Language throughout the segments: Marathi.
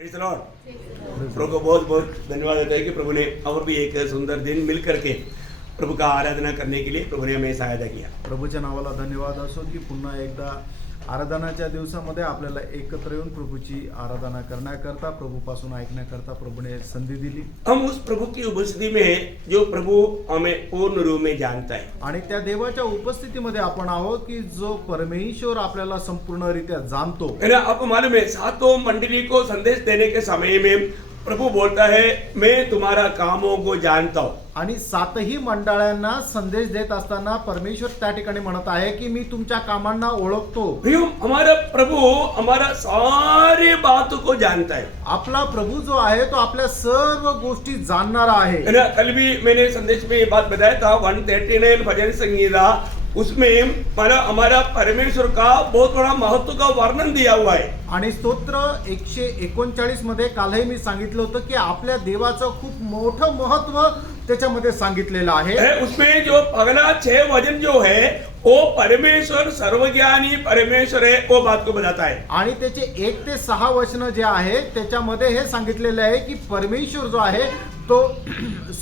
Praise the Lord. प्रभु को बहुत बहुत धन्यवाद देता है कि प्रभु ने और भी एक सुंदर दिन मिल करके प्रभु का आराधना करने के लिए प्रभु ने हमें सहायता किया। प्रभूच्या नावाला धन्यवाद असो की पुन्हा एकदा आराधनाच्या दिवसामध्ये आपल्याला एकत्र येऊन प्रभूची आराधना करण्याकरता प्रभूपासून ऐकण्याकरता प्रभूने संधी दिली हम उस प्रभु की उपस्थिति में जो प्रभु हमें पूर्ण रूप में जानता है आणि त्या देवाच्या उपस्थितीमध्ये आपण आहोत की जो परमेश्वर आपल्याला संपूर्णरित्या जाणतो। है ना। आपको मालूम है सातों मंडली को संदेश देने के समय में प्रभु बोलता है मैं तुम्हारा कामों को जानता हूँ। आणि सातही मंडळांना संदेश देत असताना परमेश्वर त्या ठिकाणी म्हणत आहे की मी तुमच्या कामांना ओळखतो। भैया हमारा प्रभु हमारा सारी बातों को जानता है। आपला प्रभु जो आहे तो आपल्या सर्व गोष्टी जाणणारा आहे। है ना। कल भी मैंने संदेश में ये बात बताया था 139 भजन संगीता उसमें हमारा परमेश्वर का बहुत बड़ा महत्व का वर्णन दिया हुआ है। आणि स्तोत्र 139 मध्ये कालही मी सांगितलं होतं की आपल्या देवाचं खूप मोठं महत्व त्याच्यामध्ये सांगितलेलं आहे। उसमें जो अगला 6 वचन जो है वो परमेश्वर सर्वज्ञानी परमेश्वर है वो बात को बताता है। आणि त्याचे 1 ते 6 वचन जे आहे त्याच्यामध्ये हे सांगितलेलं आहे की परमेश्वर जो आहे तो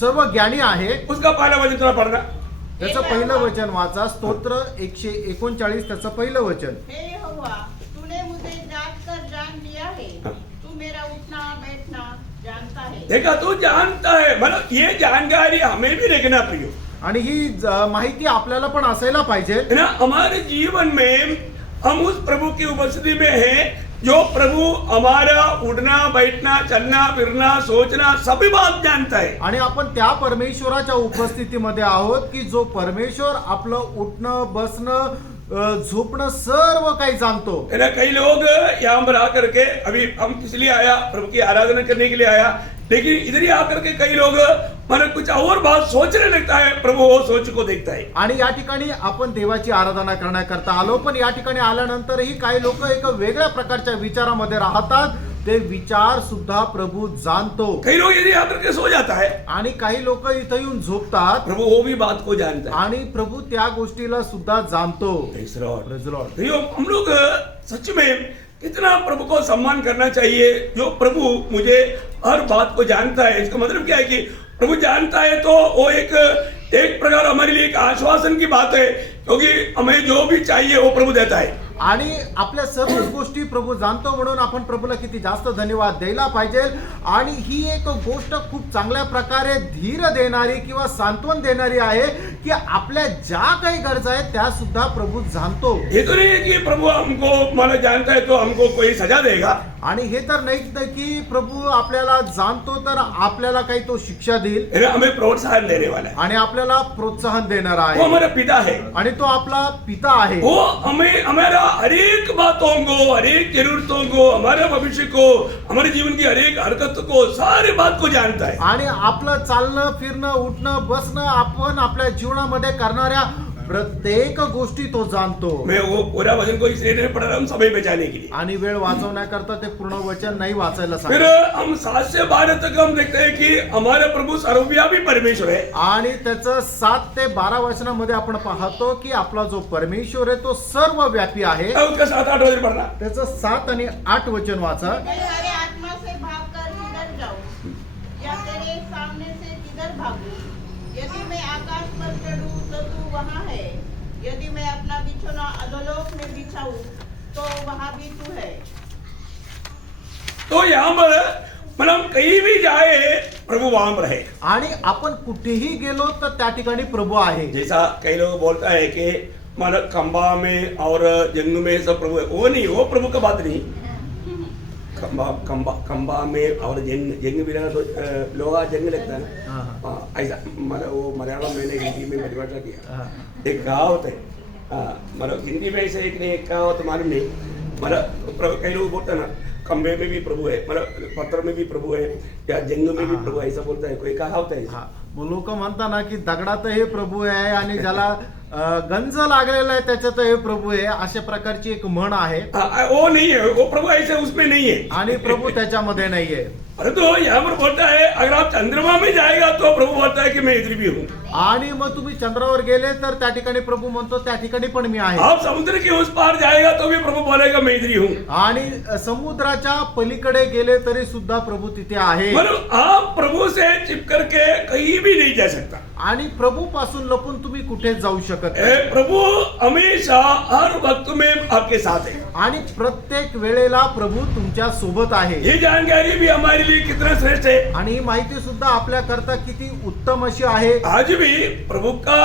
सर्व ज्ञानी आहे। उसका पहला वचन थोड़ा पढ़ना। त्याचं पहिलं वचन वाचा स्तोत्र 139 त्याचं पहिलं वचन। हे यहोवा तूने मुझे जांच कर जान लिया है, तू मेरा उठना बैठना जानता है। देखा तू जानता है मतलब ये जानकारी हमें भी रखना प्रियो। आणि ही माहिती आपल्याला पण असायला पाहिजे है ना। हमारे जीवन में हम उस प्रभु की उपस्थिति में हैं जो प्रभु हमारा उठना बैठना चलना फिरना सोचना सभी बात जानता है। आणि आपण त्या परमेश्वराच्या उपस्थितीमध्ये आहोत की जो परमेश्वर आपलं उठणं बसणं झोपणं सर्व काही जाणतो। है ना। कई लोग यहाँ पर आकर के अभी हम किस लिए आया प्रभु की आराधना करने के लिए आया, लेकिन इधर ही आकर के कई लोग मन कुछ और बात सोचने लगता है, प्रभु वो सोच को देखता है। आणि या ठिकाणी आपण देवाची आराधना करण्याकरता आलो पण या ठिकाणी आल्यानंतरही काही लोक एक वेगळ्या प्रकारच्या विचारामध्ये राहतात, ते विचार सुद्धा प्रभु जाणतो। कई लोग यदि आकर के सो जाता है आणि काही लोक इथं येऊन झोपतात, प्रभु वो भी बात को जानता है। आणि प्रभु त्या गोष्टीला सुद्धा जाणतो। Praise the Lord। Praise the Lord। प्रियो हम लोग सच में कितना प्रभु को सम्मान करना चाहिए जो प्रभु मुझे हर बात को जानता है। इसका मतलब क्या है कि प्रभु जानता है तो वो एक प्रकार हमारे लिए एक आश्वासन की बात है, क्योंकि हमें जो भी चाहिए वो प्रभु देता है। आणि आपल्या सर्व गोष्टी प्रभू जाणतो म्हणून आपण प्रभूला किती जास्त धन्यवाद द्यायला पाहिजे। आणि ही एक गोष्ट खूप चांगल्या प्रकारे धीर देणारी किंवा सांत्वन देणारी आहे की आपल्या ज्या काही गरजा आहेत त्या सुद्धा प्रभू जाणतो। ये तो नहीं है कि प्रभु हमको मानो जानता है तो हमको कोई सजा देगा। आणि हे तर नाही की प्रभू आपल्याला जाणतो तर आपल्याला काही तो शिक्षा देईल, हमें प्रोत्साहन देने वाला है। आणि आपल्याला प्रोत्साहन देणारा वो आहे, हमारा पिता है। आणि तो आपला पिता आहे। वो हमें हमारा हरेक बातों को हरेक जरूरतों को हमारे भविष्य को हमारे जीवन की हरेक हरकत को सारी बात को जानता है। आणि आपलं चालणं फिरणं उठणं बसणं आपण आपल्या जीवनामध्ये करणाऱ्या प्रत्येक गोष्टी तो जाणतो। मैं वो पूरा वचन को इसलिए नहीं पढ़ रहा हूँ समय बचाने के लिए। आणि वेळ वाचवण्याकरता ते पूर्ण वचन नाही वाचायला फिर सांगितलं। हम 7 से 12 तक हम देखते हैं कि हमारा प्रभु सर्वव्यापी परमेश्वर है। आणि त्याचं 7 ते 12 वचनामध्ये आपण पाहतो की आपला जो परमेश्वर आहे तो सर्वव्यापी आहे। अब उसका 7-8 वचन पढ़ना। त्याचं 7 आणि 8 वचन वाचा। मैं तेरे आत्मा से भागकर किधर जाऊं या तेरे सामने से किधर भागूं? यदि मैं आकाश पर चढ़ूं तो तू वहाँ है, यदि मैं अपना बिछौना अधोलोक में बिछाऊं तो वहाँ भी तू है। तो यहाँ पर मतलब कहीं भी जाए प्रभु वहां पर है। आणि आपण कुठेही गेलो तर त्या ठिकाणी प्रभु आहे। जैसा कई लोग बोलता है कि मतलब खंबा में और जंग में सब प्रभु है, वो नहीं, वो प्रभु का बात नहीं। खंबा में और जंग भी लगा तो लोहा जंग लगता है ना, ऐसा मतलब वो मलयालम मैंने हिंदी में परिभाषा किया। एक कहावत है, मतलब हिंदी में ऐसे एक नहीं एक कहावत मालूम नहीं, मतलब कई लोग बोलते हैं ना खंबे में भी प्रभु है, मतलब पत्थर में भी प्रभु है या जंग में भी प्रभु है, ऐसा बोलता है कोई कहावत है। लोक म्हणतात ना की दगडात हे प्रभू आहे आणि ज्याला गंज लागलेला आहे त्याच्यात हे प्रभू आहे, अशा प्रकारची एक म्हण आहे. वो नहीं है, वो प्रभु ऐसे उसमें नहीं है. आणि प्रभू त्याच्यामध्ये नाहीये. परंतु यहाँ पर बोलता है अगर आप चंद्रमा में जाएगा तो प्रभु बोलता है कि मैं इधर भी हूँ. आणि मग तुम्ही चंद्रावर गेले तर त्या ठिकाणी प्रभू म्हणतो त्या ठिकाणी पण मी आहे. आप समुद्र के उस पार जाएगा तो भी प्रभु बोलेगा मैं इधर ही हूँ. आणि समुद्राच्या पलीकडे गेले तरी सुद्धा प्रभू तिथे आहे. मतलब आप प्रभु से चिपक करके कहीं भी नहीं जा सकता. आणि प्रभू पासून लपून तुम्ही कुठे जाऊ शकत ए, नाही. प्रभु हमेशा हर वक्त में आपके साथ है. आणि प्रत्येक वेळेला प्रभू तुमच्या सोबत आहे. ये जानकारी भी हमारे लिए कितना श्रेष्ठ है. आणि ही माहिती सुद्धा आपल्या करता किती उत्तम अशी आहे. आज भी प्रभु का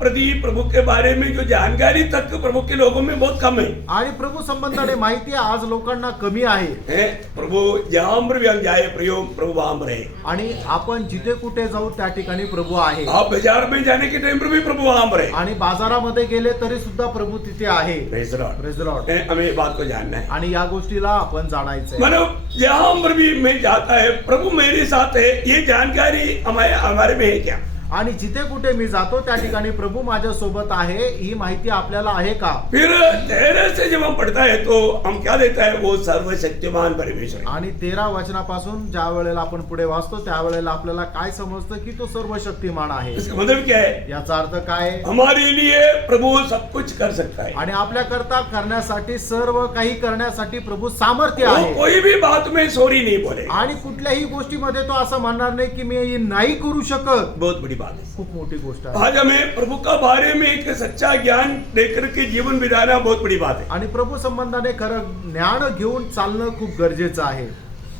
प्रति प्रभु के बारे में जो जानकारी तक प्रभु के लोगों में बहुत कम है. आणि प्रभू संबंधाने माहिती आज लोकांना कमी आहे. है, प्रभु जहां पर भी हम जाए प्रभु वहां पर है. आणि आपण जिथे कुठे जाऊ त्या ठिकाणी प्रभू आहे. आप बाजार में जाने के टाइम पर भी प्रभु वहां पर है. आणि बाजारामध्ये गेले तरी सुद्धा प्रभू तिथे आहे. Praise the Lord. Praise the Lord. हमें इस बात को जानना है. आणि या गोष्टीला आपण जाणायचंय. मतलब जहां पर भी मैं जाता है प्रभु मेरे साथ है, ये जानकारी हमारे में है क्या. आणि जिथे कुठे मी जातो त्या ठिकाणी प्रभू माझ्या सोबत आहे, ही माहिती आपल्याला आहे का. फिर 13 से जब हम पढ़ता है तो हम क्या देता है, वो सर्वशक्तिमान परमेश्वर है. आणि 13 वचनापासून ज्या वेळेला आपण पुढे वाचतो त्यावेळेला आपल्याला काय समजतं की तो सर्वशक्तिमान आहे. इसका मतलब क्या है, याचा अर्थ काय आहे. हमारे लिए प्रभु सब कुछ कर सकता है. आणि आपल्या करता करण्यासाठी सर्व काही करण्यासाठी प्रभू सामर्थ्य वो आहे. कोई भी बात में सॉरी नहीं बोले. आणि कुठल्याही गोष्टीमध्ये तो असं म्हणणार नाही की मी हे नाही करू शकत. बहुत बड़ी बात है. खूप मोठी गोष्ट आहे. आज हमें प्रभु का बारे में एक सच्चा ज्ञान लेकर के जीवन बिताना बहुत बड़ी बात है. आणि प्रभू संबंधाने खरं ज्ञान घेऊन चालणं खूप गरजेचं आहे.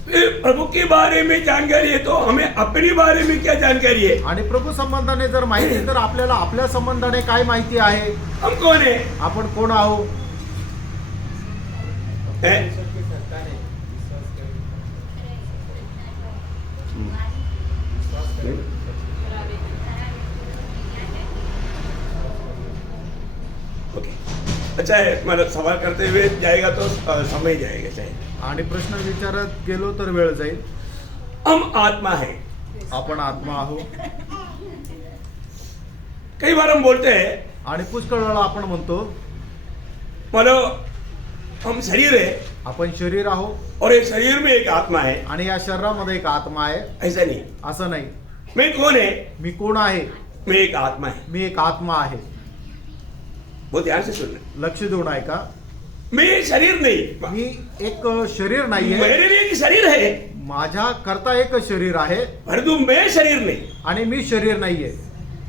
फिर प्रभु के बारे में जानकारी है तो हमें अपने बारे में क्या जानकारी है. आणि प्रभू संबंधाने जर माहिती तर आपल्याला आपल्या संबंधाने काय माहिती आहे. हम कौन है, आपण कोण आहोत. हैं? ओके, अच्छा है. मतलब सवाल करते हुए जाएगा तो समय जाएगा चाहे. आणि प्रश्न विचारत गेलो तर वेळ जाईल. हम आत्मा है. आपण आत्मा आहोत. कई बार हम बोलते हैं आणि पुष्कळ वेळा आपण म्हणतो मतलब हम शरीर है आपण शरीर आहोत और एक शरीर में एक आत्मा है. आणि या शरीरामध्ये एक आत्मा आहे. ऐसा नहीं. असं नाही. मैं कौन है, मी कोण आहे. मैं एक आत्मा है. मी एक आत्मा आहे. बहुत ध्यान से सुनना. लक्ष देऊन ऐका. मैं शरीर नहीं, मी एक शरीर नाहीये. मेरे लिए एक शरीर है माझ्या करता एक शरीर आहे परंतु मैं शरीर नहीं. आणि मी शरीर नाहीये.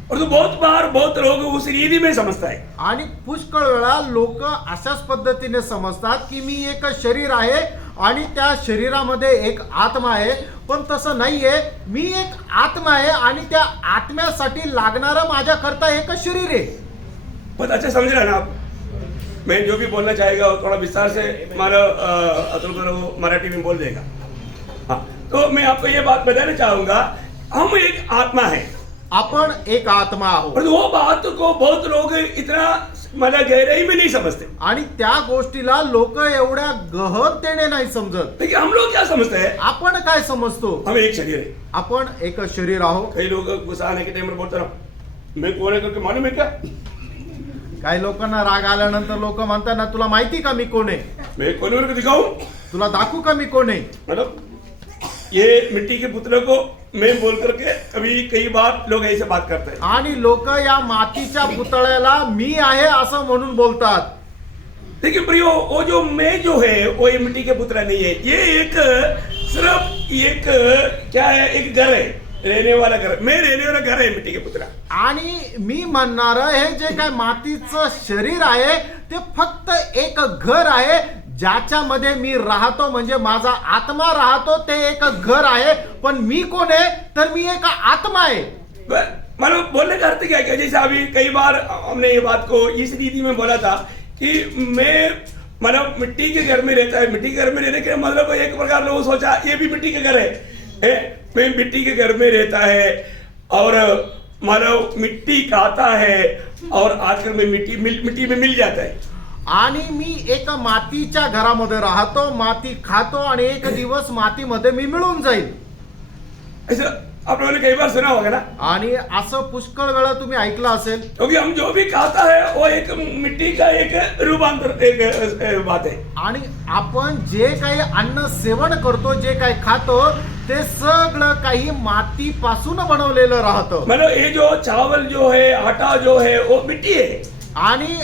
और तो बहुत बार बहुत लोग उस रीति में समझता है. आणि पुष्कळ वेळा लोक अशाच पद्धतीने समजतात की मी एक शरीर आहे आणि त्या शरीरामध्ये एक आत्मा आहे. पण तसं नाहीये. मी एक आत्मा आहे आणि त्या आत्म्यासाठी लागणारं माझ्या करता एक शरीर आहे. बहुत अच्छा समझ रहे हैं ना आप. मैं जो भी बोलना चाहेगा वो थोड़ा विस्तार से हमारा अतुल को वो मराठी में बोल देगा. हाँ, तो मैं आपको ये बात बताना चाहूंगा, हम एक आत्मा है. आपण एक आत्मा आहोत. और वो बात को बहुत लोग इतना मतलब गहराई में नहीं समझते. आणि त्या गोष्टीला लोक एवढ्या गहनतेने नाही समजत. लेकिन हम लोग क्या समझते हैं, आपण काय समजतो. हम एक शरीर है. आपण एक शरीर आहोत. कई लोग गुस्सा आने के टाइम में बोलते ना, मैं कौन है करके मालूम है क्या. काही लोकांना राग आल्यानंतर लोक म्हणतात ना तुला माहिती का मी कोण आहे. मैं कौन हूं दिखाऊं. तुला दाखवू का मी कोण आहे. मतलब ये मिट्टी के पुतले को मैं बोल करके कभी कई बार लोग ऐसे बात करते हैं. आणि लोक या मातीच्या पुतळ्याला मी आहे असं म्हणून बोलतात. लेकिन प्रियो, वो जो मैं जो है वो ये मिट्टी के पुतला नहीं है. ये एक सिर्फ एक क्या है, एक घर है, रहने वाला घर. मैं रहने वाला घर है मिट्टी के पुतला. आणि मी म्हणणार हे जे काय मातीचं शरीर आहे ते फक्त एक घर आहे ज्याच्यामध्ये मी राहतो. म्हणजे माझा आत्मा राहतो. ते एक घर आहे. पण मी कोण आहे तर मी एक आत्मा आहे. मतलब बोलने का अर्थ क्या है, जैसे अभी कई बार हमने ये बात को इस रीति में बोला था कि मैं मतलब मिट्टी के घर में रहता है. मिट्टी के घर में रहने के मतलब एक प्रकार लोगों सोचा ये भी मिट्टी के घर है. मैं मिट्टी के घर में रहता है और मतलब मिट्टी खाता है और आखिर में मिट्टी में मिल जाता है. आणि मी एक मातीच्या घरामध्ये राहतो. माती खातो आणि एक दिवस मातीमध्ये मी मिळून जाईल. ऐसा आप लोगों ने कई बार सुना होगा ना, आणि असं पुष्कळ वेळा तुम्ही ऐकलं असेल, क्योंकि हम जो भी खाता है वो एक मिट्टी का एक रूपांतर एक बात है. आणि आपण जे काही अन्न सेवन करतो, जे काही खातो, ते सगळं काही मातीपासून बनवलेलं राहतं. मतलब ये जो चावल जो है, आटा जो है, वो मिट्टी है. आणि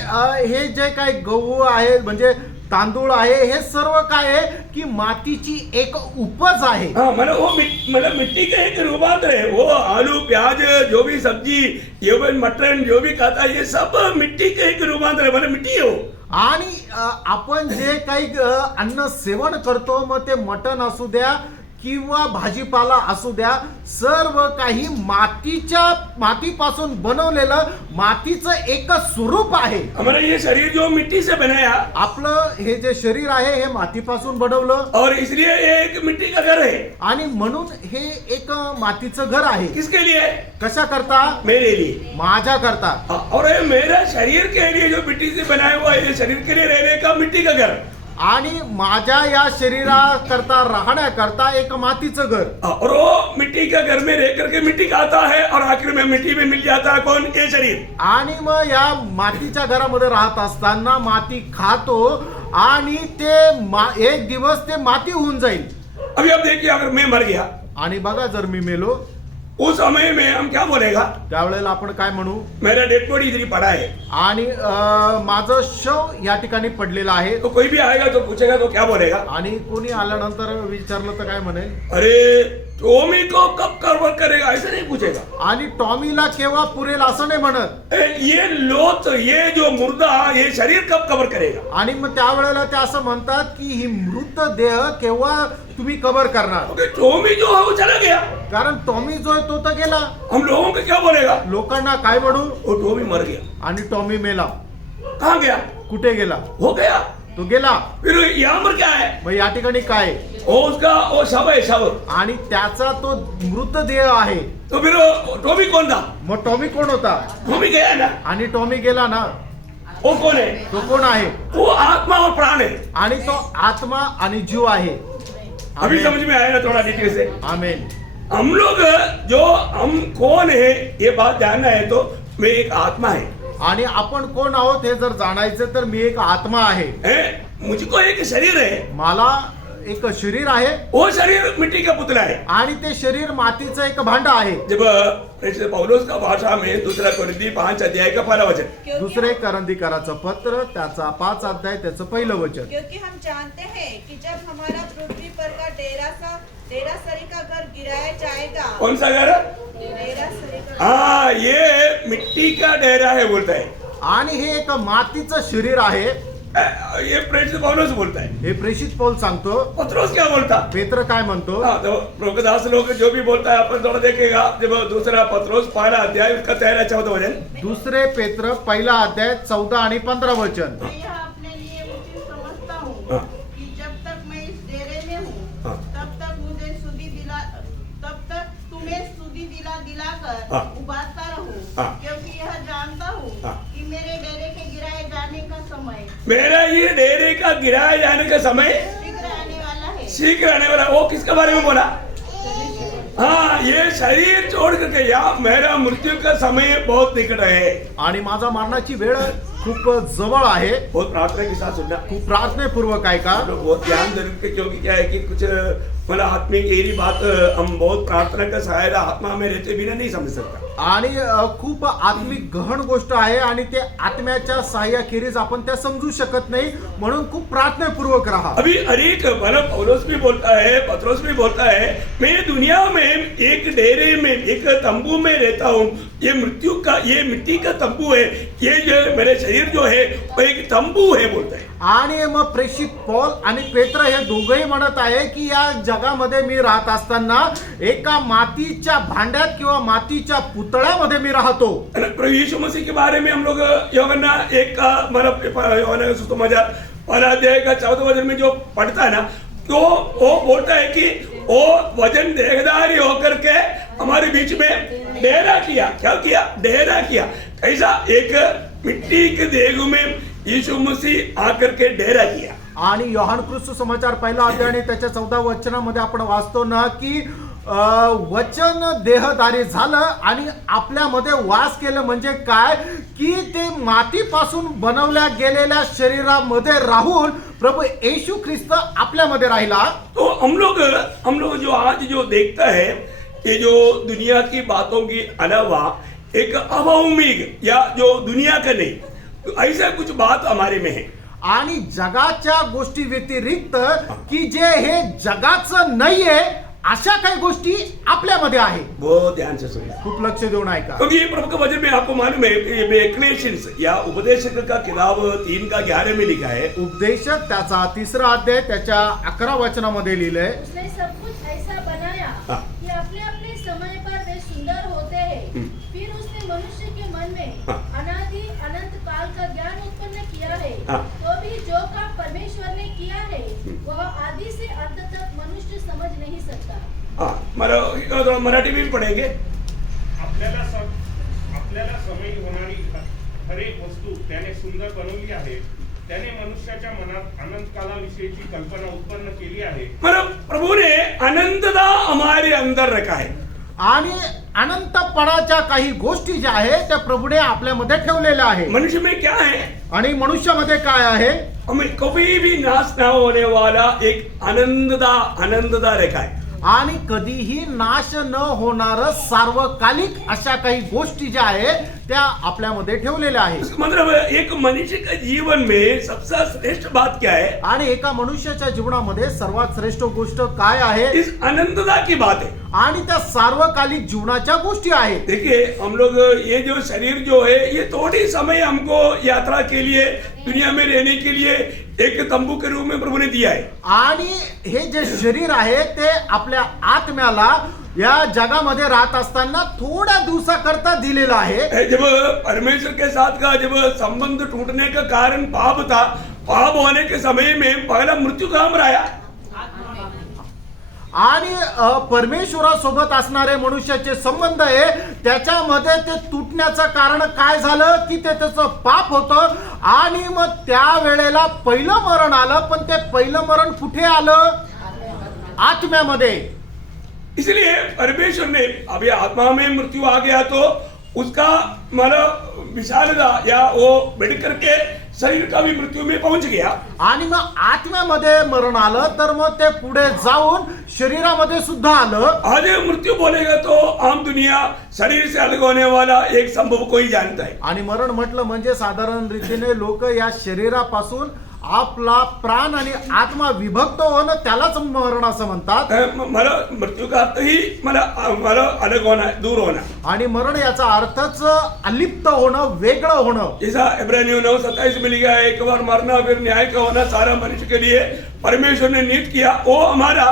हे जे काही गहू आहे म्हणजे तांदूळ आहे, हे सर्व काय आहे की मातीची एक उपज आहे. हाँ, मतलब मिट्टी का एक रूपांतर है. वो आलू प्याज जो भी सब्जी, ये भी मटन जो भी खाता है, ये सब मिट्टी का एक रूपांतर है. मतलब मिट्टी है वो. आणि आपण जे काही अन्न सेवन करतो, मग ते मटण असू द्या किंवा भाजीपाला असू द्या, सर्व काही मातीपासून बनवलेलं मातीचं एक स्वरूप आहे. हमारा ये शरीर जो मिट्टी से बनाया, आपलं हे जे शरीर आहे हे मातीपासून बनवलं, और इसलिए ये एक मिट्टी का घर है. आणि म्हणून हे एक मातीचं घर आहे. किसके लिए? कशा करता? मेरे लिए. माझ्या करता. और ये मेरा शरीर के लिए जो मिट्टी से बनाया हुआ है, ये शरीर के लिए रहने का मिट्टी का घर. आणि माझ्या या शरीराकरता राहण्याकरता एक मातीचं घर. और वो मिट्टी का घर में रह करके मिट्टी खाता है, और आखिर में मिट्टी में मिल जाता है कौन? ये शरीर. आणि मग या मातीच्या घरामध्ये राहत असताना माती खातो, आणि ते एक दिवस ते माती होऊन जाईल. अभी आप देखिए, अगर मैं मर गया, आणि बघा, जर मी मेलो, उस समय में हम क्या बोलेगा? त्यावेळेला आपण काय म्हणू? मेरा डेड बॉडी इधर ही पड़ा है. आणि माझं शव या ठिकाणी पडलेलं आहे. तो कोई भी आएगा तो पूछेगा तो क्या बोलेगा? आणि कोणी आल्यानंतर विचारलं तर काय म्हणेल? अरे टॉमी को कब कवर करेगा, ऐसा नहीं पूछेगा. आणि टॉमीला केव्हा पुरेल असं नाही म्हणत. ये लोथ, ये जो मुर्दा, ये शरीर कब कवर करेगा? आणि मग त्यावेळेला ते असं म्हणतात की ही मृत देह केव्हा तुम्ही कव्हर करणार? क्योंकि टॉमी जो है वो चला गया. कारण टॉमी जो आहे तो तर गेला. हम लोगों को क्या बोलेगा? लोकांना काय म्हणू? वो टॉमी मर गया. आणि टॉमी मेला. कहाँ गया? कुठे गेला? हो गया. तो गेला. फिर यहाँ पर क्या है? मग या ठिकाणी काय? वो उसका वो शव है, शव. आणि त्याचा तो मृतदेह आहे. तो फिर टॉमी कौन था? मग टॉमी कोण होता? टॉमी गया ना. आणि टॉमी गेला ना. वो कौन है? तो कोण आहे? वो आत्मा और प्राण है. आणि तो आत्मा आणि जीव आहे. अभी समझ में आया ना थोड़ा डिटेल से? आमेन. हम लोग जो हम कौन है ये बात जानना है तो मैं एक आत्मा है. आणि आपण कोण आहोत हे जर जाणायचं तर मी एक आत्मा आहे. मुझको एक शरीर है. मला एक शरीर आहे. वो शरीर मिट्टी का पुतला है. आणि ते शरीर मातीचं एक भांड आहे. जब पौलुस का भाषा में दूसरा कोरिन्थी 5 अध्याय का पहला वचन, दुसरे करंदीकराचं पत्र त्याचा 5 अध्याय त्याचं पहिलं वचन. क्योंकि हम जानते हैं कि जब हमारा पृथ्वी पर का डेरा सरी का घर गिराया जाएगा. कौन सा घर? डेरा सरी का. हाँ, ये मिट्टी का डेरा है बोलता है. आणि हे एक मातीचं शरीर आहे. ये प्रेरित पौलुस बोलता है. हे प्रेषित पौल सांगतो. पत्रोस क्या बोलता? पेत्र काय म्हणतो? हाँ, तो प्रभुदास लोग जो भी बोलता है अपन थोड़ा देखेगा. जब दूसरा पत्रोस पहला अध्याय उसका 13-14 वचन, दुसरे पेत्र पहिला अध्याय 14 आणि 15 वचन. मैं यह अपने लिए उचित समझता हूँ हाँ. कि जब तक मैं इस डेरे में हूँ, हाँ. तब तक तुम्हें स्तुति दिलाकर हाँ. उबारता रहूं. हाँ. क्योंकि यह जानता हूँ हाँ. कि मेरे डेरे के गिराए जाने का समय मेरा ये डेरे का गिराए जाने का समय शीघ्र आने वाला है. शीघ्र आने वाला. वो किसके बारे में बोला? हाँ, ये शरीर छोड़ करके या मेरा मृत्यु का समय बहुत निकट है. आणि माझा मरणाची वेळ खूप जवळ आहे. बहुत प्रार्थना के साथ सुनना. खूप प्रार्थनापूर्वक आहे का? हम लोग बहुत ध्यान जरूर के, क्योंकि क्या है कि कुछ मतलब आत्मिक यही बात हम बहुत प्रार्थना का सहायता आत्मा में रहते बिना नहीं समझ सकता. आणि खूप आत्मिक गहन गोष्ट आहे आणि ते आत्म्याच्या सहाय्याखेरीज आपण त्या समजू शकत नाही. म्हणून खूप प्रार्थनापूर्वक राहा. अभी अनेक मतलब पौलुस भी बोलता है, पत्रोस भी बोलता है, मैं दुनिया में एक डेरे में एक तंबू में रहता हूँ. ये मृत्यु का, ये मिट्टी का तंबू है. ये जो मेरे शरीर जो है वो एक तंबू है बोलता है. आणि मग प्रेषित पौल आणि पेत्र हे दोघंही म्हणत आहे की या जगामध्ये मी राहत असताना एका मातीच्या भांड्यात किंवा मातीच्या पुतळ्यामध्ये मी राहतो. प्रभु यीशु मसीह के बारे में हम लोग यूहन्ना 1 का मतलब यूहन्ना सुसमाचार पहला अध्याय का 14 वचन में जो पढ़ता है ना, तो वो बोलता है कि वो वचन देहधारी होकर के हमारे बीच में डेरा किया. क्या किया? डेरा किया. ऐसा एक मिट्टी के देह में यीशु मसीह आकर के डेरा किया. आणि योहान ख्रिस्त समाचार पहिला अध्याय आणि त्याच्या 14 वचनामध्ये आपण वाचतो ना की वचन देहधारी झालं आणि आपल्यामध्ये वास केलं. म्हणजे काय की ते मातीपासून बनवल्या गेलेल्या शरीरामध्ये राहून प्रभू येशू ख्रिस्त आपल्यामध्ये राहिला. तो हम लोग जो आज जो देखता है, ये जो दुनिया की बातों की अलावा एक अभौमिक या जो दुनिया का नहीं, ऐसा कुछ बात हमारे में है. आणि जगाच्या गोष्टी व्यतिरिक्त की जे हे जगाचं नाहीये अशा काही गोष्टी आपल्यामध्ये आहे. बहुत ध्यान से सुनिए, खूप लक्ष देऊन ऐका. क्योंकि ये प्रभु का वचन में आपको मालूम है कि एक्लेशियंस या उपदेशक का किताब 3:11 में लिखा है. उपदेशक त्याचा 3रा अध्याय त्याच्या 11 वचनामध्ये लिहिलंय. उसने सब कुछ ऐसा बनाया हाँ। कि अपने अपने समय पर वे सुंदर होते हैं. फिर उसने मनुष्य के मन में हाँ। अनादि अनंत काल का ज्ञान उत्पन्न किया है. हाँ। तो भी जो काम परमेश्वर ने किया है वह आदि से अंत तक मनुष्य समझ नहीं सकता. हाँ, मराठी में भी पढ़ेंगे. आपल्याला समय होणारी हर एक वस्तू त्याने सुंदर बनवली आहे. त्याने मनुष्याच्या मनात अनंत कालाविषयीची कल्पना उत्पन्न केली आहे. मतलब प्रभु ने अनंतता हमारे अंदर रखा है. आणि अनंतपणाच्या काही गोष्टी ज्या आहेत त्या प्रभूने आपल्यामध्ये ठेवलेल्या आहे. मनुष्य में क्या है? आणि मनुष्यामध्ये काय आहे? हमें कभी भी नाश ना होने वाला एक आनंददा रखा है. आणि कधीही नाश न होणार सार्वकालिक अशा काही गोष्टी ज्या आहेत त्या आपल्यामध्ये ठेवलेल्या आहेत. इसका मतलब एक मनुष्य का जीवन में सबसे श्रेष्ठ बात क्या है? आणि एका मनुष्याच्या जीवनामध्ये सर्वात श्रेष्ठ गोष्ट काय आहे? इस आनंदता की बात है. आणि त्या सार्वकालिक जीवनाच्या गोष्टी आहेत. देखिए, हम लोग ये जो शरीर जो है ये थोड़ी समय हमको यात्रा के लिए, दुनिया में रहने के लिए एक तंबू के रूप में प्रभु ने दिया है. आणि हे जे शरीर आहे ते आपल्या आत्म्याला या जगामध्ये राहत असताना थोड्या दिवसाकरता दिलेला आहे. जब परमेश्वर के साथ का जब संबंध टूटने का कारण पाप था, पाप होने के समय में पहला मृत्यु कहाँ पर आया? आणि परमेश्वरासोबत असणारे मनुष्याचे संबंध आहे त्याच्यामध्ये ते तुटण्याचं कारण काय झालं की ते त्याचं पाप होतं. आणि मग त्या वेळेला पहिलं मरण आलं. पण ते पहिलं मरण कुठे आलं? आत्म्यामध्ये. इसलिए परमेश्वर ने अभी आत्मा में मृत्यु आ गया तो उसका मतलब विशालता या वो बढ़ करके शरीर का भी मृत्यु में पहुंच गया. आणि मग आत्म्यामध्ये मरण आलं तर मग ते पुढे जाऊन शरीरामध्ये सुद्धा आलं. आज मृत्यू बोलेगा तो आम दुनिया शरीर से अलग होने वाला एक संभव कोई जानता है. आणि मरण म्हटलं म्हणजे साधारण रीतीने लोक या शरीरापासून आपला प्राण आणि आत्मा विभक्त होणं त्यालाच मरण असं म्हणतात. मला मृत्यू का अर्थ ही मला अलग होना, दूर होना. आणि मरण याचा अर्थच अलिप्त होणं, वेगळं होणं. जैसा इब्रानियों 9:27 में लिखा है, एक बार मरना फिर न्याय का होना सारा मनुष्य के लिए परमेश्वर ने नियुक्त किया. वो हमारा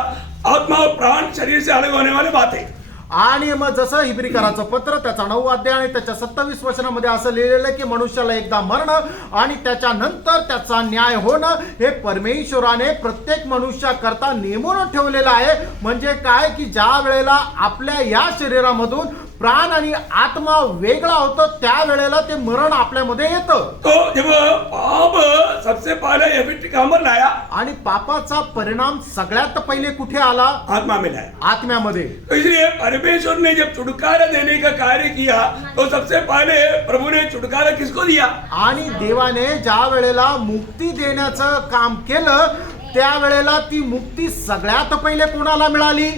आत्मा और प्राण शरीर से अलग होने वाली बात है. आणि मग जसं हिब्रीकराचं पत्र त्याचा 9 अध्याय आणि त्याच्या 27 वचनामध्ये असं लिहिलेलं आहे की मनुष्याला एकदा मरणं आणि त्याच्यानंतर त्याचा न्याय होणं हे परमेश्वराने प्रत्येक मनुष्याकरता नेमून ठेवलेलं आहे. म्हणजे काय की ज्या वेळेला आपल्या या शरीरामधून प्राण आणि आत्मा वेगळा होतो त्यावेळेला ते मरण आपल्यामध्ये येतं. तो जब पाप सबसे पहले इफेक्ट कहाँ पर लाया? आणि पापाचा परिणाम सगळ्यात पहिले कुठे आला? आत्मा में लाया. आत्म्यामध्ये. तो इसलिए परमेश्वर ने जब छुटकारा देने का कार्य किया तो सबसे पहले प्रभु ने छुटकारा किसको दिया? आणि देवाने ज्या वेळेला मुक्ती देण्याचं काम केलं त्यावेळेला ती मुक्ती सगळ्यात पहिले कोणाला मिळाली?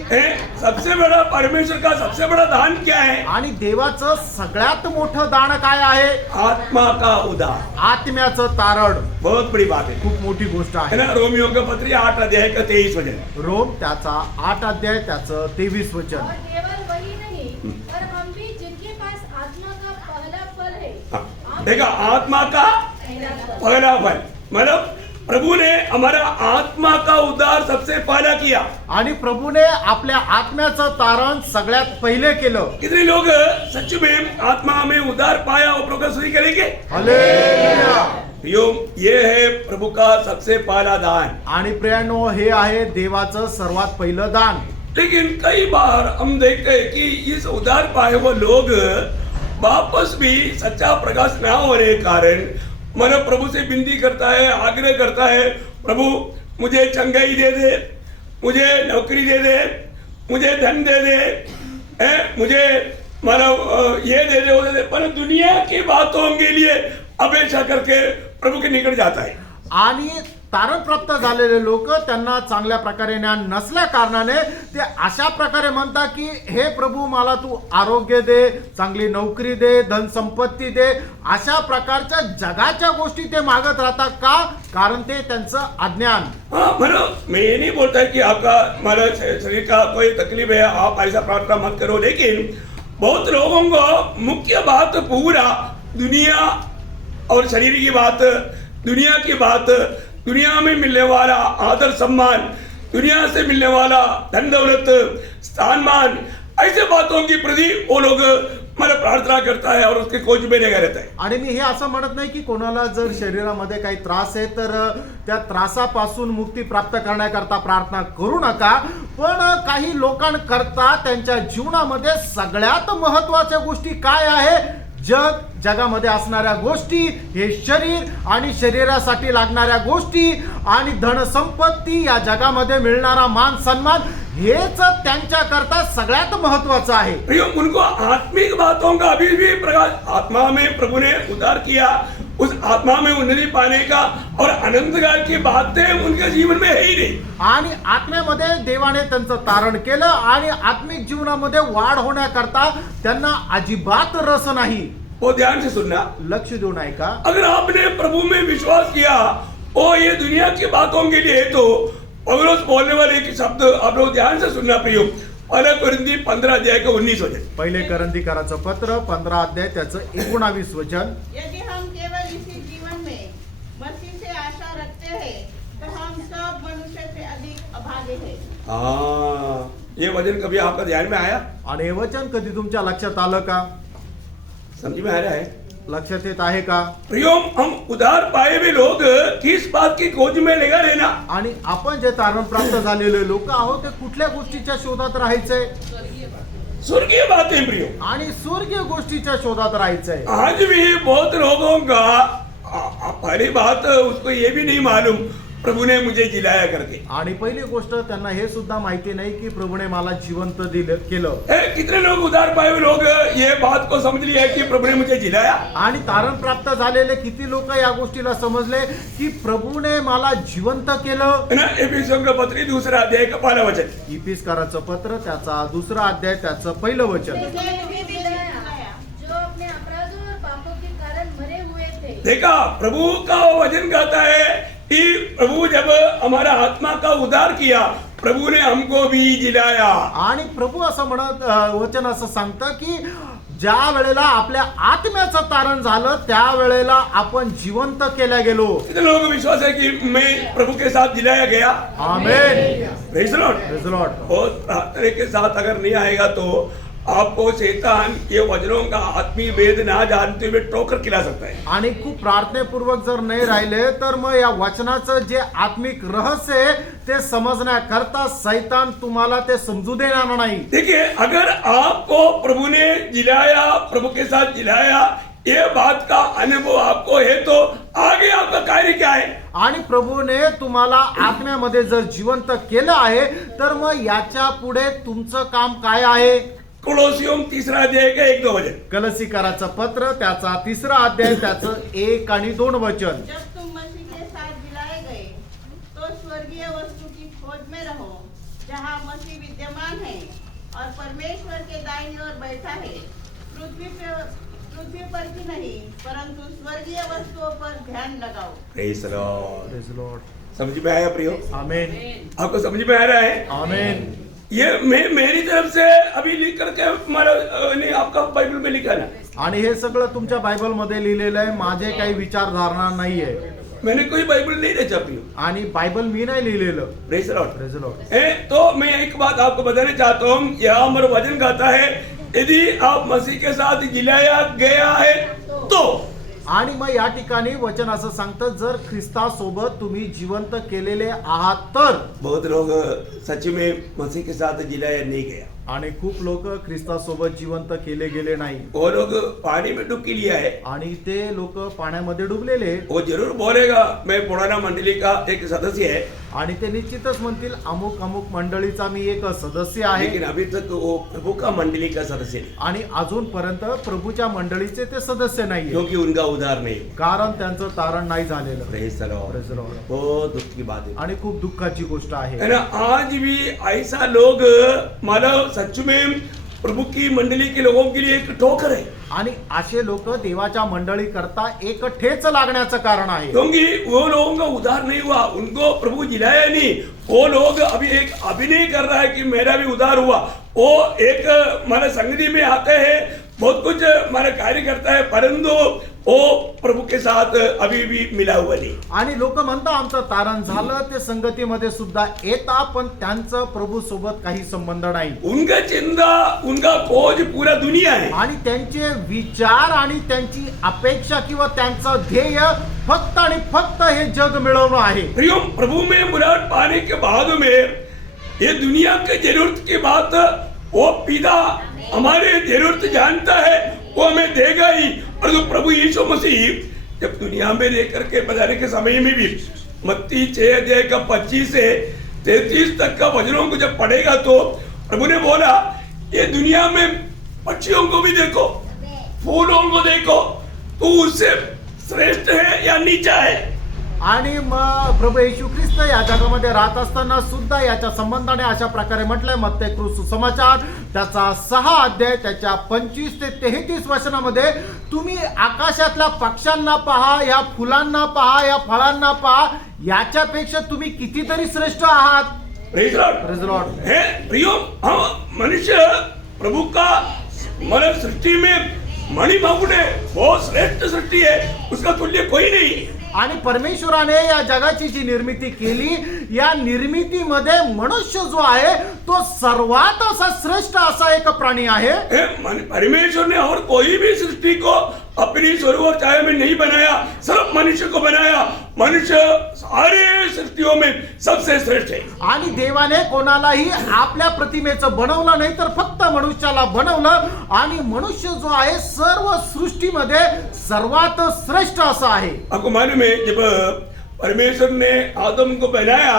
सबसे बड़ा परमेश्वर का सबसे बड़ा दान क्या है? आणि देवाचं सगळ्यात मोठं दान काय आहे? आत्मा का उदार, आत्म्याचं तारण. बहुत बड़ी बात है. खूप मोठी गोष्ट है आहे. ना? रोमियो का पत्री 8 अध्याय का 23 वचन. रोम त्याचा 8 अध्याय त्याचं 23 वचन. और केवल वही नहीं पर हम भी जिनके पास आत्मा का पहला फल है. हाँ, देखा, आत्मा का पहला फल मतलब प्रभु ने हमारा आत्मा का उद्धार सबसे पहला किया. आणि प्रभूने आपल्या आत्म्याचं तारण सगळ्यात पहिले केलं. कितने लोग सच में आत्मा में उद्धार पाया और प्रभु का स्तुति करेंगे? हालेलुया. ये है प्रभु का सबसे पहला दान. आणि प्रियानो हे आहे देवाचं सर्वात पहिलं दान. लेकिन कई बार हम देखते हैं कि इस उद्धार पाए हुए लोग वापस भी सच्चा प्रकाश न होने के कारण मन प्रभु से विनती करता है, आग्रह करता है, प्रभु मुझे चंगाई दे दे, मुझे नौकरी दे दे, मुझे धन दे दे, मुझे मतलब ये दे दे वो दे दे, पर दुनिया की बातों के लिए अपेक्षा करके प्रभु के निकट जाता है. आणि तारण प्राप्त झालेले लोक त्यांना चांगल्या प्रकारे ज्ञान नसल्या कारणाने ते अशा प्रकारे म्हणतात की हे प्रभू मला तू आरोग्य दे, चांगली नोकरी दे, धन संपत्ती दे. अशा प्रकारच्या जगाच्या गोष्टी ते मागत राहतात. का? कारण ते त्यांचं अज्ञान. हाँ मतलब मैं ये नहीं बोलता कि आपका मतलब शरीर का कोई तकलीफ है आप ऐसा प्रार्थना मत करो, लेकिन बहुत लोगों को मुख्य बात पूरा दुनिया और शरीर की बात, दुनिया की बात, दुनिया में मिलने वाला आदर सम्मान, दुनिया से मिलने वाला धन दौलत, स्थानमान, ऐसे बातों की प्रति वो लोग मतलब प्रार्थना करता है और उसके खोज में लगा रहता है. आणि मी हे असं म्हणत नाही की कोणाला जर शरीरामध्ये काही त्रास आहे तर त्या त्रासापासून मुक्ती प्राप्त करण्याकरता प्रार्थना करू नका. पण काही लोकांकरता त्यांच्या जीवनामध्ये सगळ्यात महत्वाच्या गोष्टी काय आहे? जगामध्ये असणाऱ्या गोष्टी, हे शरीर आणि शरीरासाठी लागणाऱ्या गोष्टी आणि धनसंपत्ती, या जगामध्ये मिळणारा मान सन्मान, हेच त्यांच्याकरता सगळ्यात महत्वाचं आहे. प्रियो, उनको आत्मिक बातों का अभी भी प्रकाश, आत्मा में प्रभु ने उद्धार किया, उस आत्मा में उन्नति पाने का और अनंतकाल की बातें उनके जीवन में है ही नहीं. आणि आत्म्यामध्ये देवाने त्यांचं तारण केलं आणि आत्मिक जीवनामध्ये वाढ होण्याकरता त्यांना अजिबात रस नाही. वो ध्यान से सुनना. लक्ष देऊन ऐका. अगर आपने प्रभु में विश्वास किया और ये दुनिया की बातों के लिए, तो पौलुस बोलने वाले एक शब्द आप लोग ध्यान से सुनना प्रियो. पहले कोरिन्थी 15 अध्याय का 19 वचन. पहिले करंथीकराचं पत्र 15 अध्याय त्याचं 19 वचन. यदि हम केवल इसी जीवन में मसीह से आशा रखते हैं तो हम सब मनुष्य से अधिक अभागे हैं. हाँ, ये वचन कभी आपका ध्यान में आया? आणि हे वचन कधी तुमच्या लक्षात आलं का? समझ में आ रहा है? लक्षात येत आहे का? प्रियो, हम उधार पाए हुए लोग किस बात की खोज में लगा रहना? आणि आपण जे तारण प्राप्त झालेले लोक आहोत ते कुठल्या गोष्टीच्या शोधात राहायचंय? स्वर्गीय बातें प्रियो. आणि स्वर्गीय गोष्टीच्या शोधात राहायचंय. आज भी बहुत लोगों का पहली बात उसको ये भी नहीं मालूम प्रभु ने मुझे जिलाया करके. आणि पहिली गोष्ट त्यांना हे सुद्धा माहिती नाही की प्रभूने मला जिवंत दिलं केलं. कितने लोग उधार पाए हुए लोग ये बात को समझ लिया कि प्रभु ने मुझे जिलाया. आणि तारण प्राप्त झालेले किती लोक या गोष्टीला समजले की प्रभूने मला जिवंत केलं. है ना. एफिसियों का पत्र 2 अध्याय का 1 वचन. इफिसकाराचं पत्र त्याचा 2 अध्याय त्याचं 1 वचन. जिसे तुम्हें भी जिलाया, जो अपने अपराधों और पापों के कारण मरे हुए थे. देखा, प्रभु का वचन कहता है कि प्रभु जब हमारा आत्मा का उद्धार किया, प्रभु ने हमको भी जिलाया. आणि प्रभू असं म्हणत वचन असं सांगतं की ज्या वेळेला आपल्या आत्म्याचं तारण झालं त्यावेळेला आपण जिवंत केल्या गेलो. कितने लोगों को विश्वास है कि मैं प्रभु के साथ जिलाया गया? Amen. Praise the Lord. Praise the Lord. और प्रार्थना के साथ अगर नहीं आएगा तो आपको शैतान ये वचनों का आत्मीय भेद ना जानते हुए ठोकर खिला सकता है. आणि खूप प्रार्थनेपूर्वक जर नाही राहिले तर मग या वचनाचं जे आत्मिक रहस्य आहे ते समजण्याकरता सैतान तुम्हाला ते समजू देणार नाही. देखिए, अगर आपको प्रभु ने जिलाया, प्रभु के साथ जिलाया, ये बात का अनुभव आपको है, तो आगे आपका कार्य क्या है? आणि प्रभूने तुम्हाला आत्म्यामध्ये जर जिवंत केलं आहे तर मग याच्या पुढे तुमचं काम काय आहे? कोलोसियों 3 अध्याय का 1-2 वचन. कलसीकराचं पत्र त्याचा 3 अध्याय त्याचं 1 आणि 2 वचन. जब तुम मसीह के साथ जिलाए गए तो स्वर्गीय वस्तु की खोज में रहो जहाँ मसीह विद्यमान है और परमेश्वर के दाहिनी ओर बैठा है. पृथ्वी पर की नहीं परंतु स्वर्गीय वस्तुओं पर ध्यान लगाओ. Praise the Lord. Praise the Lord. समझ में आया प्रियो? आमेन. आपको समझ में आ रहा है? आमेन. ये मैं मेरी तरफ से अभी लिख करके हमारा नहीं, आपका बाइबल में लिखा ना. आणि हे सगळं तुमच्या बायबल मध्ये लिहिलेलं आहे. माझे काही विचारधारणा नाहीये मैंने कोई बाइबल नहीं रचा प्रियो. आणि बायबल मी नाही लिहिलेलं. Praise the Lord. Praise the Lord. तो मैं एक बात आपको बताना चाहता हूँ. यहाँ हमारा वचन कहता है यदि आप मसीह के साथ जिलाया गया है तो. आणि मग या ठिकाणी वचन असं सांगतं जर ख्रिस्तासोबत तुम्ही जिवंत केलेले आहात तर. बहुत लोग सच में मसीह के साथ जिलाया नहीं गया. आणि खूप लोक ख्रिस्तासोबत जिवंत केले गेले नाही. वो लोग पानी में डुबकी लिया है. आणि ते लोक पाण्यामध्ये डुबलेले. वो जरूर बोलेगा मैं पुराना मंडली का एक सदस्य है. आणि ते निश्चितच म्हणतील अमुक अमुक मंडळीचा मी एक सदस्य आहे लेकिन अभी तक वो प्रभु का मंडली का सदस्य नहीं, आणि अजूनपर्यंत प्रभूच्या मंडळीचे ते सदस्य नाहीये क्योंकि उनका उधार नहीं। कारण त्यांचं तारण नाही झालेलं. Praise the Lord. Praise the Lord. बहुत दुख की बात है आणि खूप दुःखाची गोष्ट आहे. है ना। आज भी ऐसा लोग मतलब सच में प्रभु की मंडली के लोगों के लिए एक ठोकर है, आणि असे लोक देवाच्या मंडळी करता एक ठेच लागण्याचं कारण आहे. क्योंकि वो लोगों का उधार नहीं हुआ, उनको प्रभु जिलाया नहीं। वो लोग अभी एक अभिनय कर रहा है कि मेरा भी उधार हुआ। वो एक हमारे संगति में आते हैं, बहुत कुछ हमारे कार्य करता है, परंतु वो प्रभु के साथ अभी भी मिला हुआ नहीं। आणि लोक म्हणतात आमचं तारण झालं, ते संगतीमध्ये सुद्धा येतात, पण त्यांचं प्रभू सोबत काही संबंध नाही. उनका चिंता, उनका खोज पूरा दुनिया है। आणि त्यांचे विचार आणि त्यांची अपेक्षा किंवा त्यांचं ध्येय फक्त आणि फक्त हे जग मिळवणं आहे. प्रियो, प्रभु में मुराद पाने के बाद में ये दुनिया के जरूरत की बात वो पिता हमारे जरूरत जानता है, वो हमें देगा ही। और जो प्रभु यीशु मसीह जब दुनिया में लेकर के बजाने के समय में भी मत्ती 6 अध्याय का 25 से 33 तक का वचनों को जब पढ़ेगा तो प्रभु ने बोला ये दुनिया में पक्षियों को भी देखो, फूलों को देखो, तू उससे श्रेष्ठ है या नीचा है। आणि मग प्रभू येशू ख्रिस्त या जगामध्ये राहत असताना सुद्धा याच्या संबंधाने अशा प्रकारे म्हटलंय मत्ती सुसमाचार त्याचा 6 अध्याय त्याच्या 25 ते 33 वचनामध्ये, तुम्ही आकाशातल्या पक्ष्यांना पहा, या फुलांना पहा, या फळांना पहा, याच्यापेक्षा तुम्ही कितीतरी श्रेष्ठ आहात. Praise the Lord. Praise the Lord. है प्रियो, हम मनुष्य प्रभु का मतलब सृष्टि में मणिमकुट है, बहुत श्रेष्ठ सृष्टि है, उसका तुल्य कोई नहीं। आणि परमेश्वराने या जगाची जी निर्मिती केली, या निर्मितीमध्ये मनुष्य जो आहे तो सर्वात असा श्रेष्ठ असा एक प्राणी आहे. परमेश्वर ने और कोई भी सृष्टि को अपनी स्वरूप और छाया में नहीं बनाया, सिर्फ मनुष्य को बनाया। मनुष्य सारे सृष्टियों में सबसे श्रेष्ठ है। आणि देवाने कोणालाही आपल्या प्रतिमेचं बनवलं नाही, तर फक्त मनुष्याला बनवलं, आणि मनुष्य जो आहे सर्व सृष्टीमध्ये सर्वात श्रेष्ठ असा आहे. आपको मालूम है जब परमेश्वर ने आदम को बनाया,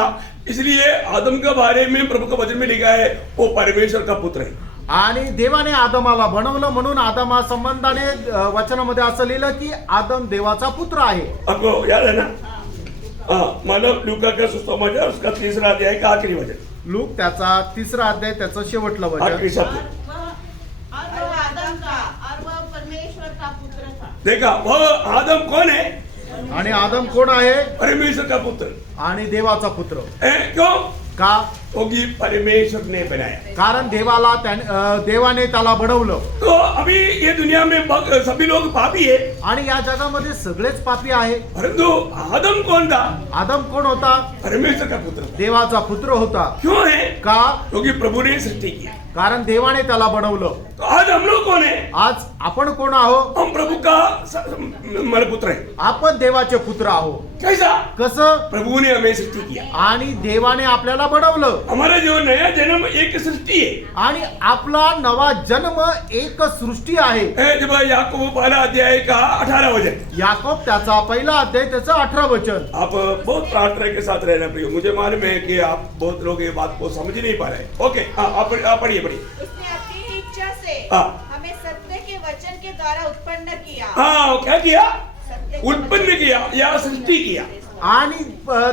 इसलिए आदम के बारे में प्रभु का वचन में लिखा है वो परमेश्वर का पुत्र है। आणि देवाने आदमाला बनवलं, म्हणून आदमा संबंधाने वचनामध्ये असं लिहिलं की आदम देवाचा पुत्र आहे. आपको याद है ना? मानव लूका का सुसमाचार उसका 3 अध्याय का आखिरी वचन, लूक त्याचा 3 अध्याय त्याचं शेवटलं आखिरी वचन. शब्द और वह आदम का और वह परमेश्वर का पुत्र था। देखा, वह आदम कौन है? आणि आदम कोण आहे? परमेश्वर का पुत्र आणि देवाचा पुत्र. क्यों? का? क्योंकि परमेश्वर ने बनाया। कारण देवाने त्याला बनवलं. तो अभी ये दुनिया में सभी लोग पापी है, आणि या जगामध्ये सगळेच पापी आहे. परंतु आदम कौन था? आदम कोण होता? परमेश्वर का पुत्र। देवाचा पुत्र होता. क्यों है? का? क्योंकि प्रभु ने सृष्टि की। कारण देवाने त्याला बनवलं. तो आज हम लोग कौन है? आज आपण कोण आहोत? हम प्रभु का हमारे पुत्र है। आपण देवाचे पुत्र आहोत. कैसा? कसं? प्रभु ने हमें सृष्टि किया, आणि देवाने आपल्याला बनवलं, हमारा जो नया जन्म एक सृष्टि है। आणि आपला नवा जन्म एक सृष्टी आहे. जब याकूब 1 अध्याय का 18 वचन, याकोब त्याचा 1 अध्याय त्याचं 18 वचन. आप बहुत प्रार्थना के साथ रहना प्रिय। मुझे मालूम है कि आप बहुत लोग ये बात को समझ नहीं पा रहे। ओके, आप पढ़िए। उसने अपनी ही इच्छा से हाँ। हमें सत्य के वचन के द्वारा उत्पन्न किया। हाँ, क्या किया? सत्य के उत्पन्न किया या सृष्टि किया। आणि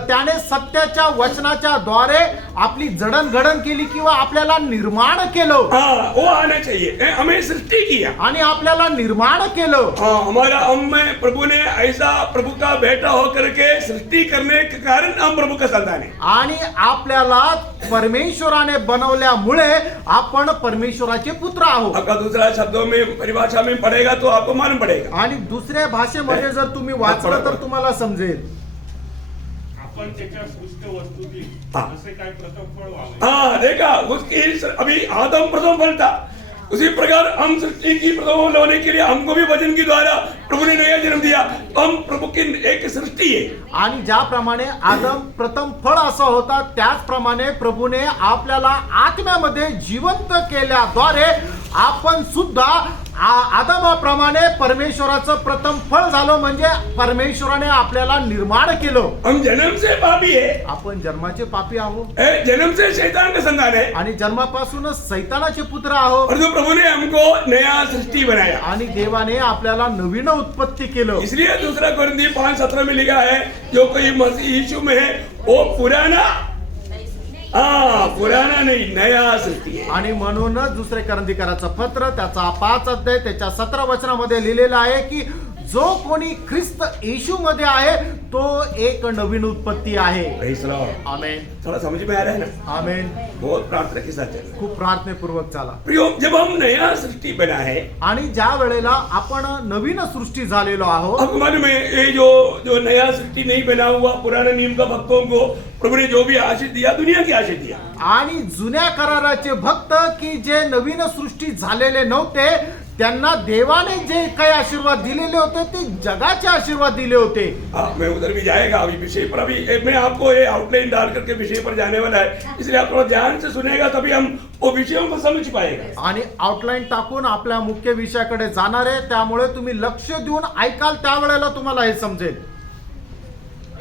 त्याने सत्याच्या वचनाच्या द्वारे आपली जडणघडण केली किंवा आपल्याला निर्माण केलं. हाँ, वो आना चाहिए। हमें सृष्टि किया आणि आपल्याला निर्माण केलं. हाँ, हमारा हम में प्रभु ने ऐसा प्रभु का बेटा होकर के सृष्टि करने के कारण हम प्रभु का संतान है। आणि आपल्याला परमेश्वराने बनवल्यामुळे आपण परमेश्वराचे पुत्र आहोत. आपका दूसरा शब्दों में परिभाषा में पढ़ेगा तो आपको मालूम पड़ेगा। आणि दुसऱ्या भाषेमध्ये जर तुम्ही वाचलं तर तुम्हाला समजेल. आपण त्याच्या सृष्ट वस्तूतील हा. जसे काय प्रथम फळ व्हावे, हाँ, देखा, उसकी अभी आदम प्रथम फल था, उसी प्रकार हम सृष्टि की प्रथम फल होने के लिए हमको भी वचन के द्वारा प्रभु ने नया जन्म दिया। हम प्रभु की एक सृष्टि है। आणि ज्याप्रमाणे आदम प्रथम फळ असा होता, त्याचप्रमाणे प्रभूने आपल्याला आत्म्यामध्ये जिवंत केल्याद्वारे आपण सुद्धा आदमाप्रमाणे परमेश्वराचं प्रथम फळ झालं म्हणजे परमेश्वराने आपल्याला निर्माण केलं. हम जन्म से पापी है, आपण जन्माचे पापी आहोत जन्म से शैतान का संतान है, आणि जन्मापासूनच सैतानाचे पुत्र आहोत. परंतु प्रभु ने हमको नया सृष्टि बनाया. आणि देवाने आपल्याला नवीन उत्पत्ती केलं. इसलिए 2 कोरिन्थी 5:17 में लिखा है, जो कोई मसीह यीशु में है वो पुराना नहीं, नया सृष्टि है. आणि म्हणूनच 2 करंथीकराचं पत्र त्याचा 5 अध्याय त्याच्या 17 वचनामध्ये लिहिलेलं आहे की जो कोणी ख्रिस्त येशू मध्ये आहे तो एक नवीन उत्पत्ति आहे. Praise the Lord. आमेन. थोड़ा समझ में आ रहा है ना? आमेन. बहुत प्रार्थना के साथ चलना. खूप प्रार्थनेपूर्वक चाला. प्रियो, जब हम नया सृष्टि बना है, आणि ज्या वेळेला आपण नवीन सृष्टी झालेलो आहोत, आपको मालूम है ये जो नया सृष्टि नहीं बना हुआ पुराने नियम का भक्तों को प्रभु ने जो भी आशीष दिया, दुनिया की आशीष दिया. आणि जुन्या कराराचे भक्त की जे नवीन सृष्टी झालेले नव्हते त्यांना देवाने जे काही आशीर्वाद दिलेले होते ते जगाचे आशीर्वाद दिले होते. मैं उधर भी जाएगा अभी विषय पर. अभी मैं आपको ये आउटलाइन डाल करके विषय पर जाने वाला है, इसलिए आप थोड़ा ध्यान से सुनेगा तभी हम वो विषयों को समझ पाएगा. आणि आउटलाईन टाकून आपल्या मुख्य विषयाकडे जाणार आहे, त्यामुळे तुम्ही लक्ष देऊन ऐकाल त्यावेळेला तुम्हाला हे समजेल.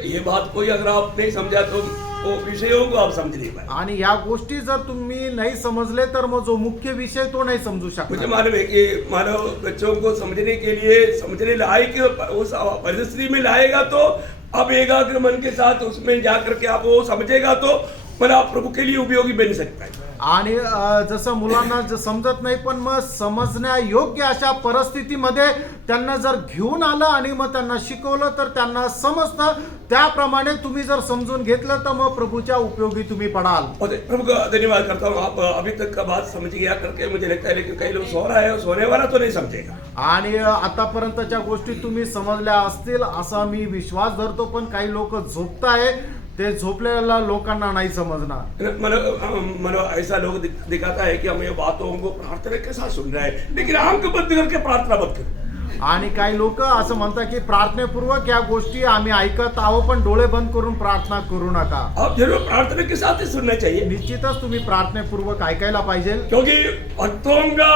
ये बात कोई अगर आप नहीं समझा तो वो विषयों को आप समझ नहीं पाए. आणि या गोष्टी जर तुम्ही नाही समजले तर मग जो मुख्य विषय तो नाही समजू मुझे शकता. मालूम है कि मानव बच्चों को समझने के लिए समझने लायक उस परिस्थिति में लाएगा तो आप एकाग्र मन के साथ उसमें जा करके आप वो समझेगा तो मला आप प्रभु के लिए उपयोगी बन सकता है. आणि जसं मुलांना समजत नाही पण मग समजण्या योग्य अशा परिस्थितीमध्ये त्यांना जर घेऊन आलं आणि मग त्यांना शिकवलं तर त्यांना समजतं. त्याप्रमाणे तुम्ही जर समजून घेतलं तर मग प्रभूच्या उपयोगी तुम्ही पडाल. और प्रभु का धन्यवाद करता हूँ, आप अभी तक का बात समझ गया करके मुझे लगता है. लेकिन कई लोग सो रहा है, सोने वाला तो नहीं समझेगा. आणि आतापर्यंतच्या गोष्टी तुम्ही समजल्या असतील असा मी विश्वास धरतो, पण काही लोक झोपताय ते झोपलेल्या लोकांना नाही समजणार. मतलब ऐसा लोग दिखाता है कि हम ये बातों को प्रार्थना के साथ सुन रहे हैं, लेकिन आंख बंद करके प्रार्थना मत करो. आणि काही लोक असं म्हणतात की प्रार्थनेपूर्वक या गोष्टी आम्ही ऐकत आहोत पण डोळे बंद करून प्रार्थना करू नका. आप जरूर प्रार्थना के साथ ही सुनना चाहिए, निश्चितच तुम्ही प्रार्थनेपूर्वक ऐकायला पाहिजे. क्योंकि भक्तों का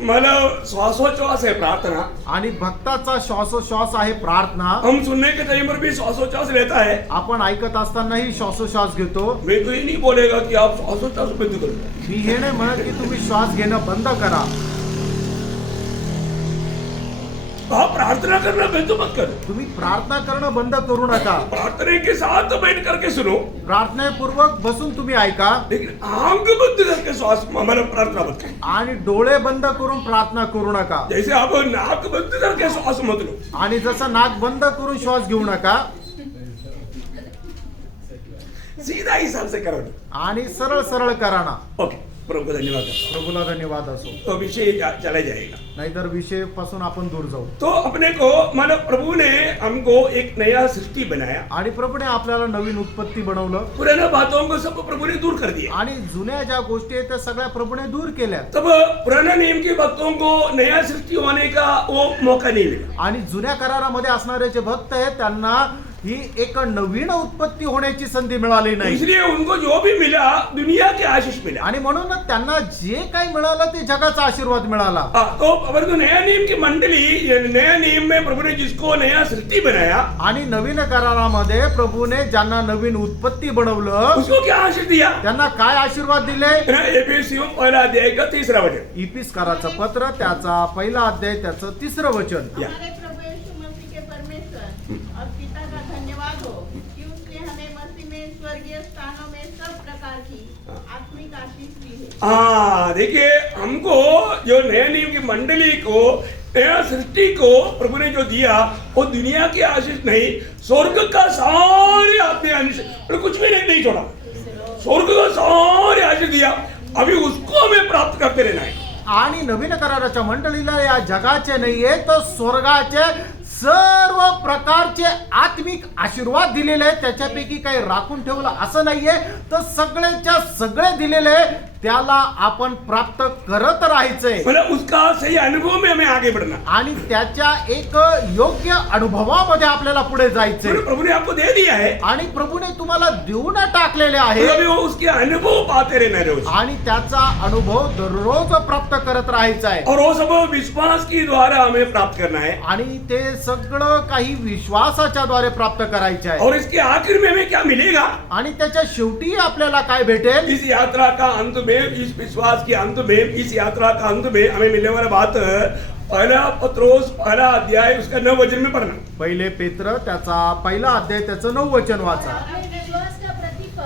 मतलब श्वासोच्छ्वास है प्रार्थना. आणि भक्ताचा श्वासोश्वास आहे प्रार्थना. हम सुनने के टाइम पर भी श्वासोच्छ्वास रहता है. आपण ऐकत असतानाही श्वासोश्वास घेतो. मैं तो ये नहीं बोलेगा कि आप श्वासोच्छ्वास बंद करो. मी हे नाही म्हणत की तुम्ही श्वास घेणं बंद करा. आप प्रार्थना करना बंद मत करो. तुम्ही प्रार्थना करणं बंद करू नका. प्रार्थना के साथ बैठ करके सुनो, प्रार्थनेपूर्वक बसून तुम्ही ऐका, लेकिन आंख बंद करके श्वास मतलब प्रार्थना मत करो. आणि डोळे बंद करून प्रार्थना करू नका. जैसे आप नाक बंद करके श्वास मत लो. आणि जसं नाक बंद करून श्वास घेऊ नका, सीधा हिसाब से करो. आणि सरळ सरळ करा ना. ओके, प्रभु को धन्यवाद करता प्रभूला धन्यवाद असो. हूं. तो विषय चला जाएगा. नाहीतर विषय पासून आपण दूर जाऊ. तो अपने को मानो प्रभु ने हमको एक नया सृष्टि बनाया. आणि प्रभूने आपल्याला नवीन उत्पत्ती बनवलं. पुराने बातों को सब प्रभु ने दूर कर दिया. आणि जुन्या ज्या गोष्टी आहेत त्या सगळ्या प्रभूने दूर केल्या. तब पुराने नियम के भक्तों को नया सृष्टि होने का वो मौका नहीं मिला. आणि जुन्या करारामध्ये असणारे जे भक्त आहेत त्यांना ही एक नवीन उत्पत्ती होण्याची संधी मिळाली नाही. इसलिए उनको जो भी मिला दुनिया के आशीष मिला. आणि म्हणून त्यांना जे काही मिळालं ते जगाचा आशीर्वाद मिळाला. तो परंतु नया नियम की मंडली, नया नियम में प्रभु ने जिसको नया सृष्टि बनाया, आणि नवीन करारामध्ये प्रभूने ज्यांना नवीन उत्पत्ती बनवलं उसको क्या आशीष दिया? त्यांना काय आशीर्वाद दिले? एफेसियों पहला अध्याय का 3रा वचन. इपिस्काराचं पत्र त्याचा पहिला अध्याय त्याचं 3रं वचन. हमारे प्रभु यीशु मसीह के परमेश्वर और पिता का धन्यवाद हो कि उसने हमें मसीह में स्वर्गीय स्थानों में सब प्रकार की आत्मिक आशीष दी है. हाँ, देखिए हमको जो नया नियम की मंडली को नया सृष्टि को प्रभु ने जो दिया वो दुनिया की आशीष नहीं, स्वर्ग का सारे आत्मिक आशीष, कुछ भी नहीं छोड़ा. स्वर्ग का सारे आशीष दिया. अभी उसको हमें प्राप्त करते रहना है. आणि नवीन कराराच्या मंडळीला या जगाचे नाहीये तर स्वर्गाचे सर्व प्रकारचे आत्मिक आशीर्वाद दिलेले आहेत. त्याच्यापैकी काही राखून ठेवलं असं नाहीये, तर सगळेच्या सगळे दिलेले त्याला आपण प्राप्त करत राहायचंय मतलब उसका सही अनुभव में हमें आगे बढ़ना। आणि त्याच्या एक योग्य अनुभवामध्ये आपल्याला पुढे जायचंय मतलब प्रभु ने आपको दे दिया है, आणि प्रभूने तुम्हाला देऊन टाकलेले तो आहे अभी वो उसके अनुभव पाते रहना है रोज, आणि त्याचा अनुभव दररोज प्राप्त करत राहायचा आहे और वो सब विश्वास के द्वारा हमें प्राप्त करना है। आणि ते सगळं काही विश्वासाच्या द्वारे प्राप्त करायचे आहे और इसके आखिर में हमें क्या मिलेगा? आणि त्याच्या शेवटी आपल्याला काय भेटेल? इस यात्रा का अंत में, इस विश्वास के अंत में, इस यात्रा का अंत में हमें मिलने वाला बात पहला पत्रोस पहला अध्याय उसका 9 वचन में पढ़ना। पहिले पेत्र त्याचा पहिला अध्याय त्याचं 9 वचन वाचा. अपने विश्वास का प्रतिफल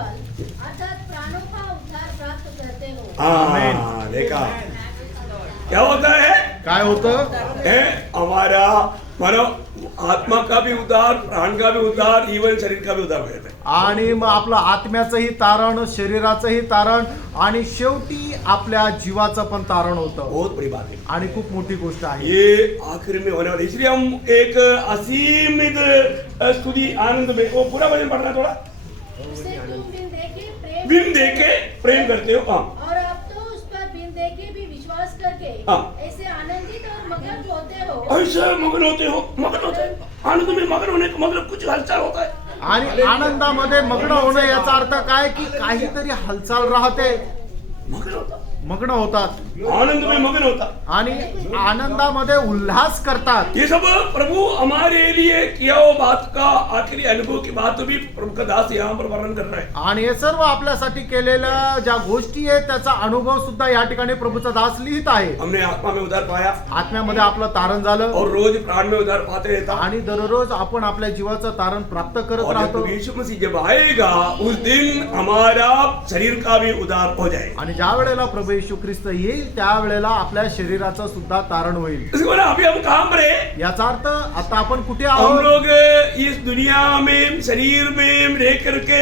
अर्थात प्राणों का उद्धार प्राप्त करते हो। हाँ, देखा क्या होता है? काय होतं? है हमारा मानो आत्मा का भी उद्धार, प्राण का भी उद्धार, इवन शरीर का भी उद्धार हो जाता है। आणि मग आपलं आत्म्याचंही तारण, शरीराचंही तारण आणि शेवटी आपल्या जीवाचं पण तारण होतं. बहुत बड़ी बात है, आणि खूप मोठी गोष्ट आहे. ये आखिर में होने वाला, इसलिए हम एक असीमित स्तुति आनंद में, वो पूरा वचन पढ़ना थोड़ा, उसे तुम बिन देखे प्रेम करते हो। हाँ, और अब तो उस पर बिन देखे भी विश्वास करके हाँ। ऐसे आनंदित और मगन होते हो। ऐसे मगन होते हो, मगन होते हैं। आनंद में मगन होने का मतलब कुछ हलचल होता है। आणि आनंदामध्ये मग्न होणं याचा अर्थ काय की काहीतरी हालचाल राहते, मगन होता, मग्न होतात आनंद में मगन होता। आणि आनंदामध्ये उल्हास करतात. ये सब प्रभु हमारे लिए किया हुआ बात का आखिरी अनुभव की बात भी प्रभु का दास यहाँ पर वर्णन कर रहा है। आणि हे सर्व आपल्यासाठी केलेल्या ज्या गोष्टी आहेत त्याचा अनुभव सुद्धा या ठिकाणी प्रभूचा दास लिहित आहे. हमने आत्मा में उद्धार पाया आत्म्यामध्ये आपलं तारण झालं और रोज प्राण में उद्धार पाते रहता। आणि दररोज आपण आपल्या जीवाचं तारण प्राप्त करत और राहतो. जब यीशु मसीह जब आएगा उस दिन हमारा शरीर का भी उद्धार हो जाएगा। आणि ज्या वेळेला प्रभू येशू ख्रिस्त येईल त्यावेळेला आपल्या शरीराचं सुद्धा तारण होईल. इसको ना अभी हम कहाँ पर है? याचा अर्थ आता आपण कुठे हम आहोत? लोग इस दुनिया में शरीर में रह करके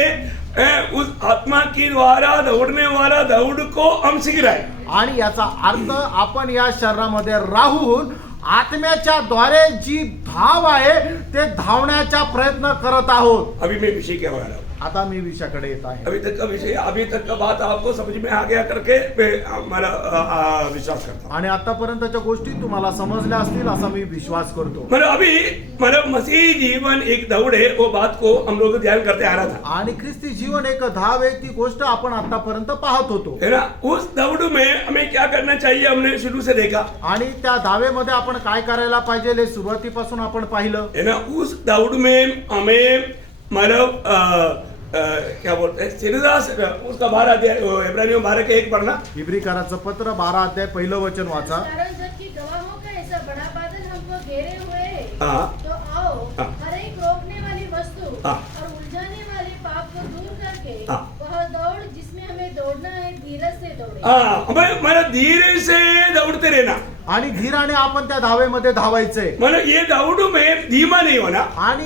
उस आत्मा के द्वारा दौड़ने वाला दौड़ को हम सीख रहे हैं। आणि याचा अर्थ आपण या शरीरामध्ये राहून आत्म्याच्या द्वारे जी धाव आहे ते धावण्याचा प्रयत्न करत आहोत. अभी मैं विषय क्या बता रहा हूँ? आता मी विषयाकडे येत आहे. अभी तक का विषय, अभी तक का बात आपको समझ में आ गया करके मैं हमारा विश्वास करता हूँ। आणि आतापर्यंतच्या गोष्टी तुम्हाला समजल्या असतील असा मी विश्वास करतो. मतलब अभी मतलब मसीही जीवन एक दौड़ है, वो बात को हम लोग ध्यान करते आ रहा था, आणि ख्रिस्ती जीवन एक धाव आहे ती गोष्ट आपण आतापर्यंत पाहत होतो. है ना? उस दौड़ में हमें क्या करना चाहिए हमने शुरू से देखा, आणि त्या धावेमध्ये आपण काय करायला पाहिजे हे सुरुवातीपासून आपण पाहिलं. है ना? उस दौड़ में हमें मतलब क्या बोलते हैं सिरदास, उसका 12 अध्याय इब्रानियों 12 के 1 पढ़ना। इब्रिकाराचं पत्र 12 अध्याय पहिलं वचन वाचा. कारण जबकि गवाहों का ऐसा बड़ा बादल हमको घेरे हुए है, हाँ। तो आओ हाँ। हर एक रोकने वाली वस्तु हाँ। और उलझाने वाले पाप को दूर करके हाँ। वह दौड़ जिसमें हमें दौड़ना है धीरज से दौड़े। हाँ, हमें मतलब धीरे से दौड़ते रहना, आणि धीराने आपण त्या धावेमध्ये धावायचंय. मतलब ये दौड़ में धीमा नहीं होना, आणि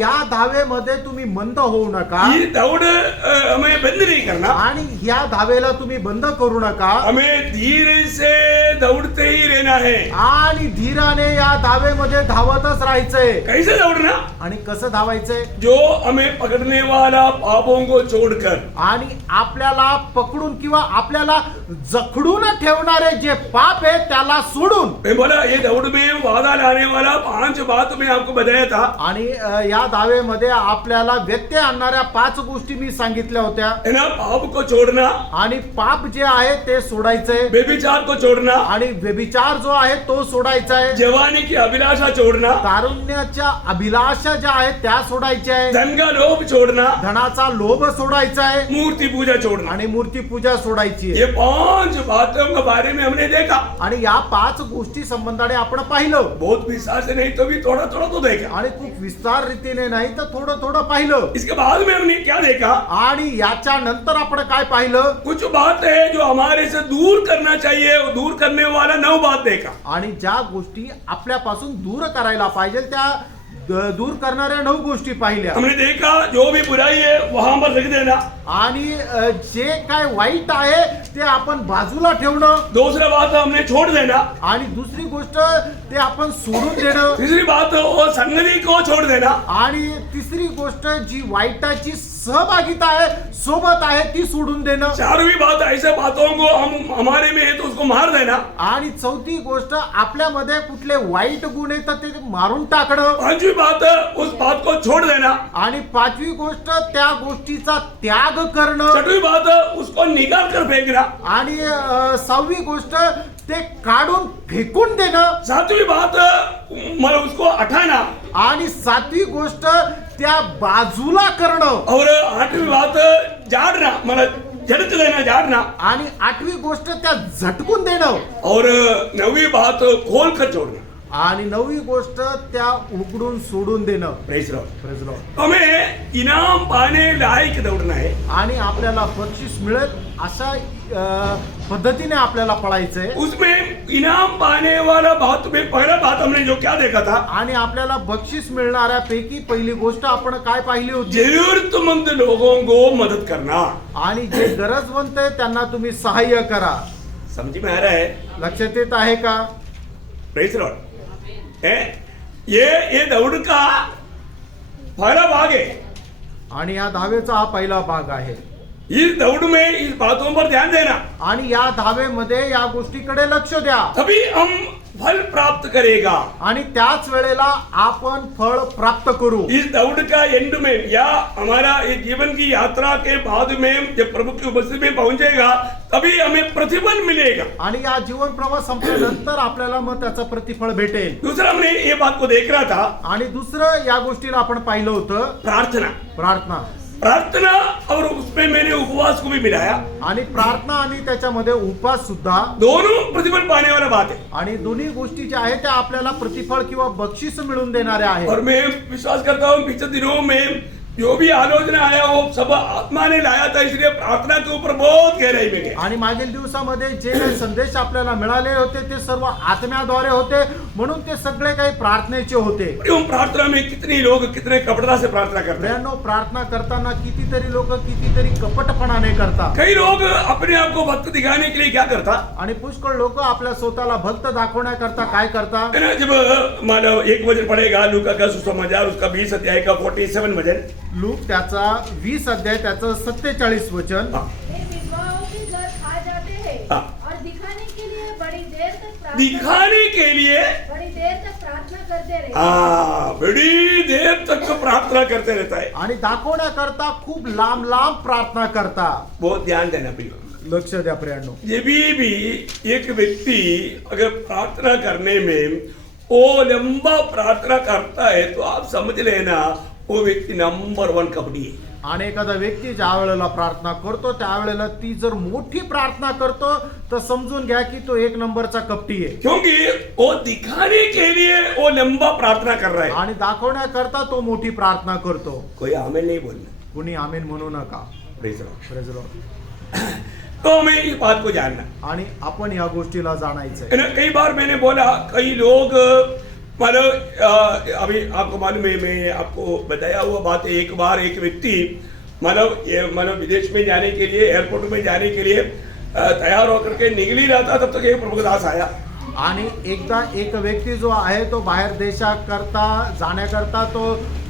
या धावेमध्ये तुम्ही मंद होऊ नका, ये दौड़ हमें बंद नहीं करना, आणि ह्या धावेला तुम्ही बंद करू नका, हमें धीरे से दौड़ते ही रहना है। आणि धीराने या धावेमध्ये धावतच राहायचंय. कैसे दौड़ना? आणि कसं धावायचंय? जो हमें पकड़ने वाला पापों को छोड़कर, आणि आपल्याला पकडून किंवा आपल्याला जखडून ठेवणारे जे पाप आहे त्याला सोडून. मैं बोला ये दौड़ में वादा लाने वाला 5 बात मैं आपको बताया था, आणि या दावेमध्ये आपल्याला व्यत्यय आणणाऱ्या 5 गोष्टी मी सांगितल्या होत्या. है ना? पाप को छोड़ना, आणि पाप जे आहे ते सोडायचंय, व्यभिचार को छोड़ना, आणि व्यभिचार जो आहे तो सोडायचा आहे, जवानी की अभिलाषा छोड़ना, तारुण्याच्या अभिलाषा ज्या आहेत त्या सोडायच्या आहे, धन का लोभ छोड़ना, धनाचा लोभ सोडायचा आहे, मूर्ति पूजा छोड़ना। आणि मूर्ती पूजा सोडायची ये आहे. 5 बातों के बारे में हमने देखा, आणि या 5 गोष्टी संबंधाने आपण पाहिलं. बहुत विस्तार से नहीं तो भी थोड़ा थोड़ा तो देखा। आणि खूप विस्तार रीतीने नाही तर थोडं थोडं पाहिलं. इसके बाद में हमने क्या देखा? आणि याच्या नंतर आपण काय पाहिलं? कुछ बात है जो हमारे से दूर करना चाहिए, वो दूर करने वाला 9 बात देखा। आणि ज्या गोष्टी आपल्यापासून दूर करायला पाहिजे त्या दूर करणाऱ्या 9 गोष्टी पाहिल्या. हमने देखा जो भी बुराई है वहां पर रख देना, आणि जे काय वाईट आहे ते आपण बाजूला ठेवणं. दूसरा बात हमने छोड़ देना, आणि दुसरी गोष्ट ते आपण सोडून देणं. तीसरी बात वो संगति को छोड़ देना, आणि तिसरी गोष्ट जी वाईटाची सहभागिता आहे, सोबत आहे, ती सोडून देणं. चारवीं बात, ऐसे बातों को हम हमारे में है तो उसको मार देना. आणि चौथी गोष्ट, आपल्यामध्ये कुठले वाईट गुण आहेत तर ते मारून टाकणं. पांचवी बात, उस बात को छोड़ देना. आणि पाचवी गोष्ट, त्या गोष्टीचा त्याग करणं. छठवीं बात, उसको निकाल कर फेंकना. आणि सहावी गोष्ट, ते काढून फेकून देणं. सातवीं बात, मतलब उसको हटाना. आणि सातवी गोष्ट, त्या बाजूला करणं. और आठवीं बात, झाड़ना, मतलब झटक देना, झाड़ना. आणि आठवी गोष्ट, त्या झटकून देणं. और नौवीं बात, खोल कर छोड़ना. आणि नववी गोष्ट, त्या उघडून सोडून देणं. Praise Lord. Praise the Lord. हमें इनाम पाने लायक दौड़ना है. आणि आपल्याला बक्षीस मिळेल अशा पद्धतीने आपल्याला पळायचंय. उसमें इनाम पाने वाला बात में पहला बात हमने जो क्या देखा था, आणि आपल्याला बक्षीस मिळणाऱ्या पैकी पहिली गोष्ट आपण काय पाहिली होती? जरूरतमंद लोगों को मदद करना. आणि जे गरजवंत आहे त्यांना तुम्ही सहाय्य करा. समझ में आ रहा है? लक्षात येत आहे का? Praise Lord. ये दौड़ का पहला भाग है. आणि या धावेचा हा पहिला भाग आहे. इस दौड़ में इस बातों पर ध्यान देना, आणि या धावेमध्ये या गोष्टीकडे लक्ष द्या. तभी हम फल प्राप्त करेगा. आणि त्याच वेळेला आपण फळ प्राप्त करू. इस दौड़ का एंड में या हमारा ये जीवन की यात्रा के बाद में जब प्रभु की उपस्थिति में पहुंचेगा, तभी हमें प्रतिफल मिलेगा. आणि या जीवन प्रवास संपल्यानंतर आपल्याला मग त्याचं प्रतिफळ भेटेल. दूसरा हमने ये बात को देख रहा था, आणि दुसरं या गोष्टीला आपण पाहिलं होतं, प्रार्थना. प्रार्थना. प्रार्थना और उसमें मैंने उपवास को भी मिलाया. आणि प्रार्थना आणि त्याच्यामध्ये उपवास सुद्धा, दोनों प्रतिफल पाने वाला बात है. आणि दोन्ही गोष्टी ज्या आहेत त्या आपल्याला प्रतिफळ किंवा बक्षीस मिळून देणाऱ्या आहेत. और मैं विश्वास करता हूँ पिछले दिनों में जो भी आलोचना आया वो सब आत्मा ने लाया था, इसलिए प्रार्थना के ऊपर बहुत गहराई में गया. आणि मागील दिवसामध्ये जे काही संदेश आपल्याला मिळाले होते ते सर्व आत्म्याद्वारे होते, म्हणून ते सगळे काही प्रार्थनेचे होते. हम प्रार्थना में कितनी लोग कितने कपटता से प्रार्थना करते हैं. प्रियांनो, प्रार्थना करताना कितीतरी लोक कितीतरी कपटपणाने करतात. कई लोग अपने आप को भक्त दिखाने के लिए क्या करता आणि पुष्कळ लोक आपल्या स्वतःला भक्त दाखवण्याकरता काय करतात? है ना. जब मानो एक वचन पढ़ेगा लूका का सुसमाचार उसका 20 अध्याय का 47 वचन. लूक त्याचा 20 अध्याय त्याचं 47 वचन. हाँ. वे विधवाओं के घर आ जाते हैं हाँ. और दिखाने के लिए बड़ी देर तक प्रार्थना करते रहे. बड़ी देर तक प्रार्थना करते रहता है. आणि दाखवण्याकरता खूप लांब लांब प्रार्थना करता. बहुत ध्यान देना प्रिय. लक्ष द्या प्रियांनो. ये भी एक व्यक्ति अगर प्रार्थना करने में वो लंबा प्रार्थना करता है तो आप समझ लेना वो व्यक्ति नंबर 1 कबड्डी है. आणि एखादा व्यक्ती ज्या वेळेला प्रार्थना करतो त्यावेळेला ती जर मोठी प्रार्थना करतो तर समजून घ्या की तो 1 नंबरचा कपटी आहे. क्योंकि वो दिखाने के लिए वो लंबा प्रार्थना कर रहा है. आणि दाखवण्याकरता तो मोठी प्रार्थना करतो. कोई आमीन नहीं बोलना. कुणी आमीन म्हणू नका. Praise the Lord. Praise the Lord. तो हमें इस बात को जानना आणि आपण या गोष्टीला जाणायचंय. है ना. कई बार मैंने बोला कई लोग मानो अभी आपको मालूम है, मैं आपको बताया हुआ बात है. एक बार एक व्यक्ति मानो विदेश में जाने के लिए एयरपोर्ट में जाने के लिए तैयार होकर के निकल ही रहा था, तब तक एक प्रभु दास आया. आणि एकदा एक व्यक्ती जो आहे तो बाहेर देशाकरता जाण्याकरता तो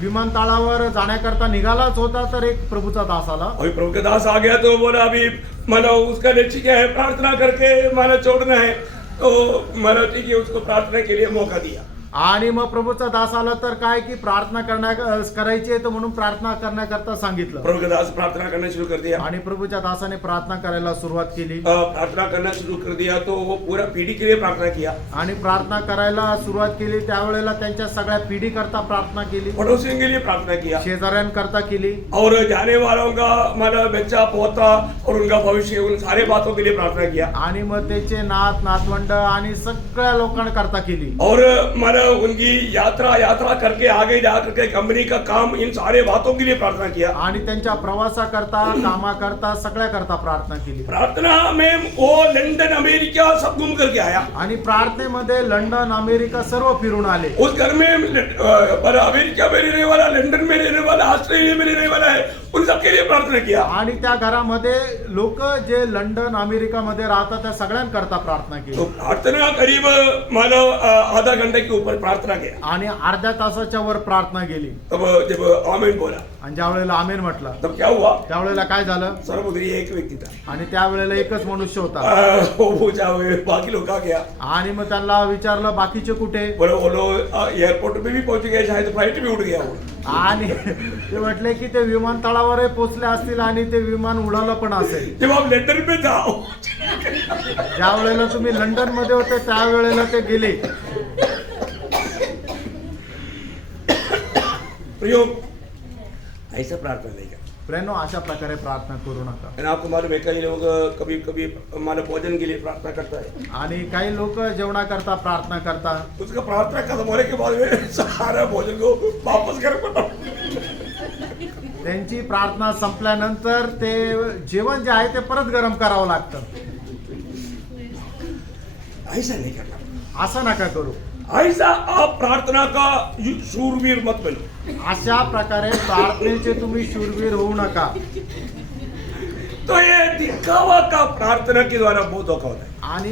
विमानतळावर जाण्याकरता निघालाच होता, तर एक प्रभूचा दास आला. अभी प्रभु का दास आ गया तो बोला अभी मानो उसका लक्ष्य क्या है, प्रार्थना करके मानो छोड़ना है. तो मानो ठीक है, उसको प्रार्थना के लिए मौका दिया. आणि मग प्रभूचा दास आला तर काय की प्रार्थना करायची आहे तर म्हणून प्रार्थना करण्याकरता सांगितलं. प्रभु का दास प्रार्थना करना शुरू कर दिया. आणि प्रभूच्या दासाने प्रार्थना करायला सुरुवात केली. प्रार्थना करना शुरू कर दिया तो वो पूरा पीढ़ी के लिए प्रार्थना किया. आणि प्रार्थना करायला सुरुवात केली त्यावेळेला त्यांच्या सगळ्या पिढी करता प्रार्थना केली. पड़ोसियों के लिए प्रार्थना किया. शेजाऱ्यांकरता केली. और जाने वालों का मानो बच्चा पोता और उनका भविष्य, उन सारे बातों के लिए प्रार्थना किया. आणि मग त्याचे नात नातवंड आणि सगळ्या लोकांकरता केली. और मानो उनकी यात्रा करके आगे जा करके कंपनी का काम, इन सारे बातों के लिए प्रार्थना किया. आणि त्यांच्या प्रवासाकरता कामाकरता सगळ्याकरता प्रार्थना केली. प्रार्थना में वो लंदन अमेरिका सब घूम करके आया. आणि प्रार्थनेमध्ये लंडन अमेरिका सर्व फिरून आले. उस घर में अमेरिका में रहने वाला, लंदन में रहने वाला, ऑस्ट्रेलिया में रहने वाला है, उन सबके लिए प्रार्थना किया. आणि त्या घरामध्ये लोक जे लंडन अमेरिका मध्ये राहतात त्या सगळ्यांकरता प्रार्थना केली. तो प्रार्थना करीब मानो आधा घंटे के ऊपर ऊपर प्रार्थना किया। आणि अर्ध्या तासाच्या वर प्रार्थना गेली तब जब आमीन बोला आणि ज्या वेळेला आमेन म्हटलं तब क्या हुआ, त्यावेळेला काय झालं सर्वोदरी एक व्यक्ती था। आणि त्यावेळेला एकच मनुष्य होता वो पूछा बाकी लोग कहाँ गया, आणि मग त्यांना विचारलं बाकीचे कुठे, बोले वो लोग एयरपोर्ट पे भी पहुंच गए, शायद फ्लाइट भी उड़ गया वो। आणि ते म्हटले की ते विमानतळावर पोहोचले असतील आणि ते विमान उडालं पण असेल। जब आप लंदन में जाओ, ज्या वेळेला तुम्ही लंडन मध्ये होते त्यावेळेला ते गेले। प्रियो ऐसा प्रार्थना नहीं कर। प्रेनो अशा प्रकारे प्रार्थना करू नका। और आपको मालूम है कई लोग कभी कभी मानव भोजन के लिए प्रार्थना करता है, आणि काही लोक जेवणा करता प्रार्थना करता, उसका प्रार्थना खत्म होने के बाद में सारा भोजन को वापस कर पड़ा। त्यांची प्रार्थना संपल्यानंतर ते जेवण जे आहे ते परत गरम करावं लागतं। ऐसा नहीं करना, असं नका करू। ऐसा आप प्रार्थना का शूरवीर मत बनो। अशा प्रकारे प्रार्थनेचे तुम्ही शूरवीर होऊ नका। तो ये दिखावा का प्रार्थना के द्वारा बहुत धोखा होता है, आणि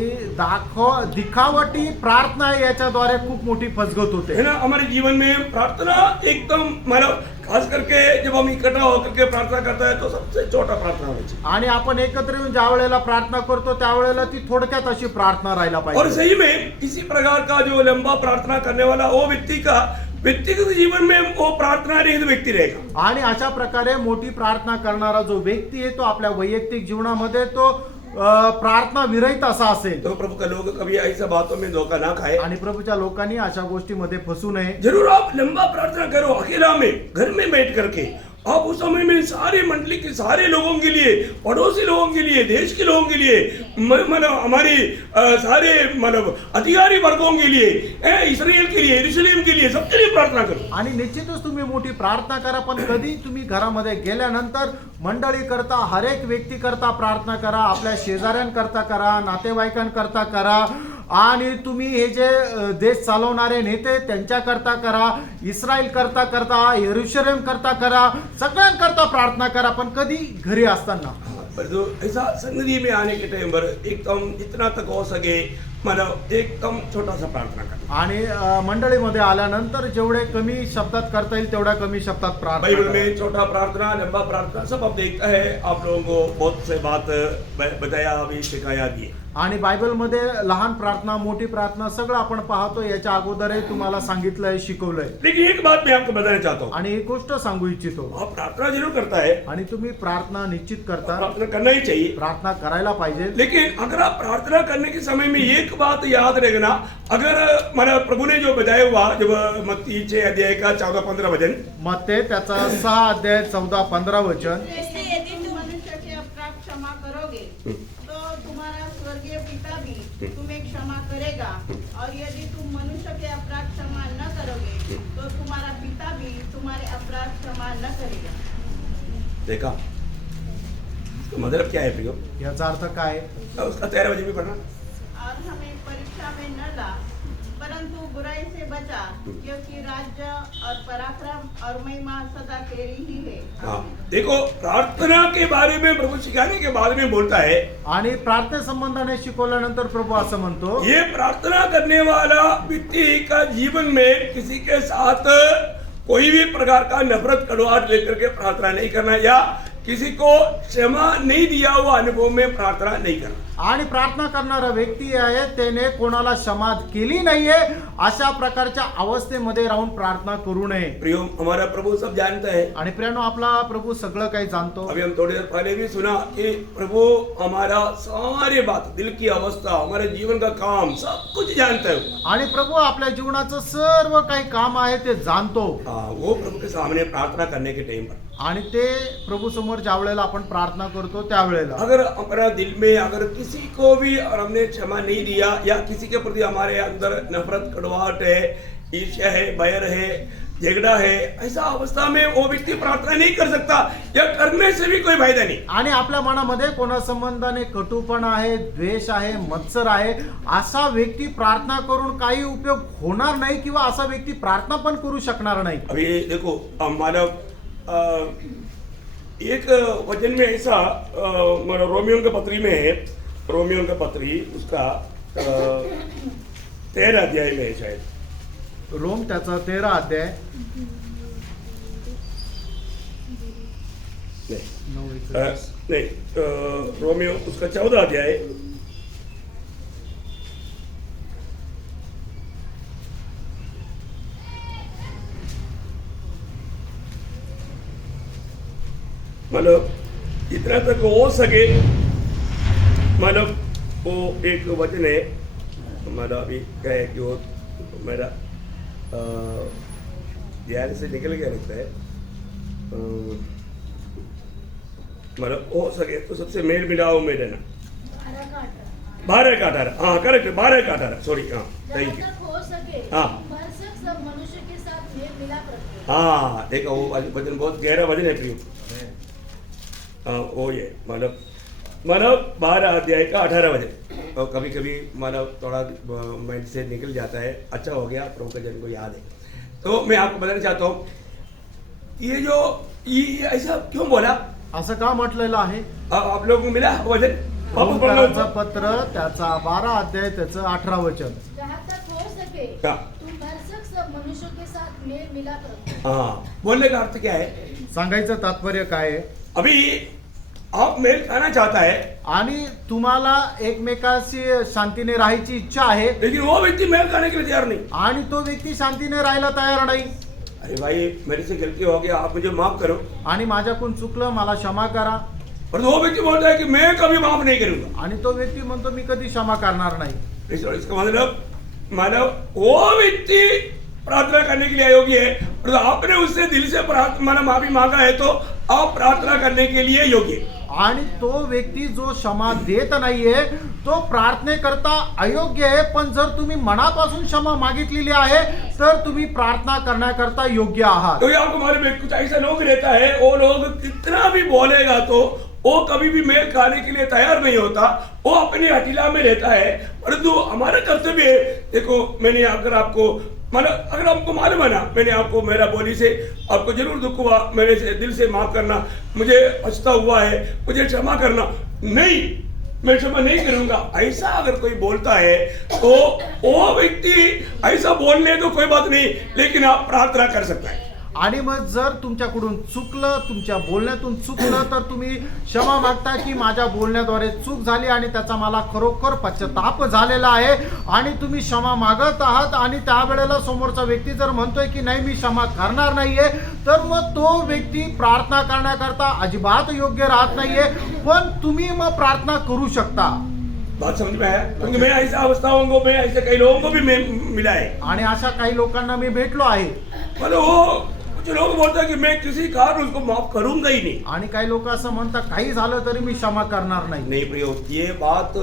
दिखावटी प्रार्थना याच्याद्वारे खूप मोठी फसगत होते है ना। हमारे जीवन में प्रार्थना एकदम मतलब खास करके जब हम इकट्ठा होकर के प्रार्थना करता है तो सबसे छोटा प्रार्थना होना चाहिए। आणि आपण एकत्र येऊन ज्या वेळेला प्रार्थना करतो त्यावेळेला ती थोडक्यात अशी प्रार्थना राहायला और पाहिजे। सही में इसी प्रकार का जो लंबा प्रार्थना करने वाला वो व्यक्ति का व्यक्तिगत जीवन में वो प्रार्थना रहित व्यक्ति रहेगा। आणि अशा प्रकारे मोठी प्रार्थना करणारा जो व्यक्ती आहे तो आपल्या वैयक्तिक जीवनामध्ये तो प्रार्थना विरहित असा असेल। तो प्रभु का लोग कभी ऐसा बातों में धोखा ना खाए। आणि प्रभूच्या लोकांनी अशा गोष्टीमध्ये फसू नये। जरूर आप लंबा प्रार्थना करो अकेला में घर में बैठ करके, आप उस समय में सारे मंडली के सारे लोगों के लिए, पड़ोसी लोगों के लिए, देश के लोगों के लिए, मतलब हमारी सारे मतलब अधिकारी वर्गों के लिए, इस्राएल के लिए, यरूशलेम के लिए, सबके लिए प्रार्थना करो। आणि निश्चितच तुम्ही मोठी प्रार्थना करा, पण कधी तुम्ही घरामध्ये गेल्यानंतर मंडळी करता हर एक व्यक्ती करता प्रार्थना करा, आपल्या शेजाऱ्यांकरता करा, नातेवाईकांकरता करा, आणि तुम्ही हे जे देश चालवणारे नेते त्यांच्याकरता करा, इस्रायल करता यरूशलेम करता सगळ्यांकरता प्रार्थना करा, पण कधी घरी असताना। पर जो ऐसा संगति में आने के टाइम पर एकदम जितना तक हो सके मतलब एकदम छोटा सा प्रार्थना करना। आणि मंडळीमध्ये आल्यानंतर जेवढे कमी शब्दात करता येईल तेवढ्या कमी शब्दात प्रार्थना बाइबल करा। में छोटा प्रार्थना, लंबा प्रार्थना सब आप देखता है, आप लोगों को बहुत से बात बताया भी, सिखाया भी। आणि बायबलमध्ये लहान प्रार्थना मोठी प्रार्थना सगळं आपण पाहतो, याच्या अगोदरही तुम्हाला सांगितलंय, शिकवलंय। लेकिन एक बात मैं आपको बताना चाहता हूँ, आणि एक गोष्ट सांगू इच्छितो, आप प्रार्थना जरूर करता है, आणि तुम्ही प्रार्थना निश्चित करता, प्रार्थना करना ही चाहिए, प्रार्थना करायला पाहिजे। लेकिन अगर आप प्रार्थना करने के समय में एक बात याद रखना, अगर मतलब प्रभु ने जो बताया हुआ जब मत्ती 6 अध्याय का 14-15 वचन, मत्ते त्याचा 6 अध्याय 14-15 वचन, इसलिए यदि तुम मनुष्य के अपराध क्षमा करोगे तो तुम्हारा स्वर्गीय पिता भी तुम्हें क्षमा करेगा, और यदि तुम मनुष्य के अपराध क्षमा न करोगे तो तुम्हारा पिता भी तुम्हारे अपराध क्षमा न करेगा। देखा तो मतलब क्या है प्रियो? याचा अर्थ काय? उसका 13 वचन भी पढ़ना। और हमें परीक्षा में न ला, परंतु बुराई से बचा, क्योंकि राज्य और पराक्रम और महिमा सदा तेरी ही है। हाँ, देखो प्रार्थना के बारे में प्रभु सिखाने के बाद में बोलता है, आणि प्रार्थने संबंधाने शिकवल्यानंतर प्रभू असं म्हणतो, ये प्रार्थना करने वाला व्यक्ति का जीवन में किसी के साथ कोई भी प्रकार का नफरत कड़वाहट लेकर के प्रार्थना नहीं करना, या किसी को क्षमा नहीं दिया हुआ अनुभव में प्रार्थना नहीं करना। आणि प्रार्थना करणारा व्यक्ती आहे त्याने कोणाला क्षमा केली नाहीये अशा प्रकारच्या अवस्थेमध्ये राहून प्रार्थना करू नये। प्रियो, हमारा प्रभु सब जानता है, आणि प्रियानो आपला प्रभू सगळं काही जाणतो। अभी हम थोड़ी देर पहले भी सुना कि प्रभु हमारा सारे बात, दिल की अवस्था, हमारे जीवन का काम सब कुछ जानता है। आणि प्रभू आपल्या जीवनाचं सर्व काही काम आहे ते जाणतो। हाँ, वो प्रभु के सामने प्रार्थना करने के टाइम पर, आणि ते प्रभू समोर ज्या वेळेला आपण प्रार्थना करतो त्यावेळेला अगर हमारा दिल में अगर किसी को भी और हमने क्षमा नहीं दिया, या किसी के प्रति हमारे अंदर नफरत कड़वाहट है, ईर्ष्या है, बैर है, झगड़ा है, ऐसा अवस्था में वो व्यक्ति प्रार्थना नहीं कर सकता, या करने से भी कोई फायदा नहीं। आणि आपल्या मनामध्ये कोणा संबंधाने कटुपणा आहे, द्वेष आहे, मत्सर आहे, असा व्यक्ती प्रार्थना करून काही उपयोग होणार नाही, किंवा असा व्यक्ती प्रार्थना पण करू शकणार नाही। अभी देखो हमारा एक वचन में ऐसा रोमियो के पत्री में है, रोमियो का पत्री उसका 13 अध्याय में है शायद, रोम त्याचा 13 अध्याय नहीं रोमियो उसका 14 अध्याय मतलब इतना तक हो सके, मतलब वो एक वचन है मतलब अभी क्या है कि वो मेरा ध्यान से निकल गया लगता है, मतलब हो सके तो सबसे मेल मिलाओ में रहना। 12 का 18, हाँ करेक्ट, 12 का 18, सॉरी, हाँ थैंक यू। जहाँ तक हो सके हाँ। भरसक सब मनुष्य के साथ मेल मिलाप रखो। हाँ देखा वो वचन बहुत गहरा वचन है प्रियो। हाँ वो ये मतलब 12 अध्याय का 18 वचन, और कभी कभी मतलब थोड़ा माइंड से निकल जाता है, अच्छा हो गया प्रभु के जन को याद है। तो मैं आपको बताना चाहता हूँ ये जो ये ऐसा क्यों बोला, असं का म्हटलेलं आहे? आप लोगों को मिला वचन वापस पढ़ लो। रोमकरांचं पत्र त्याचा 12 अध्याय त्याचं 18 वचन। जहाँ तक हो सके हाँ। तुम भरसक सब मनुष्यों के साथ मेल मिलाप रखो। हाँ बोलने का अर्थ क्या है, सांगायचं तात्पर्य काय आहे? अभी आप मेल खाना चाहता है आणि तुम्हाला एकमेकाशी शांतीने राहायची इच्छा आहे, लेकिन वो व्यक्ति मेल खाने के लिए तैयार नहीं। आणि तो व्यक्ती शांतीने राहायला तयार नाही, अरे भाई मेरे से गलती हो गया, आप मुझे माफ करो, आणि माझ्याकडून चुकलं मला क्षमा करा, और वो व्यक्ति बोलता है कि मैं कभी माफ नहीं करूंगा। आणि तो व्यक्ती म्हणतो मी कधी क्षमा करणार नाही। इसका मतलब वो व्यक्ति प्रार्थना करने के लिए अयोग्य है, और आपने उससे दिल से माफी मांगा है तो आप प्रार्थना करने के लिए योग्य है। आणि तो व्यक्ती जो क्षमा देत नाहीये तो प्रार्थनेकरता अयोग्य आहे, पण जर तुम्ही मनापासून क्षमा मागितलेली आहे तर तुम्ही प्रार्थना करण्याकरता योग्य आहात। तो ये आपको मालूम है कुछ ऐसा लोग रहता है, वो लोग कितना भी बोलेगा तो वो कभी भी मेल खाने के लिए तैयार नहीं होता, वो अपने हटीला में रहता है। परंतु हमारा कर्तव्य है, देखो मैंने अगर आपको मतलब अगर आपको मालूम है ना, मैंने आपको मेरा बोली से आपको जरूर दुख हुआ, मेरे से दिल से माफ करना, मुझे पछता हुआ है, मुझे क्षमा करना, नहीं मैं क्षमा नहीं करूंगा, ऐसा अगर कोई बोलता है तो वो व्यक्ति ऐसा बोलने तो कोई बात नहीं, लेकिन आप प्रार्थना कर सकता है। आणि मग जर तुमच्याकडून चुकलं, तुमच्या बोलण्यातून चुकलं तर तुम्ही क्षमा मागता की माझ्या बोलण्याद्वारे चूक झाली आणि त्याचा मला खरोखर पश्चाताप झालेला आहे, आणि तुम्ही क्षमा मागत आहात, आणि त्यावेळेला समोरचा व्यक्ती जर म्हणतोय की नाही मी क्षमा करणार नाहीये, तर मग तो व्यक्ती प्रार्थना करण्याकरता अजिबात योग्य राहत नाहीये, पण तुम्ही मग प्रार्थना करू शकता। बात समझ में आया? क्योंकि मैं ऐसा अवस्थाओं को, मैं ऐसे कई लोगों को भी मैं मिला है, आणि अशा काही लोकांना मी भेटलो आहे, मतलब वो कुछ लोग बोलते हैं कि मैं किसी कारण उसको माफ करूंगा ही नहीं। आणि काही लोक असं म्हणतात काही झालं तरी मी क्षमा करणार नाही। नहीं प्रियो, ये बात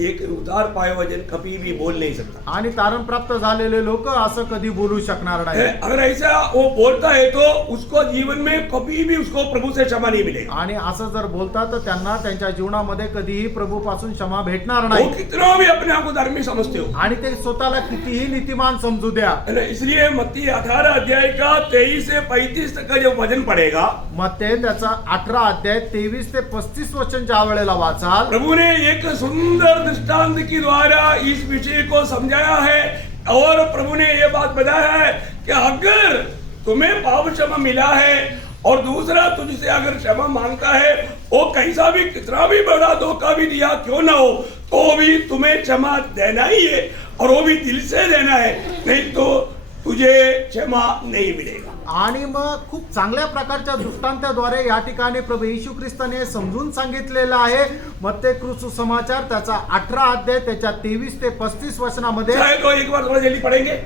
एक उदार पाए वजन कभी भी बोल नहीं सकता, आणि तारण प्राप्त झालेले लोक असं कधी बोलू शकणार नाही। अगर ऐसा वो बोलता है तो उसको जीवन में कभी भी उसको प्रभु से क्षमा नहीं मिलेगा। आणि असं जर बोलतात तर त्यांना त्यांच्या जीवनामध्ये कधीही प्रभूपासून क्षमा भेटणार वो नाही, कितना भी अपने आप को धार्मिक समझते हो, आणि ते स्वतःला कितीही नीतिमान समजू द्या। है ना? इसलिए मत्ती 18 अध्याय का 23 से 35 तक का जो वचन पढ़ेगा, मग ते त्याचा 18 अध्याय 23 ते 35 वचन ज्या वेळेला वाचाल, प्रभु ने एक सुंदर दृष्टांत के द्वारा इस विषय को समझाया है, और प्रभु ने ये बात बताया है कि अगर तुम्हें पाप क्षमा मिला है और दूसरा तुझसे अगर क्षमा मांगता है, वो कैसा भी कितना भी बड़ा धोखा भी दिया क्यों ना हो, तो भी तुम्हें क्षमा देना ही है, और वो भी दिल से देना है, नहीं तो तुझे क्षमा नहीं मिलेगा। आणि मग खूप चांगल्या प्रकारच्या दृष्टांताद्वारे या ठिकाणी प्रभू येशू ख्रिस्ताने समजून सांगितलेलं आहे। मत्ते सुसमाचार त्याचा 18 अध्याय त्याच्या 23 ते 35 वचनामध्ये, चाहे तो एक बार थोड़ा जल्दी पढ़ेंगे,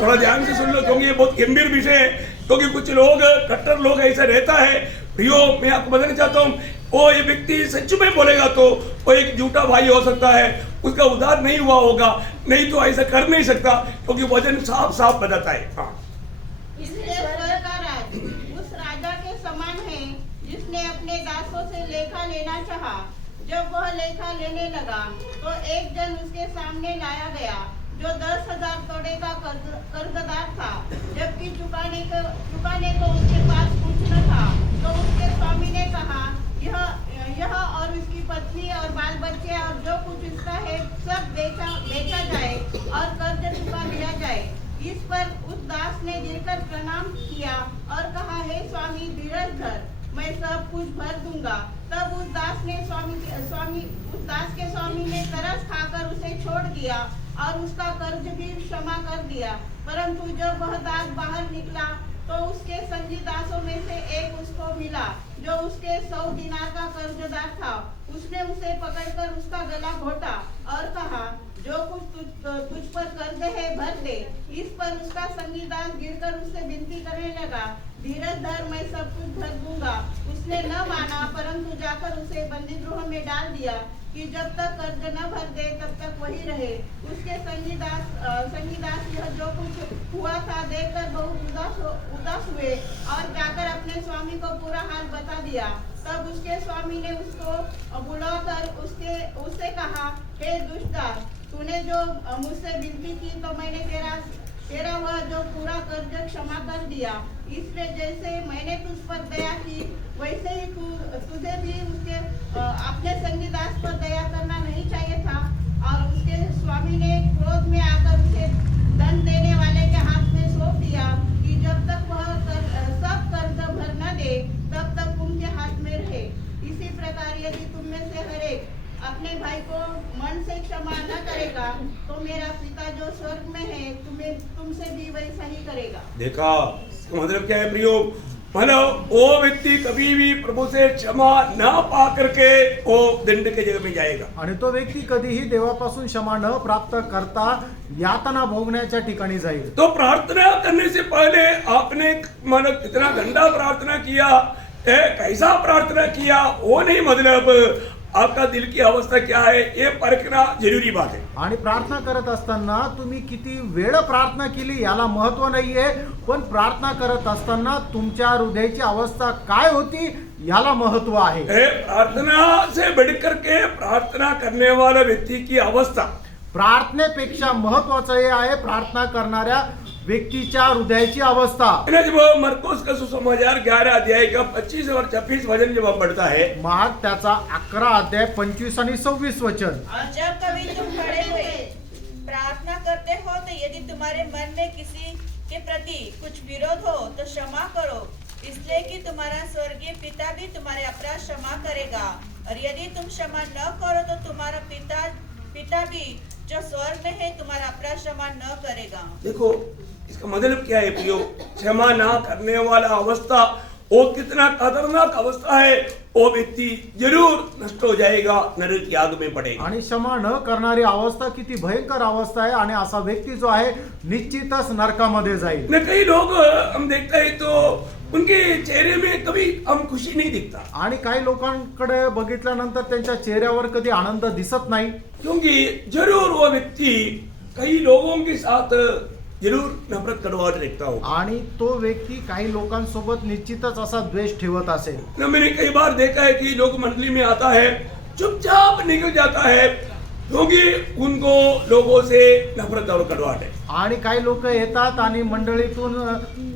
थोड़ा ध्यान से सुन लो, क्योंकि ये बहुत गंभीर विषय है, क्योंकि कुछ लोग कट्टर लोग ऐसा रहता है। प्रियो मैं आपको बताना चाहता हूँ, वो ये व्यक्ति सच में बोलेगा तो वो एक झूठा भाई हो सकता है, उसका उद्धार नहीं हुआ होगा, नहीं तो ऐसा कर नहीं सकता, क्योंकि वचन साफ साफ बताता है। हाँ इसलिए स्वर्ग का राज उस राजा के समान है जिसने अपने दासों से लेखा लेना चाहा। जब वह लेखा लेने लगा तो एक जन उसके सामने लाया गया जो 10,000 तोड़े का कर्जदार था, जबकि चुकाने को उसके पास कुछ न था। तो उसके स्वामी ने कहा यह और उसकी पत्नी और बाल बच्चे और जो कुछ इसका है सब बेचा जाए और कर्ज चुका दिया जाए। इस पर कर प्रणाम किया और कहा, हे स्वामी धीरज धर, मैं सब कुछ भर दूंगा। तब उस दास के स्वामी ने तरस खाकर उसे छोड़ दिया और उसका कर्ज भी क्षमा कर दिया। परंतु जब वह दास बाहर निकला तो उसके संगी दासों में से एक उसको मिला जो उसके 100 दिनार का कर्जदार था। उसने उसे पकड़कर उसका गला घोटा और कहा, जो कुछ तुझ पर कर्ज है भर दे। इस पर उसका संगी दास गिरकर उससे विनती करने लगा, धीरज धर, मैं सब कुछ भर दूंगा। उसने न माना, परंतु जाकर उसे बंदी गृह में डाल दिया कि जब तक कर्ज न भर दे तब तक वही रहे। उसके संगी दास यह जो कुछ हुआ था देखकर बहुत उदास हुए और जाकर अपने स्वामी को पूरा हाल बता दिया। तब उसके स्वामी ने उसको बुलाकर उससे कहा, हे दुष्ट दास, तूने जो मुझसे विनती की तो मैंने तेरा वह जो पूरा कर्ज क्षमा कर दिया। इसलिए जैसे मैंने तुझ पर दया की वैसे ही तुझे भी उसके अपने संगी दास पर दया करना नहीं चाहिए था। और उसके स्वामी ने क्रोध में आकर उसे दंड देने वाले के हाथ में सौंप दिया कि जब तक वह सब कर्ज भर न दे तब तक उनके हाथ में रहे। इसी प्रकार यदि तुम में से हर एक अपने भाई को मन से क्षमा न करेगा तो मेरा पिता जो स्वर्ग में है तुमसे भी वैसा ही करेगा। देखा, इसका मतलब क्या है प्रियो? मतलब वो व्यक्ति कभी भी प्रभु से क्षमा ना पा करके वो दंड के जगह में जाएगा। आणि तो व्यक्ती कधीही देवापासून क्षमा न प्राप्त करता यातना भोगण्याच्या ठिकाणी जाईल। तो प्रार्थना करने से पहले आपने मतलब कितना गंदा प्रार्थना किया, कैसा प्रार्थना किया, वो नहीं, मतलब आपका दिल की अवस्था क्या है ये परखना जरूरी बात है। आणि प्रार्थना करत असताना तुम्ही किती वेळ प्रार्थना केली याला महत्व नाहीये, पण प्रार्थना करत असताना तुमच्या हृदयाची अवस्था काय होती याला महत्व आहे। प्रार्थना से बढ़कर के प्रार्थना करने वाला व्यक्ति की अवस्था, प्रार्थनेपेक्षा महत्वाचं हे आहे प्रार्थना करणाऱ्या व्यक्तीच्या हृदयाची अवस्था। जब मरकुस का सुसमाचार 11 अध्याय का 25 और 26 वचन जब बढ़ता है, मार्क त्याचा 11 अध्याय 25 आणि 26 वचन। और जब कभी तुम खड़े हुए प्रार्थना करते हो तो यदि तुम्हारे मन में किसी के प्रति कुछ विरोध हो तो क्षमा करो, इसलिए कि तुम्हारा स्वर्गीय पिता भी तुम्हारे अपराध क्षमा करेगा। और यदि तुम क्षमा न करो तो तुम्हारा पिता भी जो स्वर्ग में है तुम्हारा अपराध क्षमा न करेगा। देखो इसका मतलब क्या है प्रियो? क्षमा ना करने वाला अवस्था वो कितना खतरनाक अवस्था है, वो व्यक्ति जरूर नष्ट हो जाएगा, नरक की आग में पड़ेगा। आणि क्षमा न करणारी अवस्था किती भयंकर अवस्था आहे आणि असा व्यक्ती जो आहे निश्चितच नरकामध्ये जाईल। न कई लोग हम देखते हैं तो उनके चेहरे में कभी हम खुशी नहीं दिखता, आणि काही लोकांकडे बघितल्यानंतर त्यांच्या चेहऱ्यावर कधी आनंद दिसत नाही, क्योंकि जरूर वो व्यक्ति कई लोगों के साथ जरूर नफरत कड़वाहट रखता हो। आणि तो व्यक्ती काही लोकांसोबत निश्चितच असा द्वेष ठेवत असेल। न मैंने कई बार देखा है कि लोग मंडली में आता है चुपचाप निकल जाता है क्योंकि उनको लोगों से नफरत और कड़वाहट है। आणि काही लोक येतात आणि मंडळीतून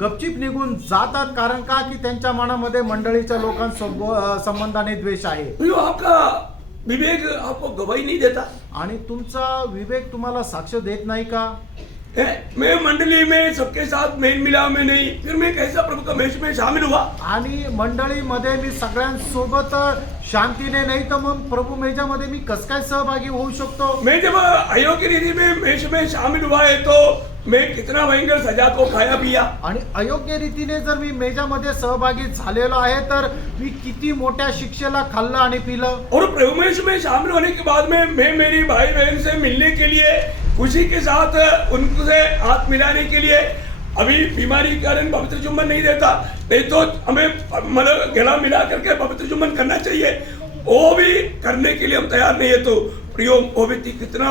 गपचिप निघून जातात, कारण का की त्यांच्या मनामध्ये मंडळीच्या लोकांसोबत संबंधाने द्वेष आहे। तो आपका विवेक आपको गवाही नहीं देता, आणि तुमचा विवेक तुम्हाला साक्ष देत नाही का? मैं मंडली में सबके साथ मेल मिलाप में नहीं, फिर मैं कैसा प्रभु का मेष में शामिल हुआ? आणि मंडळीमध्ये मी सगळ्यांसोबत शांतीने नाही तर मग प्रभु मेजामध्ये मी कस काय सहभागी होऊ शकतो? मैं जब अयोग्य रीति में मेष में शामिल हुआ है तो मैं कितना भयंकर सजा को खाया पिया। आणि अयोग्य रीतीने जर मी मेजामध्ये सहभागी झालेलो आहे तर मी किती मोठ्या शिक्षेला खाल्लं आणि पिलं। और प्रभु मेष में शामिल होने के बाद में मैं मेरी भाई बहन से मिलने के लिए खुशी के साथ उनसे हाथ मिलाने के लिए अभी बीमारी के कारण पवित्र चुम्बन नहीं देता, नहीं तो हमें मतलब गला मिला करके पवित्र चुम्बन करना चाहिए, वो भी करने के लिए हम तैयार नहीं है। तो प्रियो वो व्यक्ति कितना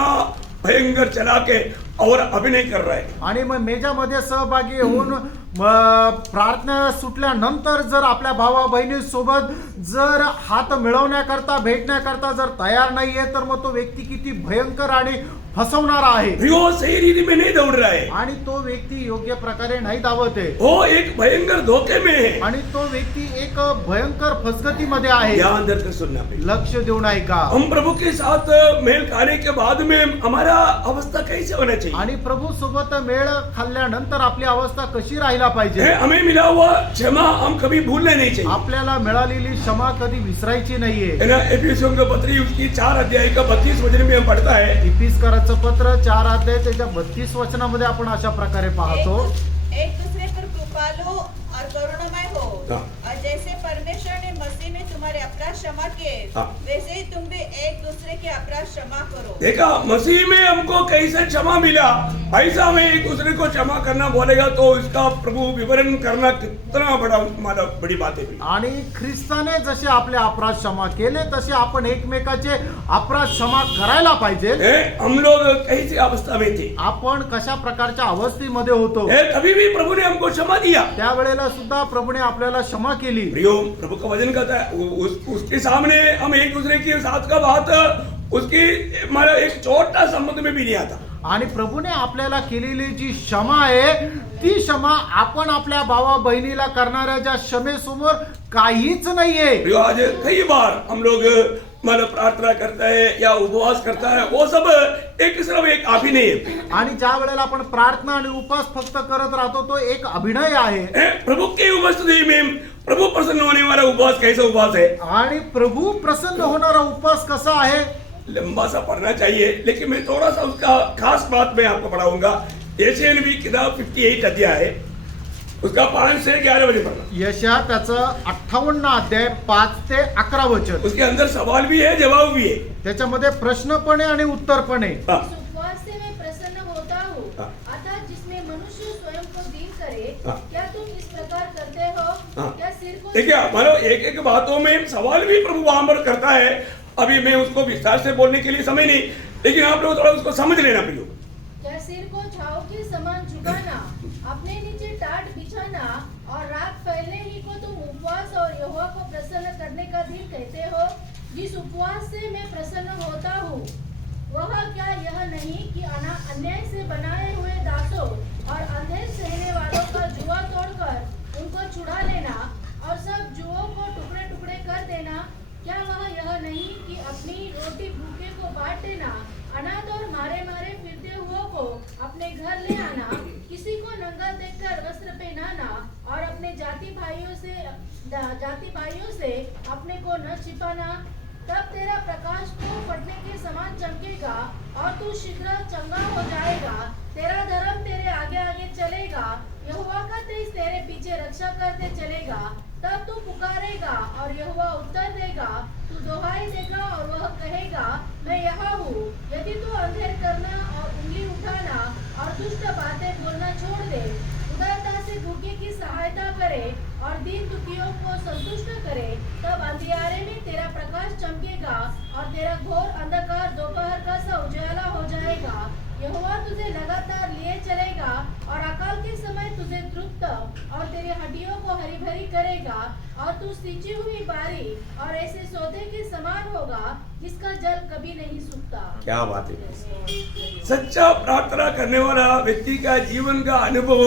भयंकर चला के और अभिनय कर रहा है। आणि मग मेजामध्ये सहभागी होऊन प्रार्थना सुटल्यानंतर जर आपल्या भावा बहिणी सोबत जर हात मिळवण्याकरता भेटण्याकरता जर तयार नाहीये तर मग तो व्यक्ती किती भयंकर आणि फसवणारा आहे वो सही रीति में नहीं दौड़ रहा है, आणि तो व्यक्ती योग्य प्रकारे नाही धावत आहे वो एक भयंकर धोखे में है। आणि तो व्यक्ती एक भयंकर फसगतीमध्ये आहे। ध्यान देकर सुनना प्रिय। लक्ष देऊन ऐका। हम प्रभु के साथ मेल खाने के बाद में हमारा अवस्था कैसे होना चाहिए? आणि प्रभू सोबत मेळ खाल्ल्यानंतर आपली अवस्था कशी राहायला पाहिजे? हमें मिला हुआ क्षमा हम कभी भूलना नहीं चाहिए। आपल्याला मिळालेली क्षमा कधी विसरायची नाहीये। है ना? एफिसियों के पत्री उसकी 4 अध्याय का 32 वचन में हम पढ़ता है। इफिसकाराचं पत्र 4 अध्याय त्याच्या 32 वचनामध्ये आपण अशा प्रकारे पाहतो, एक दूसरे पर कृपालु और करुणामय हो, हाँ। और जैसे परमेश्वर ने मसीह में तुम्हारे अपराध क्षमा किए, हाँ। वैसे ही तुम भी एक दूसरे के अपराध क्षमा करो। देखा मसीह में हमको कैसे क्षमा मिला, ऐसा हमें एक दूसरे को क्षमा करना बोलेगा तो इसका प्रभु विवरण करना कितना बड़ी बात है। आणि ख्रिस्ताने जसे आपले अपराध क्षमा केले तसे आपण एकमेकाचे अपराध क्षमा करायला पाहिजे। हम लोग कैसी अवस्था में थे, आपण कशा प्रकारच्या अवस्थेमध्ये होतो, कभी भी प्रभु ने हमको क्षमा दिया। त्यावेळेला सुद्धा प्रभूने आपल्याला क्षमा केली। प्रियो, प्रभु का वचन कहता है उसके सामने हम एक दूसरे के साथ का बात उसकी हमारा एक छोटा संबंध में भी नहीं आता। आणि प्रभूने आपल्याला केलेली जी क्षमा आहे ती क्षमा आपण आपल्या भावा बहिणीला करणाऱ्या ज्या क्षमेसमोर काहीच नाहीये। प्रियो, आज कई बार हम लोग मतलब प्रार्थना करता है या उपवास करता है, वो सब सिर्फ एक अभिनय है। आणि ज्या वेळेला आपण प्रार्थना आणि उपवास फक्त करत राहतो तो एक अभिनय आहे। प्रभु की उपस्थिति में प्रभु प्रसन्न होने वाला उपवास कैसा उपवास है? आणि प्रभु प्रसन्न होणारा उपवास कसा आहे? लंबा सा पढ़ना चाहिए, लेकिन मैं थोड़ा सा उसका खास बात मैं आपको पढ़ाऊंगा। यशायाह नबी किताब 58 अध्याय है, उसका 5 से 11 बजे पढ़ना। यशया त्याचं 58 अध्याय 5 ते 11 वचन। उसके अंदर सवाल भी है, जवाब भी है। त्याच्यामध्ये प्रश्न पण आहे आणि उत्तर पण आहे। हाँ, इस उपवास से मैं प्रसन्न होता हूँ, हाँ। अतः जिसमें मनुष्य स्वयं को दीन करे, हाँ। क्या तुम इस प्रकार करते हो? हाँ। क्या सिर को देखिए मतलब एक बातों में सवाल भी प्रभु वहां पर करता है। अभी मैं उसको विस्तार से बोलने के लिए समय नहीं, लेकिन आप लोग थोड़ा उसको समझ लेना प्रियो। क्या सिर को छाव के समान झुकाना, अपने नीचे टाट बिछाना और रात पहले ही को तुम उपवास और यहोवा को प्रसन्न करने का दिन कहते हो? जिस उपवास से मैं प्रसन्न होता हूँ, वह क्या यह नहीं कि अन्याय से बनाए हुए दासों और अंधेर सहने वालों का जुआ तोड़कर उनको छुड़ा लेना और सब जुओं को टुकड़े टुकड़े कर देना? क्या वह यह नहीं कि अपनी रोटी भूखे को बांट देना, अनाथ और मारे मारे फिरते हुओं को अपने घर ले आना, किसी को नंगा देखकर वस्त्र पहनाना और अपने जाति भाइयों से अपने को न छिपाना? तब तेरा प्रकाश को फटने के समान चमकेगा और तू शीघ्र चंगा हो जाएगा। तेरा धर्म तेरे आगे आगे चलेगा, यहोवा का तेज तेरे पीछे रक्षा करते चलेगा। तब तू पुकारेगा और यहोवा उत्तर देगा, तू दोहाई देगा और वह कहेगा, मैं यहाँ हूँ। यदि तू अंधेर करना और उंगली उठाना और दुष्ट बातें बोलना छोड़ दे, उदारता से भूखे की सहायता करे और दीन दुखियों को संतुष्ट करे, तब अंधियारे में तेरा प्रकाश चमकेगा और तेरा घोर अंधकार दोपहर का सा उजाला हो जाएगा। यहोवा तुझे लगातार लिए चलेगा और अकाल के समय तुझे तृप्त और तेरी हड्डियों को हरी भरी करेगा, और तू सींची हुई बारी और ऐसे सौदे के समान होगा जिसका जल कभी नहीं सूखता। क्या बात है। सच्चा प्रार्थना करने वाला व्यक्ति का जीवन का अनुभव,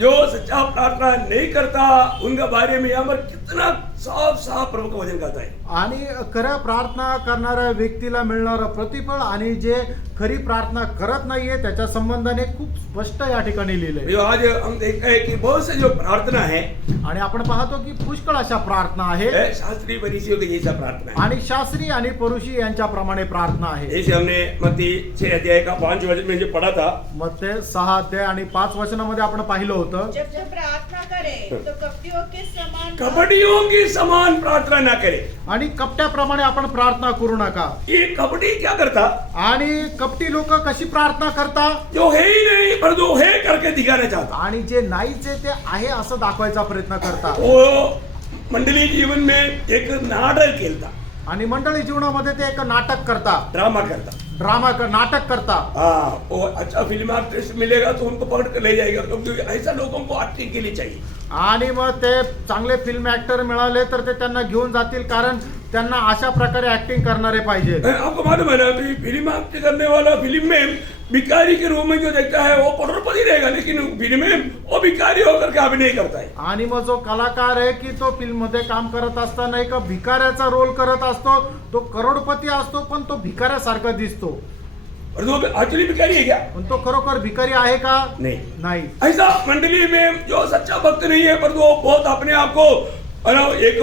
जो सच्चा प्रार्थना नहीं करता उनका बारे में यहाँ पर कितना साफ साफ प्रभु का वचन कहता है। आणि खऱ्या प्रार्थना करणाऱ्या व्यक्तीला मिळणारं प्रतिफळ आणि जे खरी प्रार्थना करत नाहीये त्याच्या संबंधाने खूप स्पष्ट या ठिकाणी लिहिलंय। जो आज हम देखते हैं कि बहुत से जो प्रार्थना है, आणि आपण पाहतो की पुष्कळ अशा प्रार्थना आहे शास्त्रीय फरीसियों के जैसा प्रार्थना है। आणि शास्त्री आणि परुषी यांच्याप्रमाणे प्रार्थना आहे। जैसे हमने मत्ती 6 अध्याय का 5 वचन में जो पढ़ा था, मत्ते 6 अध्याय आणि 5 वचनामध्ये आपण पाहिलं होतं, जब जब प्रार्थना करे तो कपटियों के समान कपटियों की समान प्रार्थना ना करे। आणि कपट्याप्रमाणे आपण प्रार्थना करू नका। ये कपटी क्या करता? आणि कपटी लोक कशी प्रार्थना करता? जो है ही नहीं पर जो है करके दिखाना चाहता। आणि जे नाहीच आहे ते आहे असं दाखवायचा प्रयत्न करता। वो मंडली जीवन में एक नाटक खेलता, आणि मंडळी जीवनामध्ये ते एक नाटक करता, ड्रामा करता। नाटक करता। हाँ, वो अच्छा फिल्म आर्टिस्ट मिलेगा तो उनको पकड़ कर ले जाएगा, क्योंकि ऐसा लोगों को एक्टिंग के लिए चाहिए। आणि मग ते चांगले फिल्म ऍक्टर मिळाले तर ते त्यांना घेऊन जातील, कारण त्यांना अशा प्रकारे ऍक्टिंग करणारे पाहिजे. आपको मालूम है ना कि फिल्म एक्ट करने वाला फिल्म में भिखारी के रूप में जो देखता है वो करोड़पति रहेगा, लेकिन फिल्म में वो भिखारी होकर के अभिनय करता है. आणि मग जो कलाकार आहे की तो फिल्म मध्ये काम करत असताना एका भिकाऱ्याचा रोल करत असतो, तो करोडपती असतो पण तो भिकाऱ्यासारखा दिसतो. और वो एक्चुअली भिखारी है क्या? पण तो खरोखर भिकारी आहे का? नहीं. नाही. ऐसा मंडली में जो सच्चा भक्त नहीं है पर वो बहुत अपने आप को एक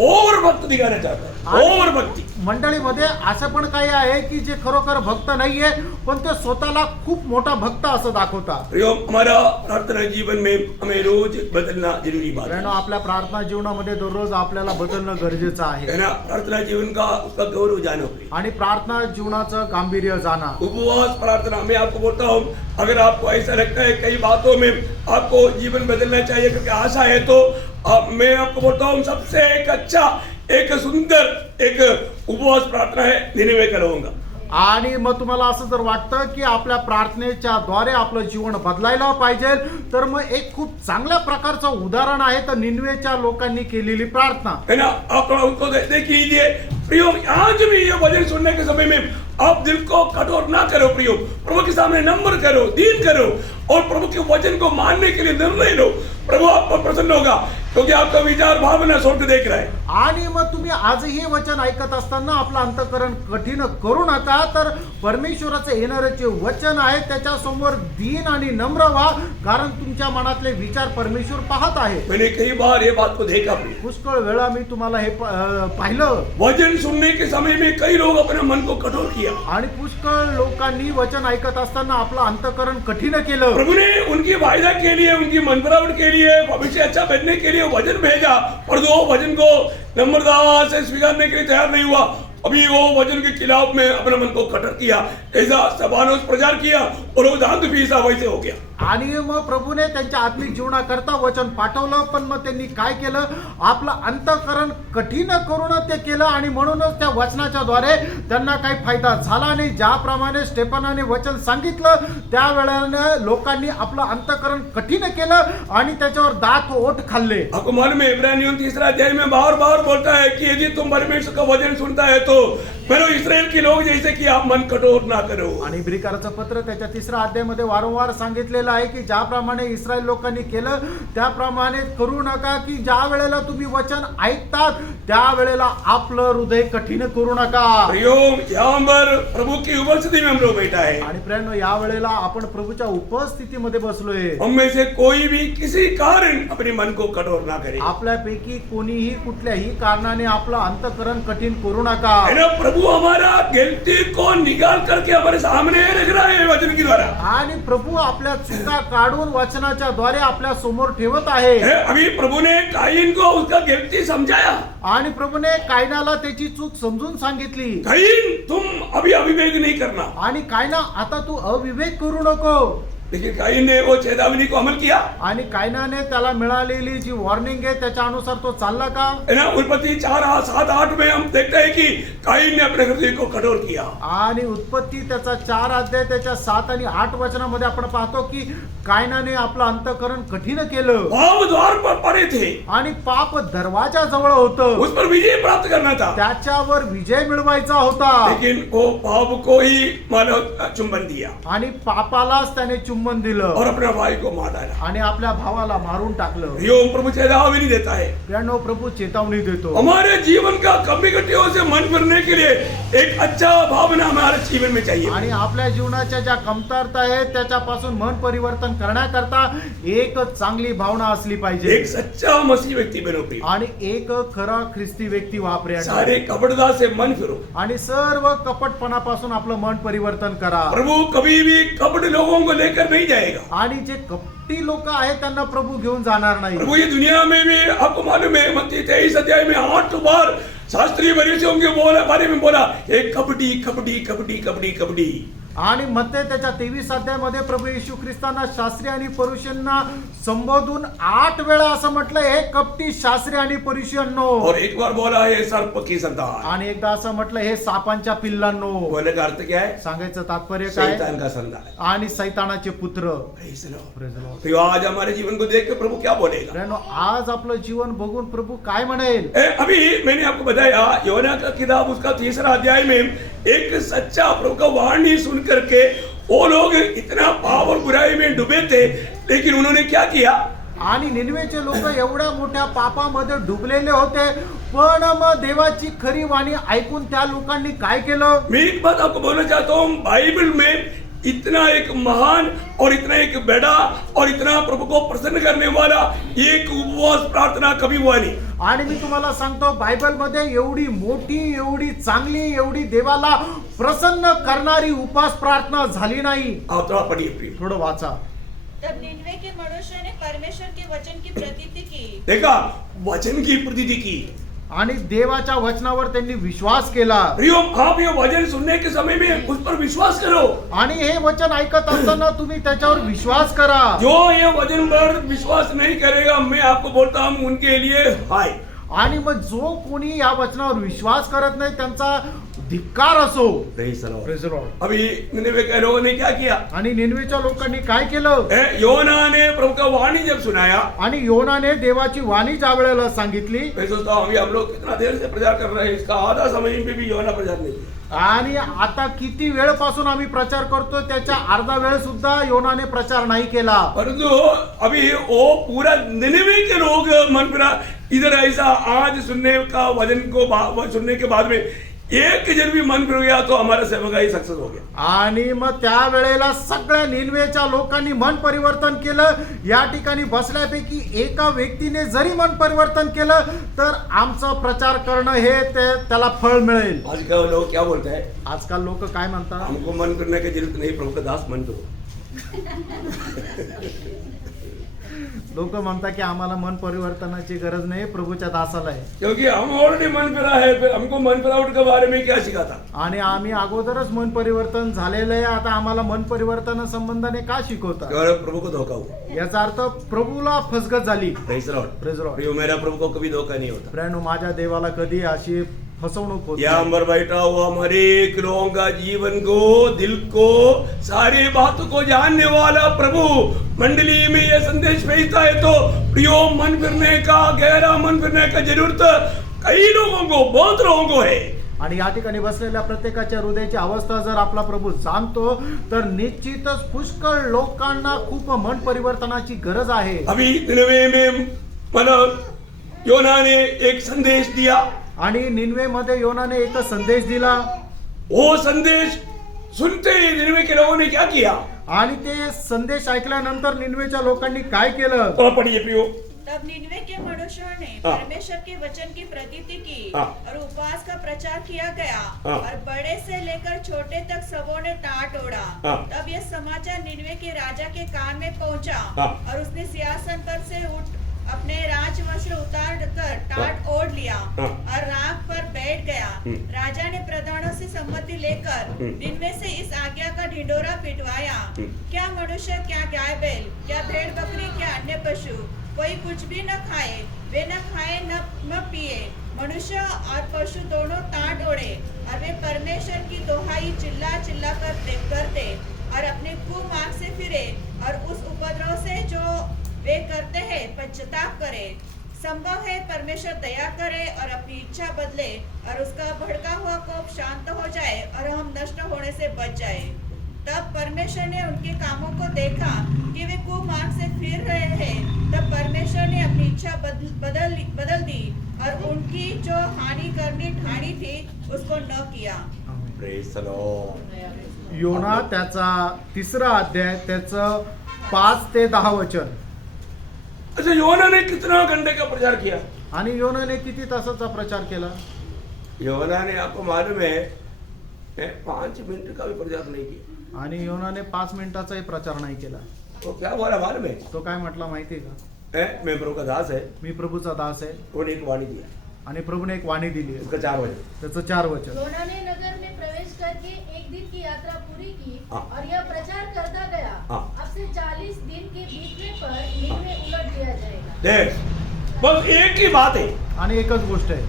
ओवर भक्त दिखाना चाहता है. ओवर भक्ति मंडळीमध्ये असं पण काही आहे की जे खरोखर भक्त नाहीये पण ते स्वतःला खूप मोठा भक्त असं दाखवतात. हमारा प्रार्थना जीवन में हमें रोज बदलना जरूरी बात है. आपल्या प्रार्थना जीवनामध्ये दररोज आपल्याला बदलणं गरजेचं आहे. है ना. प्रार्थना जीवन का उसका गौरव जाना होगा. आणि प्रार्थना जीवनाचं गांभीर्य जाणं. उपवास प्रार्थना मैं आपको बोलता हूँ, अगर आपको ऐसा लगता है कई बातों में आपको जीवन बदलना चाहिए क्योंकि आशा है तो मैं आपको बोलता हूँ सबसे एक अच्छा एक सुंदर एक उपवास प्रार्थना है निनिवे का रहूंगा. आणि मग तुम्हाला असं जर वाटतं की आपल्या प्रार्थनेच्या द्वारे आपलं जीवन बदलायला पाहिजे तर मग एक खूप चांगल्या प्रकारचं उदाहरण आहे तर निनवेच्या लोकांनी केलेली प्रार्थना है ना. आप थोड़ा उनको देखिए प्रियो, आज भी ये वचन सुनने के समय में आप दिल को कठोर ना करो प्रियो, प्रभु के सामने नम्र करो, दीन करो और प्रभु के वचन को मानने के लिए निर्णय लो. प्रभु आप पर प्रसन्न होगा क्योंकि आपका विचार भावना स्वर्ग देख रहा है. आणि मग तुम्ही आजही वचन ऐकत असताना आपलं अंतःकरण कठीण करू नका, तर परमेश्वराचं येणारे जे वचन आहे त्याच्या समोर दीन आणि नम्र व्हा, कारण तुमच्या मनातले विचार परमेश्वर पाहत आहे. मैंने कई बार ये बात को देखा प्रियो. पुष्कळ वेळा मी तुम्हाला हे पाहिलं. वचन सुनने के समय में कई लोग अपने मन को कठोर किया. आणि पुष्कळ लोकांनी वचन ऐकत असताना आपलं अंतःकरण कठीण केलं. प्रभु ने उनकी वायदा के लिए, उनकी मनपरावट के लिए, भविष्य अच्छा बनने के लिए वचन भेजा, पर वो वचन को नम्रता से स्वीकारने के लिए तैयार नहीं हुआ. अभी वो वचन के खिलाफ में अपने मन को कठोर किया, ऐसा सभानोस प्रचार किया और वो दांत पीसा वैसे हो गया. आणि मग प्रभूने त्यांच्या आत्मिक जीवनाकरता वचन पाठवलं, पण मग त्यांनी काय केलं, आपलं अंतःकरण कठीण करून ते केलं आणि म्हणूनच त्या वचनाच्या द्वारे त्यांना काही फायदा झाला नाही. ज्याप्रमाणे स्टेफनाने वचन सांगितलं त्यावेळेला लोकांनी आपलं अंतःकरण कठीण केलं आणि त्याच्यावर दात ओठ खाल्ले. आपको मालूम है इब्रानियों 3 अध्याय में बार बार बोलता है कि यदि तुम परमेश्वर का वचन सुनता है तो बनो इस्राएल के लोग जैसे कि आप मन कठोर ना करो. आणि इब्रिकाराचं पत्र त्याच्या 3 अध्यायामध्ये वारंवार सांगितलेलं आहे की ज्याप्रमाणे इस्रायल लोकांनी केलं त्याप्रमाणे करू नका, की ज्या वेळेला तुम्ही वचन ऐकतात त्यावेळेला आपलं हृदय कठीण करू नका. यहाँ पर प्रभु की उपस्थिति में हम लोग बैठा है. आणि प्रियांनो, या वेळेला आपण प्रभूच्या उपस्थितीमध्ये बसलोय. हम में से कोई भी किसी कारण अपने मन को कठोर ना करे. आपल्यापैकी कोणीही कुठल्याही कारणाने आपलं अंतःकरण कठीण करू नका. है ना. प्रभु हमारा गलती को निकाल करके हमारे सामने रख रहा है वचन के द्वारा. आणि प्रभू आपल्या चुका काढून वचनाच्या द्वारे आपल्या समोर ठेवत आहे. अभी प्रभु ने कायीन को उसका गलती समझाया. आणि प्रभूने कायनाला त्याची चूक समजून सांगितली. कायीन तुम अभी अविवेक नहीं करना. आणि कायना आता तू अविवेक करू नको. लेकिन कायीन ने वो चेतावनी को अमल किया. आणि कायनाने त्याला मिळालेली जी वॉर्निंग आहे त्याच्या अनुसार तो चालला का. है ना. उत्पत्ति 4:7-8 में हम देखते हैं कि कायीन ने अपने हृदय को कठोर किया. आणि उत्पत्ती त्याचा 4 अध्याय त्याच्या 7 आणि 8 वचनामध्ये आपण पाहतो की कायनाने आपलं अंतःकरण कठीण केलं. पाप द्वार पर पड़े थे. आणि पाप दरवाजा जवळ होतं. उस पर विजय प्राप्त करना था. त्याच्यावर विजय मिळवायचा होता. लेकिन वो पाप को ही मानव चुंबन दिया. आणि पापालाच त्याने चुंबन दिलं. और अपने भाई को मार डाला. आणि आपल्या भावाला मारून टाकलं. यो प्रभु चेतावनी देता है. प्रियांनो, प्रभू चेतावनी देतो. हमारे जीवन का कमी कटियों से मन भरने के लिए एक अच्छा भावना हमारे जीवन में चाहिए. आणि आपल्या जीवनाच्या ज्या कमतरता आहेत त्याच्यापासून मन परिवर्तन करण्याकरता एक चांगली भावना असली पाहिजे. एक सच्चा मसीह व्यक्ति बनो प्रिय. आणि एक खरा ख्रिस्ती व्यक्ती वापरे. सारे कपटता से मन फिरो. आणि सर्व कपटपणापासून आपलं मन परिवर्तन करा. प्रभु कभी भी कपट लोगों को लेकर नहीं जाएगा. आणि जे कपटी लोक आहेत त्यांना प्रभू घेऊन जाणार नाही. प्रभु ये दुनिया में भी आपको मालूम है मत्ती 23 अध्याय में 8 बार शास्त्रीय फरीसियों के बारे में बोला, एक कपटी कपटी कपटी कपटी कपटी. आणि मत्ते त्याच्या 23 अध्यायामध्ये प्रभू येशू ख्रिस्तांना शास्त्री आणि परुषींना संबोधून 8 वेळा असं म्हटलं, हे कपटी शास्त्री आणि परुषींनो. और एक बार बोला है सर्प की संतान, आणि एकदा असं म्हटलं, हे सापांच्या पिल्लांनो. बोलने का अर्थ क्या है? सांगायचं तात्पर्य काय? शैतान का संतान. आणि सैतानाचे पुत्र. Praise the Lord. Praise the Lord. तो आज हमारे जीवन को देख के प्रभु क्या बोलेगा? मित्रांनो, आज आपलं जीवन बघून प्रभु काय म्हणेल? अभी मैंने आपको बताया योना का किताब उसका 3रा अध्याय में एक सच्चा प्रभु का वाणी सुन करके वो लोग इतना पाप और बुराई में डूबे थे, लेकिन उन्होंने क्या किया? आणि निनवेचे लोक एवढ्या मोठ्या पापामध्ये डुबलेले होते, पण मग देवाची खरी वाणी ऐकून त्या लोकांनी काय केलं? मैं एक बात आपको बोलना चाहता हूँ, बाइबल में इतना एक महान और इतना एक बड़ा और इतना प्रभु को प्रसन्न करने वाला एक उपवास प्रार्थना कभी हुआ नहीं. आणि मी तुम्हाला सांगतो, बायबल मध्ये एवढी मोठी, एवढी चांगली, एवढी देवाला प्रसन्न करणारी उपास प्रार्थना झाली नाही. आप थोड़ा पढ़िए प्रिय. थोडं वाचा. तब निनवे के मनुष्य ने परमेश्वर के वचन की प्रतीति की देखा, वचन की प्रतीति की. आणि देवाच्या वचनावर त्यांनी विश्वास केला. प्रियो, आप ये वचन सुनने के समय में उस पर विश्वास करो. आणि हे वचन ऐकत असताना तुम्ही त्याच्यावर विश्वास करा. जो ये वचन पर विश्वास नहीं करेगा, मैं आपको बोलता हूँ उनके लिए हाय. आणि मग जो कोणी या वचनावर विश्वास करत नाही त्यांचा धिक्कार असो. Praise the Lord. Praise the Lord. अभी निनवे के लोगों ने क्या किया? आणि निनवेच्या लोकांनी काय केलं? योना ने प्रभु का वाणी जब सुनाया, आणि योनाने देवाची वाणी ज्या वेळेला सांगितली, मैं सोचता हूँ अभी हम लोग कितना देर से प्रचार कर रहे हैं, इसका आधा समय में भी योना प्रचार नहीं किया. आणि आता किती वेळपासून आम्ही प्रचार करतो, त्याच्या अर्धा वेळ सुद्धा योनाने प्रचार नाही केला. परंतु अभी वो पूरा निनवे के लोग मन फिरा. इधर ऐसा आज सुनने का वचन को सुनने के बाद में एक जन भी मन फिर गया तो हमारा सेवकाई सक्सेस हो गया. आणि मग त्या वेळेला सगळ्या निनवेच्या लोकांनी मन परिवर्तन केलं. या ठिकाणी बसल्यापैकी एका व्यक्तीने जरी मन परिवर्तन केलं तर आमचं प्रचार करणं हे त्याला फळ मिळेल. आजकल लोग क्या बोलते हैं? आजकाल लोक काय म्हणतात? हमको मन करने की जरूरत नहीं, प्रभु का दास मन करो. लोक म्हणतात की आम्हाला मन परिवर्तनाची गरज नाही, प्रभूच्या दासाला आहे. क्योंकि हम ऑलरेडी मन फिरा है, फिर हमको मन फिरावट के बारे में क्या सिखाता? आणि आम्ही अगोदरच मन परिवर्तन झालेलं आहे, आता आम्हाला मन परिवर्तन संबंधाने का शिकवतात? केवळ प्रभु को धोखा हुआ. याचा अर्थ प्रभूला फसगत झाली. Praise the Lord. Praise the Lord. प्रियो, मेरा प्रभु को कभी धोखा नहीं होता. फ्रेंड, माझ्या देवाला कधी अशी फसवणूक होत यहाँ नाही. पर बैठा हुआ हमारे एक लोगों का जीवन को, दिल को, सारी बातों को जानने वाला प्रभु मंडली में ये संदेश भेजता है. तो प्रियो, मन फिरने का, गहरा मन फिरने का जरूरत कई लोगों को, बहुत लोगों को है. आणि या ठिकाणी बसलेल्या प्रत्येकाच्या हृदयाची अवस्था जर आपला प्रभू जाणतो तर निश्चितच पुष्कळ लोकांना खूप मन परिवर्तनाची गरज आहे. अभी निनवे में मतलब योना ने एक संदेश दिया. आणि निनवे मध्ये योनाने एक संदेश दिला. वो संदेश सुनते ही निनवे के लोगों ने क्या किया? आणि ते संदेश ऐकल्यानंतर निनवेच्या लोकांनी काय केलं? तो पढ़िए प्रियो. तब निनवे के मनुष्यों ने हाँ। परमेश्वर के वचन की प्रतीति की हाँ। और उपवास का प्रचार किया गया हाँ। और बड़े से लेकर छोटे तक सबों ने टाट ओढ़ा. हाँ। तब यह समाचार निनवे के राजा के कान में पहुंचा हाँ। और उसने सिंहासन पर से उठ अपने राजवस्त्र उतार कर टाट ओढ़ लिया हाँ। और राख पर बैठ गया. राजा ने प्रधानों से सम्मति लेकर निनवे से इस आज्ञा का ढिंडोरा पिटवाया. क्या मनुष्य, क्या गाय बैल, क्या भेड़ बकरी, क्या अन्य पशु, कोई कुछ भी न खाए, वे न खाए न पिए. मनुष्य और पशु दोनों टाट ओढ़े और वे परमेश्वर की दोहाई चिल्ला चिल्ला करते और अपने कुमार्ग से फिरे और उस उपद्रव से जो वे करते हैं पश्चाताप करे. संभव है परमेश्वर दया करे और अपनी इच्छा बदले और उसका भड़का हुआ कोप शांत हो जाए और हम नष्ट होने से बच जाए. तब परमेश्वर ने उनके कामों को देखा कि वे कुमार्ग से फिर रहे हैं. तब परमेश्वर ने अपनी इच्छा बदल दी और उनकी जो हानि करनी ठानी थी उसको न किया. Praise the Lord. योना त्याचा 3रा अध्याय त्याचं 5 ते 10 वचन. अच्छा, योना ने कितना घंटे का प्रचार किया? आणि योनाने किती तासाचा प्रचार केला? योना ने, आपको मालूम है, 5 मिनट का भी प्रचार नहीं किया. आणि योनाने 5 मिनिटाचाही प्रचार नाही केला. तो क्या बोला मालूम है? तो काय म्हटला माहितीये का? मैं प्रभु का दास है. मी प्रभूचा दास आहे. उन्होंने एक वाणी दिया. आणि प्रभूने एक वाणी दिली. उसका 4 वचन. त्याचं 4 वचन. योना ने नगर में प्रवेश करके एक दिन की यात्रा पूरी की हाँ। और यह प्रचार करता गया। हाँ। अब से 40 दिन के बीतने पर निन्वे उलट दिया जाएगा। देख बस एक ही बात है, आणि एकच गोष्ट आहे,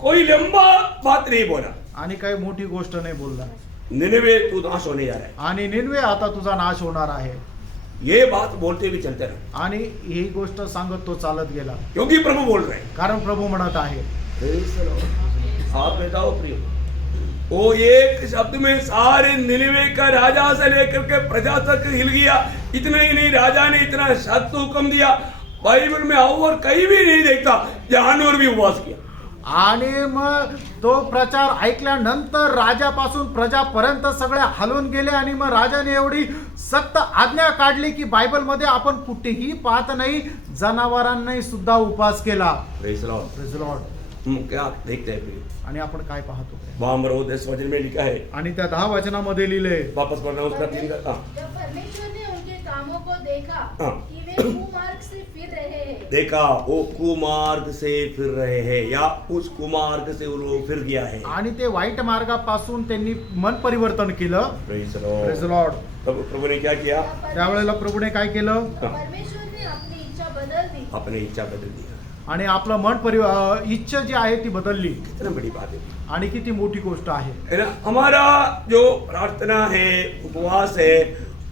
कोई लंबा बात नहीं बोला। आणि काही मोठी गोष्ट नाही बोलला, निनवे तू नाश होने जा रहा है, आणि निन्वे आता तुझा नाश होणार आहे, ये बात बोलते हुए चलते रहे, आणि ही गोष्ट सांगत तो चालत गेला, क्योंकि प्रभु बोल रहे हैं। कारण प्रभू म्हणत आहे. आप बताओ प्रिय, वो एक शब्द में सारे निनवे का राजा से लेकर के प्रजा तक हिल गया। इतना ही नहीं, राजा ने इतना सख्त हुक्म दिया, बाइबल में और कहीं भी नहीं देखता, जानवर भी उपवास किया। आणि मग तो प्रचार ऐकल्यानंतर राजापासून प्रजापर्यंत सगळे हलून गेले, आणि मग राजाने एवढी सक्त आज्ञा काढली की बायबल मध्ये आपण कुठेही पाहत नाही, जनावरांनी सुद्धा उपवास केला. Praise the Lord. Praise the Lord. हम क्या देखते हैं प्रिय, आणि आपण काय पाहतो, बामरो 10 वचन में लिखा है, आणि त्या 10 वचनामध्ये लिहिले, वापस पढ़ना उसका 3 का। जब परमेश्वर ने उनके कामों को देखा हाँ। कि वे कुमार्ग से फिर रहे हैं, देखा वो कुमार्ग से फिर रहे हैं, या उस कुमार्ग से वो लोग फिर गया है। आणि ते वाईट मार्गापासून त्यांनी मन परिवर्तन केलं. Praise the Praise the Lord. Lord. प्रभु ने क्या किया, त्यावेळेला प्रभूने काय केलं, हाँ। परमेश्वर ने अपनी इच्छा बदल दी। अपनी इच्छा बदल दिया। आणि आपलं इच्छा जी आहे ती बदलली, कितना बड़ी बात है, आणि किती मोठी गोष्ट आहे. है ना। हमारा जो प्रार्थना है, उपवास है,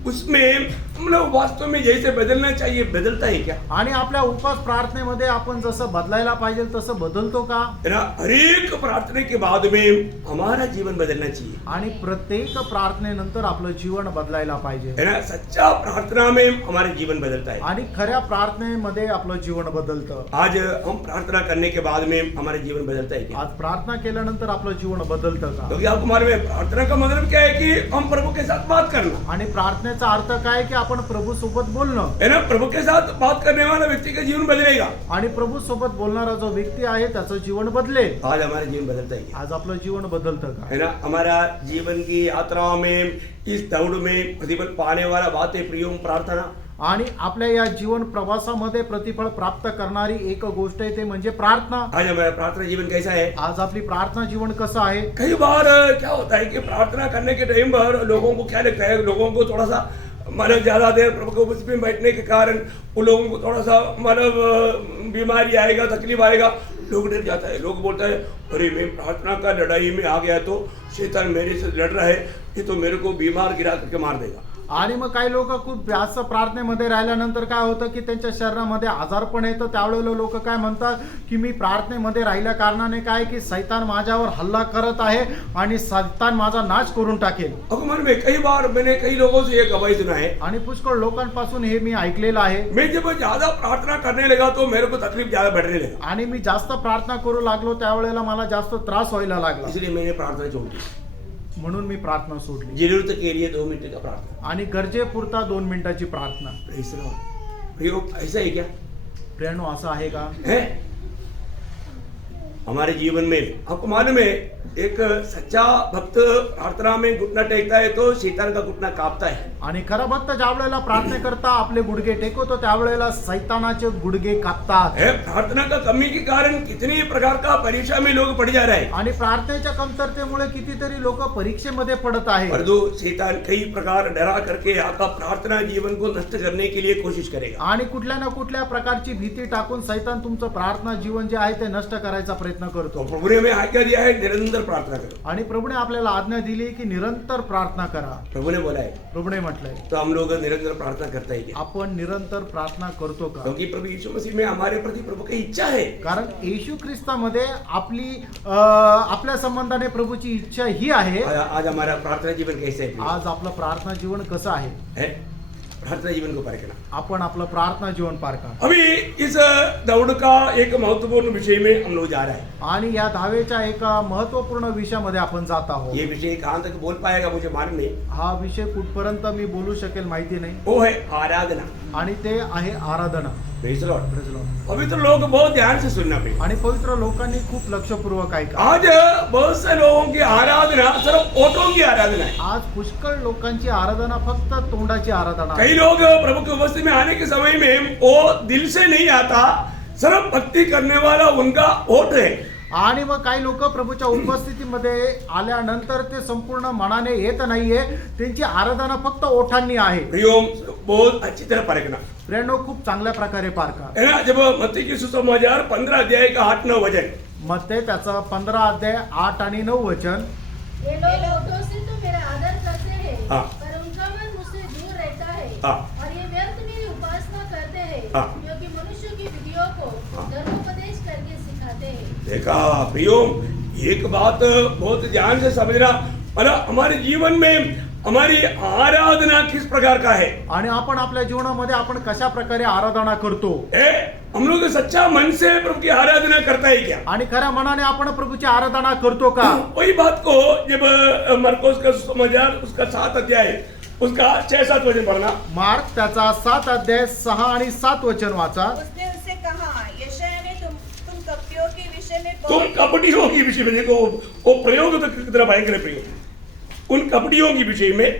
उसमें हम लोग वास्तव में जैसे बदलना चाहिए बदलता है क्या, आणि आपल्या उपवास प्रार्थनेमध्ये आपण जसं बदलायला पाहिजे तसं बदलतो का, है ना। हर एक प्रार्थना के बाद में हमारा जीवन बदलना चाहिए, आणि प्रत्येक प्रार्थनेनंतर आपलं जीवन बदलायला पाहिजे, है ना। सच्चा प्रार्थना में हमारे जीवन बदलता है। आणि खऱ्या प्रार्थनेमध्ये आपलं जीवन बदलतं. आज हम प्रार्थना करने के बाद में हमारे जीवन बदलता है क्या, आज प्रार्थना केल्यानंतर आपलं जीवन बदलतं का, क्योंकि आपको मालूम है प्रार्थना का मतलब क्या है कि हम प्रभु के साथ बात करना, आणि प्रार्थनेचा अर्थ काय की आपण प्रभू सोबत बोलणं, है ना। प्रभु के साथ बात करने वाला व्यक्ति का जीवन बदलेगा। आणि प्रभू सोबत बोलणारा जो व्यक्ती आहे त्याचं जीवन बदलेल. आज हमारा जीवन बदलता है क्या? आज आपलं जीवन बदलतं का, है ना। हमारा जीवन की यात्रा में, इस दौड़ में प्रतिफल पाने वाला बात है प्रियो प्रार्थना। आणि आपल्या या जीवन प्रवासामध्ये प्रतिफळ प्राप्त करणारी एक गोष्ट आहे ते म्हणजे प्रार्थना. आज हमारा प्रार्थना जीवन कैसा है? आज आपली प्रार्थना जीवन कसं आहे. कई बार क्या होता है कि प्रार्थना करने के टाइम पर लोगों को क्या लगता है, लोगों को थोड़ा सा मतलब ज्यादा देर प्रभु के उपस्थिति में बैठने के कारण उन लोगों को थोड़ा सा मतलब बीमारी आएगा, तकलीफ आएगा, लोग डर जाता है। लोग बोलता है अरे मैं प्रार्थना का लड़ाई में आ गया तो शैतान मेरे से लड़ रहा है, ये तो मेरे को बीमार गिरा करके मार देगा। आणि मग काही लोक खूप जास्त प्रार्थनेमध्ये राहिल्यानंतर काय होतं की त्यांच्या शरीरामध्ये आजारपण येतं. त्यावेळेला लोक काय म्हणतात की मी प्रार्थनेमध्ये राहिल्या कारणाने काय की सैतान माझ्यावर हल्ला करत आहे आणि सैतान माझा नाश करून टाकेल. अब मन में कई बार मैंने कई लोगों से ये गवाही सुना है, आणि पुष्कळ लोकांपासून हे मी ऐकलेलं आहे. मैं जब ज्यादा प्रार्थना करने लगा तो मेरे को तकलीफ ज्यादा बढ़ने लगा, आणि मी जास्त प्रार्थना करू लागलो त्यावेळेला मला जास्त त्रास व्हायला लागला. इसलिए मैंने प्रार्थना छोड़ दी। म्हणून मी प्रार्थना सोडली जरूरत के लिए 2 मिनट का प्रार्थना। आणि गरजेपुरता 2 मिनिटाची प्रार्थना. Praise the Lord. प्रियो ऐसा है क्या प्रेरणो असं आहे का. है हमारे जीवन में? आपको मालूम है एक सच्चा भक्त प्रार्थना में घुटना टेकता है तो शैतान का घुटना कांपता है। आणि खरा भक्त ज्या वेळेला प्रार्थना करता आपले गुडघे टेकवतो त्यावेळेला सैतानाचे गुडघे कापतात. है प्रार्थना का कमी के कारण कितनी प्रकार का परीक्षा में लोग पड़ जा रहे हैं, आणि प्रार्थनेच्या कमतरतेमुळे कितीतरी लोक परीक्षेमध्ये पडत आहेत. और दो शैतान कई प्रकार डरा करके आपका प्रार्थना जीवन को नष्ट करने के लिए कोशिश करेगा। आणि कुठल्या ना कुठल्या प्रकारची भीती टाकून सैतान तुमचं प्रार्थना जीवन जे आहे ते नष्ट करायचा प्रयत्न तो करतो. प्रभु ने हमें आज्ञा दिया है निरंतर प्रार्थना करो। आणि प्रभूने आपल्याला आज्ञा दिली की निरंतर प्रार्थना करा. प्रभु ने बोला है, प्रभूने म्हटलंय तो हम लोग निरंतर प्रार्थना करते हैं क्या? आपण निरंतर प्रार्थना करतो का. क्योंकि प्रभु यीशु मसीह में हमारे प्रति प्रभु की इच्छा है। कारण येशू ख्रिस्तामध्ये आपल्या संबंधाने प्रभूची इच्छा ही आहे. आज हमारा प्रार्थना जीवन कैसे है? आज आपलं प्रार्थना जीवन कसं आहे. है प्रार्थना जीवन को परखना। आपण आपलं प्रार्थना जीवन पारखा. अभी इस दौड़ का एक महत्वपूर्ण विषय में हम लोग जा रहे हैं। आणि या धावेच्या एका महत्वपूर्ण विषयामध्ये आपण जात आहोत. ये विषय कहाँ तक बोल पाएगा मुझे मालूम नहीं। हा विषय कुठपर्यंत मी बोलू शकेल माहिती नाही. वो है आराधना। आणि ते आहे आराधना. Praise the Lord. Praise the Lord. पवित्र लोग बहुत ध्यान से सुनना पड़ेगा। आणि पवित्र लोकांनी खूप लक्षपूर्वक ऐका. आज बहुत से लोगों की आराधना सिर्फ ओठों की आराधना है। आज पुष्कळ लोकांची आराधना फक्त तोंडाची आराधना आहे. कई लोग प्रभु की उपस्थिति में आने के समय में वो दिल से नहीं आता, सिर्फ भक्ति करने वाला उनका ओठ है, आणि मग काही लोक प्रभूच्या उपस्थितीमध्ये आल्यानंतर ते संपूर्ण मनाने येत नाहीये, त्यांची आराधना फक्त ओठांनी आहे. प्रियोम बहुत अच्छी तरह परखना प्रेरणो खूप चांगल्या प्रकारे पारखा. है ना. जब मत्ती की सुसमाचार 15 अध्याय का 8-9 वचन, मग ते त्याचं 15 अध्याय 8 आणि 9 वचन. ये लोग होठों से तो मेरा आदर करते हैं, हाँ। पर उनका मन मुझसे दूर रहता है, हाँ। और ये व्यर्थ मेरी उपासना करते हैं, हाँ। क्योंकि मनुष्य की विधियों को हाँ। धर्मोपदेश करके सिखाते हैं. देखा प्रियोम, एक बात बहुत ध्यान से समझना, मतलब हमारे जीवन में हमारी आराधना किस प्रकार का है. आणि आपण आपल्या जीवनामध्ये आपण कशा प्रकारे आराधना करतो, हम लोग सच्चा मन से प्रभु की आराधना करता है क्या. आणि खऱ्या मनाने आपण प्रभूची आराधना करतो का. वही बात को जब मरकोस का सुसमाचार उसका 7 अध्याय उसका 6-7 वचन पढ़ना. मार्क त्याचा 7 अध्याय 6 आणि 7 वचन वाचा. उसने उससे कहा, यशायाह ने तुम कपटियों के विषय में तुम बहुत कपटियों के विषय में देखो, वो प्रयोग तो कितना भयंकर प्रयोग. उन कपटियों के विषय में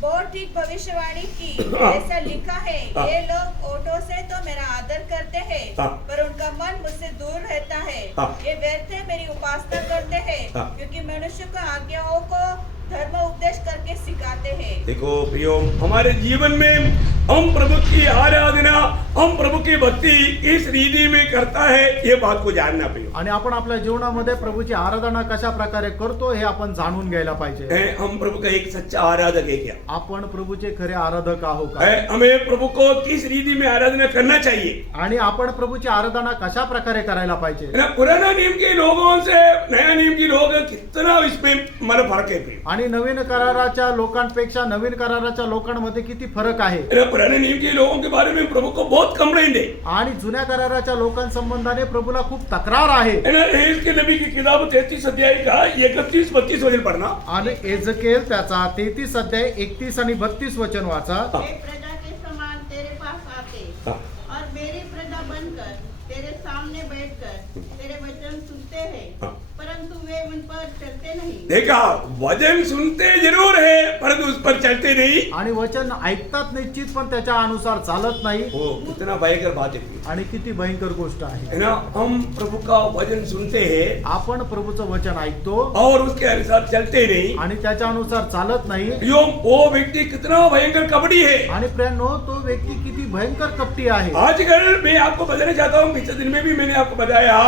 बहुत ठीक भविष्यवाणी की. हाँ। ऐसा लिखा है, हाँ। ये लोग ओठों से तो मेरा आदर करते हैं, हाँ। पर उनका मन मुझसे दूर रहता है. हाँ। ये व्यर्थ है मेरी उपासना करते हैं, हाँ। क्योंकि मनुष्य को आज्ञाओं को धर्म उपदेश करके सिखाते हैं. देखो प्रियो, हमारे जीवन में हम प्रभु की आराधना, हम प्रभु की भक्ति इस रीति में करता है, ये बात को जानना प्रियो. आणि आपण आपल्या जीवनामध्ये प्रभूची आराधना कशा प्रकारे करतो हे आपण जाणून घ्यायला पाहिजे. हम प्रभु का एक सच्चा आराधक है क्या. आपण प्रभूचे खरे आराधक आहोत का. हमें प्रभु को किस रीति में आराधना करना चाहिए. आणि आपण प्रभूची आराधना कशा प्रकारे करायला पाहिजे. है ना. पुराना नियम के लोगों से नया नियम के लोग कितना इसमें मतलब फर्क है प्रियो. आणि नवीन कराराच्या लोकांपेक्षा नवीन कराराच्या लोकांमध्ये किती फरक आहे. है ना. पुराने नियम के लोगों के बारे में प्रभु को बहुत कंप्लेंट है. आणि जुन्या कराराच्या लोकांसंबंधाने प्रभूला खूप तक्रार आहे. है ना. इसके नबी की किताब 33 अध्याय का 31-32 वचन पढ़ना. आणि एजकेल त्याचा 33 अध्याय 31 आणि 32 वचन वाचा. वे प्रजा के समान तेरे पास आते हाँ. और मेरी प्रजा बनकर तेरे सामने बैठकर तेरे वचन सुनते हैं, हाँ. परंतु वे उन पर चलते नहीं. देखा, वचन सुनते जरूर है परंतु उस पर चलते नहीं. आणि वचन ऐकतात निश्चित पण त्याच्या अनुसार चालत नाही. वो कितना भयंकर बात है. आणि किती भयंकर गोष्ट आहे. है ना. हम प्रभु का वचन सुनते हैं आपण प्रभूचं वचन ऐकतो और उसके अनुसार चलते नहीं. आणि त्याच्या अनुसार चालत नाही. यो वो व्यक्ति कितना भयंकर कपटी है. आणि प्रेरणो तो व्यक्ती किती भयंकर कपटी आहे. आजकल मैं आपको बताना चाहता हूँ, पिछले दिन में भी मैंने आपको बताया,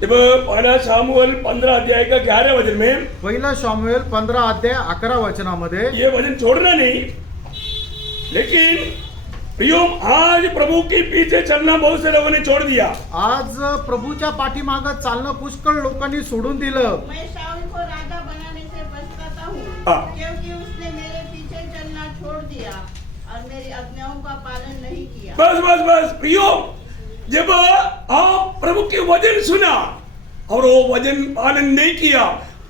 जब पहला शामुएल 15 अध्याय का 11 वचन में, पहिला शमूएल 15 अध्याय 11 वचनामध्ये ये वचन छोड़ना नहीं, लेकिन प्रियो आज प्रभु के पीछे चलना बहुत से लोगों ने छोड़ दिया. आज प्रभूच्या पाठीमागं चालणं पुष्कळ लोकांनी सोडून दिलं. मैं शाऊल को राजा बनाने से पछताता हूँ, हाँ. क्योंकि उसने मेरे पीछे चलना छोड़ दिया और मेरी आज्ञाओं का पालन नहीं किया. बस बस बस प्रियो, जब आप प्रभु के वचन सुना और वो वचन पालन नहीं किया,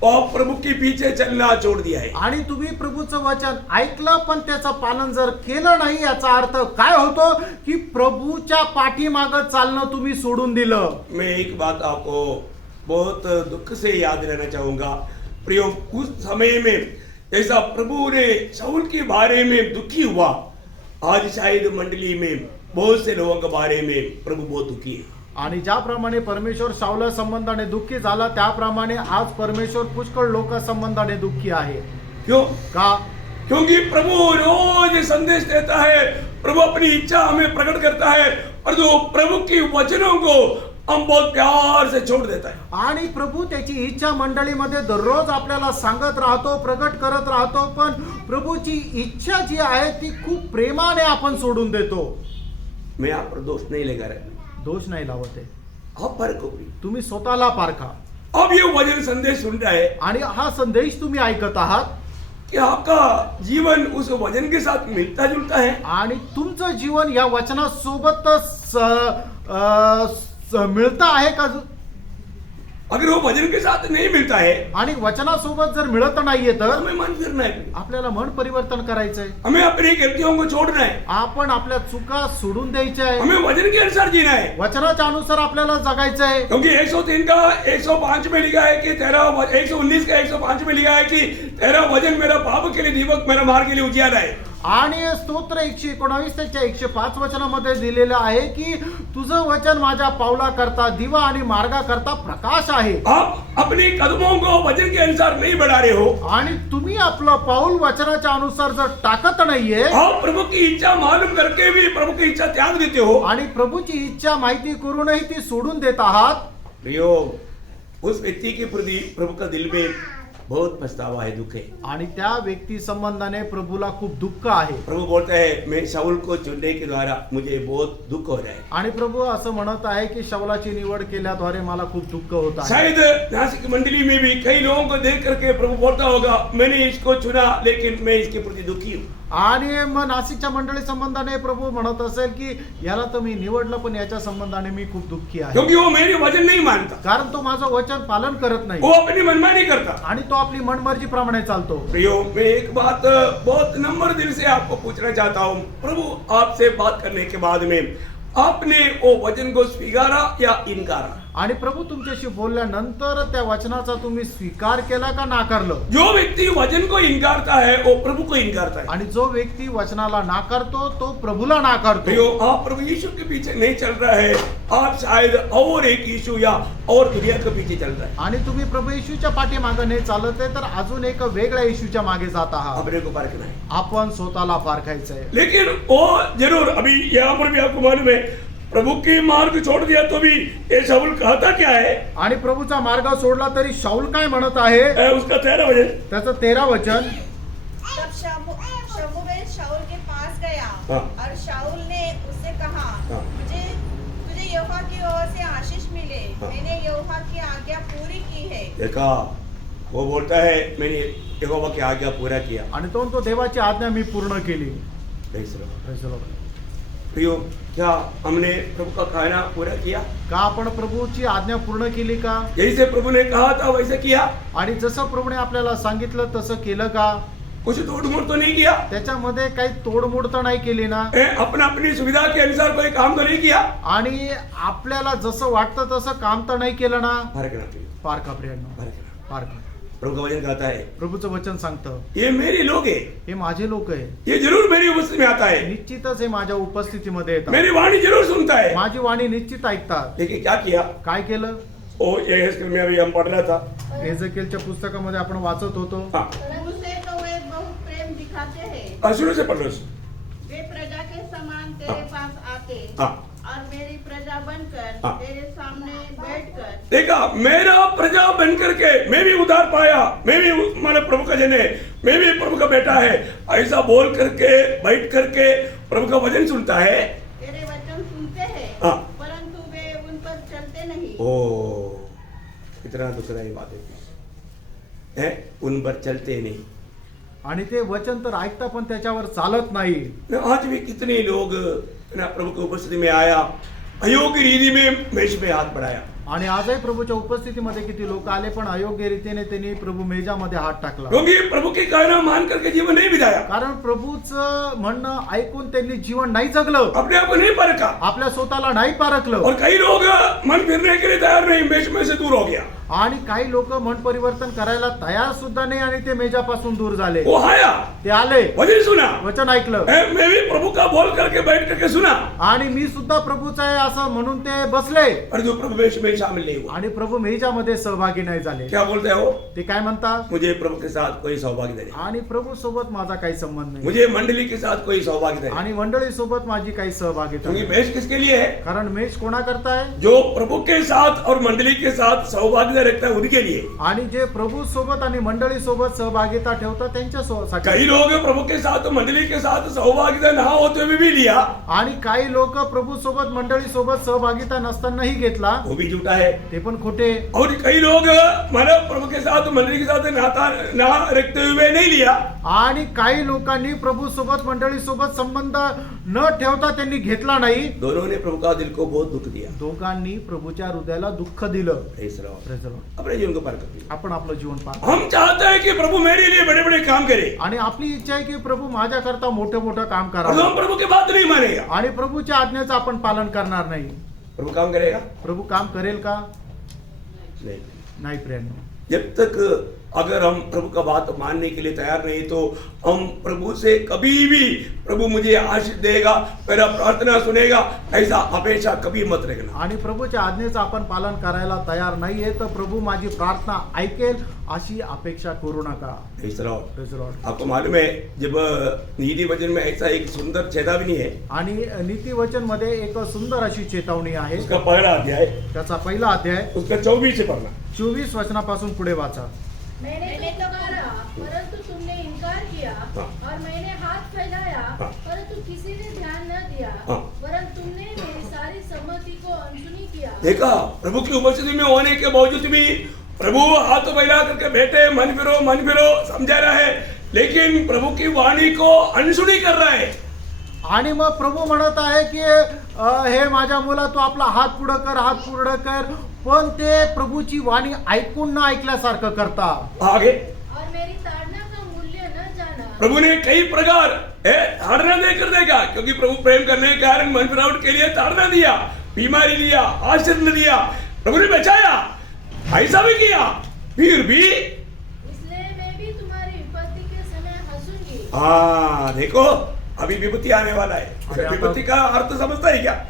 आप प्रभु के पीछे चलना छोड़ दिया है. आणि तुम्ही प्रभूचं वचन ऐकलं पण त्याचं पालन जर केलं नाही, याचा अर्थ काय होतो की प्रभूच्या पाठीमागं चालणं तुम्ही सोडून दिलं. मैं एक बात आपको बहुत दुख से याद दिलाना चाहूंगा प्रियो. उस समय में जैसा प्रभु ने शाऊल के बारे में दुखी हुआ, आज शायद मंडली में बहुत से लोगों के बारे में प्रभु बहुत दुखी है. आणि ज्याप्रमाणे परमेश्वर शाऊला संबंधाने दुःखी झाला, त्याप्रमाणे आज परमेश्वर पुष्कळ लोक संबंधाने दुःखी आहे. क्यों? का. क्योंकि प्रभु रोज संदेश देता है, प्रभु अपनी इच्छा हमें प्रकट करता है, और जो प्रभु की वचनों को हम बहुत प्यार से छोड़ देता है. आणि प्रभू त्याची इच्छा मंडळीमध्ये दररोज आपल्याला सांगत राहतो, प्रकट करत राहतो, पण प्रभूची इच्छा जी आहे ती खूप प्रेमाने आपण सोडून देतो. मैं आप पर दोष नहीं लेकर आया, दोष नाही लावत आहे. आप फर्क हो गई. तुम्ही स्वतःला पारखा. अब ये वचन संदेश सुन रहा है आणि हा संदेश तुम्ही ऐकत आहात कि आपका जीवन उस वचन के साथ मिलता जुलता है. आणि तुमचं जीवन या वचनासोबत मिळतं आहे का. अगर वो वचन के साथ नहीं मिलता है, आणि वचनासोबत जर मिळत नाहीये तर हमें मन फिरना है, आपल्याला मन परिवर्तन करायचंय. हमें अपनी गलतियों को छोड़ना है, आपण आपल्या चुका सोडून द्यायच्या आहे. हमें वचन के अनुसार जीना है. वचनाच्या अनुसार आपल्याला जगायचंय. क्योंकि 103 का 105 में लिखा है कि तेरा 119 का 105 में लिखा है कि तेरा वचन मेरा पाप के लिए दीपक, मेरा मार्ग के लिए उजियारा है. आणि स्तोत्र 119 त्याच्या 105 वचनामध्ये दिलेलं आहे की तुझं वचन माझ्या पावला करता दिवा आणि मार्गा करता प्रकाश आहे. आप अपने कदमों को वचन के अनुसार नहीं बढ़ा रहे हो. आणि तुम्ही आपलं पाऊल वचनाच्या अनुसार जर टाकत नाहीये आप प्रभु की इच्छा मालूम करके भी प्रभु की इच्छा त्याग देते हो. आणि प्रभूची इच्छा माहिती करूनही ती सोडून देत आहात, प्रियो, उस व्यक्ति के प्रति प्रभु का दिल में बहुत पछतावा है, दुख है. आणि त्या व्यक्ती संबंधाने प्रभूला खूप दुःख आहे. प्रभु बोलता है मैं शाऊल को चुनने के द्वारा मुझे बहुत दुख हो रहा है. आणि प्रभू असं म्हणत आहे की शाऊलाची निवड केल्याद्वारे मला खूप दुःख होत आहे. शायद नासिक मंडली में भी कई लोगों को देख करके प्रभु बोलता होगा मैंने इसको चुना लेकिन मैं इसके प्रति दुखी हूँ. आणि मग नाशिकच्या मंडळी संबंधाने प्रभू म्हणत असेल की याला तर मी निवडलं पण याच्या संबंधाने मी खूप दुःखी आहे, क्योंकि वो मेरे वचन नहीं मानता, कारण तो माझं वचन पालन करत नाही वो अपनी मनमानी करता. आणि तो आपली मनमर्जी प्रमाणे चालतो. प्रियो, मैं एक बात बहुत नम्र दिल से आपको पूछना चाहता हूँ. प्रभु आपसे बात करने के बाद में आपने वो वचन को स्वीकारा या इनकारा? आणि प्रभू तुमच्याशी बोलल्यानंतर त्या वचनाचा तुम्ही स्वीकार केला का नाकारलं? जो व्यक्ति वचन को इनकारता है वो प्रभु को इनकारता है. आणि जो व्यक्ती वचनाला नाकारतो तो प्रभूला नाकारतो. प्रियो, आप प्रभु यीशु के पीछे नहीं चल रहा है, आप शायद और एक यीशु या और दुनिया के पीछे चल रहा है. आणि तुम्ही प्रभू येशूच्या पाठीमागे नाही चालत आहे तर अजून एक वेगळ्या येशूच्या मागे जात आहात. अपने को पारखना है. आपण स्वतःला पारखायचंय. लेकिन वो जरूर अभी यहाँ पर भी आपको मालूम है प्रभु की मार्ग छोड़ दिया तो भी ये शाऊल कहता क्या है? आणि प्रभूचा मार्ग सोडला तरी शाऊल काय म्हणत आहे? उसका 13 वचन. त्याचं 13 वचन. तब शमूएल शाऊल के पास गया हाँ। और शाऊल ने उससे कहा हाँ। तुझे यहोवा की ओर से आशीष मिले, हाँ। मैंने यहोवा की आज्ञा पूरी की है. देखा, वो बोलता है मैंने यहोवा की आज्ञा पूरा किया. आणि तो म्हणतो देवाची आज्ञा मी पूर्ण केली. Praise the Lord. Praise the Lord. प्रियो, क्या हमने प्रभु का कहना पूरा किया? का आपण प्रभूची आज्ञा पूर्ण केली का? जैसे प्रभु ने कहा था वैसे किया? आणि जसं प्रभूने आपल्याला सांगितलं तसं केलं का? कुछ तोड़मोड़ तो नहीं किया? त्याच्यामध्ये काही तोडमोड तर नाही केली ना? अपना अपनी सुविधा के अनुसार कोई काम तो नहीं किया? आणि आपल्याला जसं वाटतं तसं काम तर नाही केलं ना? पारखना प्रियो, पारखा प्रियांनो, पारखना. पारखा. प्रभु का वचन कहता है प्रभूचं वचन सांगतं ये मेरे लोग है, हे माझे लोक आहे, ये जरूर मेरी उपस्थिति में आता है, निश्चितच हे माझ्या उपस्थितीमध्ये येतात, मेरी वाणी जरूर सुनता है. माझी वाणी निश्चित ऐकतात. लेकिन क्या किया? काय केलं? ओ यहेजकेल में अभी हम पढ़ रहा था. एजेकिएलच्या पुस्तकामध्ये आपण वाचत होतो. हाँ, उसे तो वे बहुत प्रेम दिखाते हैं, और शुरू से पढ़ रहे हो. वे प्रजा के समान तेरे पास आते हाँ. और मेरी प्रजा बनकर हाँ। तेरे सामने बैठकर देखा, मेरा प्रजा बन करके मैं भी उधार पाया, मैं भी माने प्रभु का जन है, मैं भी प्रभु का बेटा है, ऐसा बोल करके बैठ करके प्रभु का वचन सुनता है. तेरे वचन सुनते हैं, हाँ। परंतु वे उन पर चलते नहीं. ओ, कितना दुखदायी बात है, उन पर चलते नहीं. आणि ते वचन तर ऐकता पण त्याच्यावर चालत नाही. आज भी कितने लोग ना प्रभु की उपस्थिति में आया, अयोग्य रीति में मेज में हाथ बढ़ाया. आणि आजही प्रभूच्या उपस्थितीमध्ये किती लोक आले पण अयोग्य रीतीने त्यांनी प्रभू मेजामध्ये हात टाकला. क्योंकि प्रभु की कहना मान करके जीवन नहीं बिताया, कारण प्रभूचं म्हणणं ऐकून त्यांनी जीवन नाही जगलं, अपने आप को नहीं परखा. आपल्या स्वतःला नाही पारखलं. और कई लोग मन फिरने के लिए तैयार नहीं, मेज में से दूर हो गया. आणि काही लोक मन परिवर्तन करायला तयार सुद्धा नाही आणि ते मेजापासून दूर झाले. वो आया, ते आले, वचन सुना, वचन ऐकलं मैं भी प्रभु का बोल करके बैठ करके सुना, आणि मी सुद्धा प्रभूचा आहे असं म्हणून ते बसले और जो प्रभु मेज में शामिल नहीं हुआ. आणि प्रभू मेजामध्ये सहभागी नाही झाले. क्या बोलते हो? ते काय म्हणतात? मुझे प्रभु के साथ कोई सौभागी नहीं, आणि प्रभू सोबत माझा काही संबंध नाही मुझे मंडली के साथ कोई सौभागी नहीं. आणि मंडळी सोबत माझी काही सहभागिता क्योंकि नाही. मेज किसके लिए है? कारण मेज कोणा करताय? जो प्रभु के साथ और मंडली के साथ सौभागिता रखता है उनके लिए. आणि जे प्रभू सोबत आणि मंडळी सोबत सहभागिता ठेवतात त्यांच्या कई लोग प्रभु के साथ मंडली के साथ सहभागिता ना होते हुए भी लिया, आणि काही लोक प्रभू सोबत मंडळी सोबत सहभागिता नसतानाही घेतला, वो भी झूठा है. ते पण खोटे. और कई लोग मतलब प्रभु के साथ मंडली के साथ नाता ना रखते हुए नहीं लिया, आणि काही लोकांनी प्रभू सोबत मंडळी सोबत संबंध न ठेवता त्यांनी घेतला नाही. दोनों ने प्रभु का दिल को बहुत दुख दिया. दोघांनी प्रभूच्या हृदयाला दुःख दिलं. Praise the Lord. Praise the Lord. अपने जीवन को पार कर दिया. आपण आपलं जीवन पार. हम चाहते हैं कि प्रभु मेरे लिए बड़े बड़े काम करे, आणि आपली इच्छा आहे की प्रभू माझ्या करता मोठं मोठं काम और करावं हम प्रभु की बात नहीं मानेगा. आणि प्रभूच्या आज्ञेचं आपण पालन करणार नाही. प्रभु काम करेगा? प्रभू काम करेल का? नहीं. नाही प्रियांनो. जब तक अगर हम प्रभु का बात मानने के लिए तैयार नहीं तो हम प्रभु से कभी भी प्रभु मुझे आशीष देगा, मेरा प्रार्थना सुनेगा, ऐसा अपेक्षा कभी मत रखना। आणि प्रभूच्या आज्ञेचं आपण पालन करायला तयार नाहीये तर प्रभू माझी प्रार्थना ऐकेल अशी अपेक्षा करू नका. Praise the Lord. Praise the Lord. आपको मालूम है जब नीति वचन में ऐसा एक सुंदर चेतावनी है, आणि नीतिवचन मध्ये एक सुंदर अशी चेतावणी आहे. उसका पहला अध्याय त्याचा पहिला अध्याय उसका 24 से पढ़ना। 24 वचनापासून पुढे वाचा. मैंने तो पुकारा परंतु तुमने इनकार किया हाँ। और मैंने हाथ फैलाया हाँ। परंतु किसी ने ध्यान न दिया हाँ। वरन तुमने मेरी सारी सम्मति को अनसुनी किया. देखा, प्रभु की उपस्थिति में होने के बावजूद भी प्रभु हाथ फैला करके बैठे, मन फिरो समझा रहा है, लेकिन प्रभु की वाणी को अनसुनी कर रहा है। आणि मग प्रभू म्हणत आहे की हे माझ्या मुला तू आपला हात पुढं कर, पण ते प्रभूची वाणी ऐकून न ऐकल्यासारखं करता. आगे और मेरी ताड़ना का मूल्य न जाना. प्रभु ने कई प्रकार ताड़ना देकर देखा, क्योंकि प्रभु प्रेम करने के कारण मन फिरावट के लिए ताड़ना दिया, बीमारी दिया, आशीर्वाद दिया, प्रभु ने बचाया, ऐसा भी किया, फिर भी इसलिए मैं भी तुम्हारी विपत्ति के समय हंसूंगी. हाँ देखो, अभी विपत्ति आने वाला है। अरे विपत्ति का अर्थ समझता है क्या?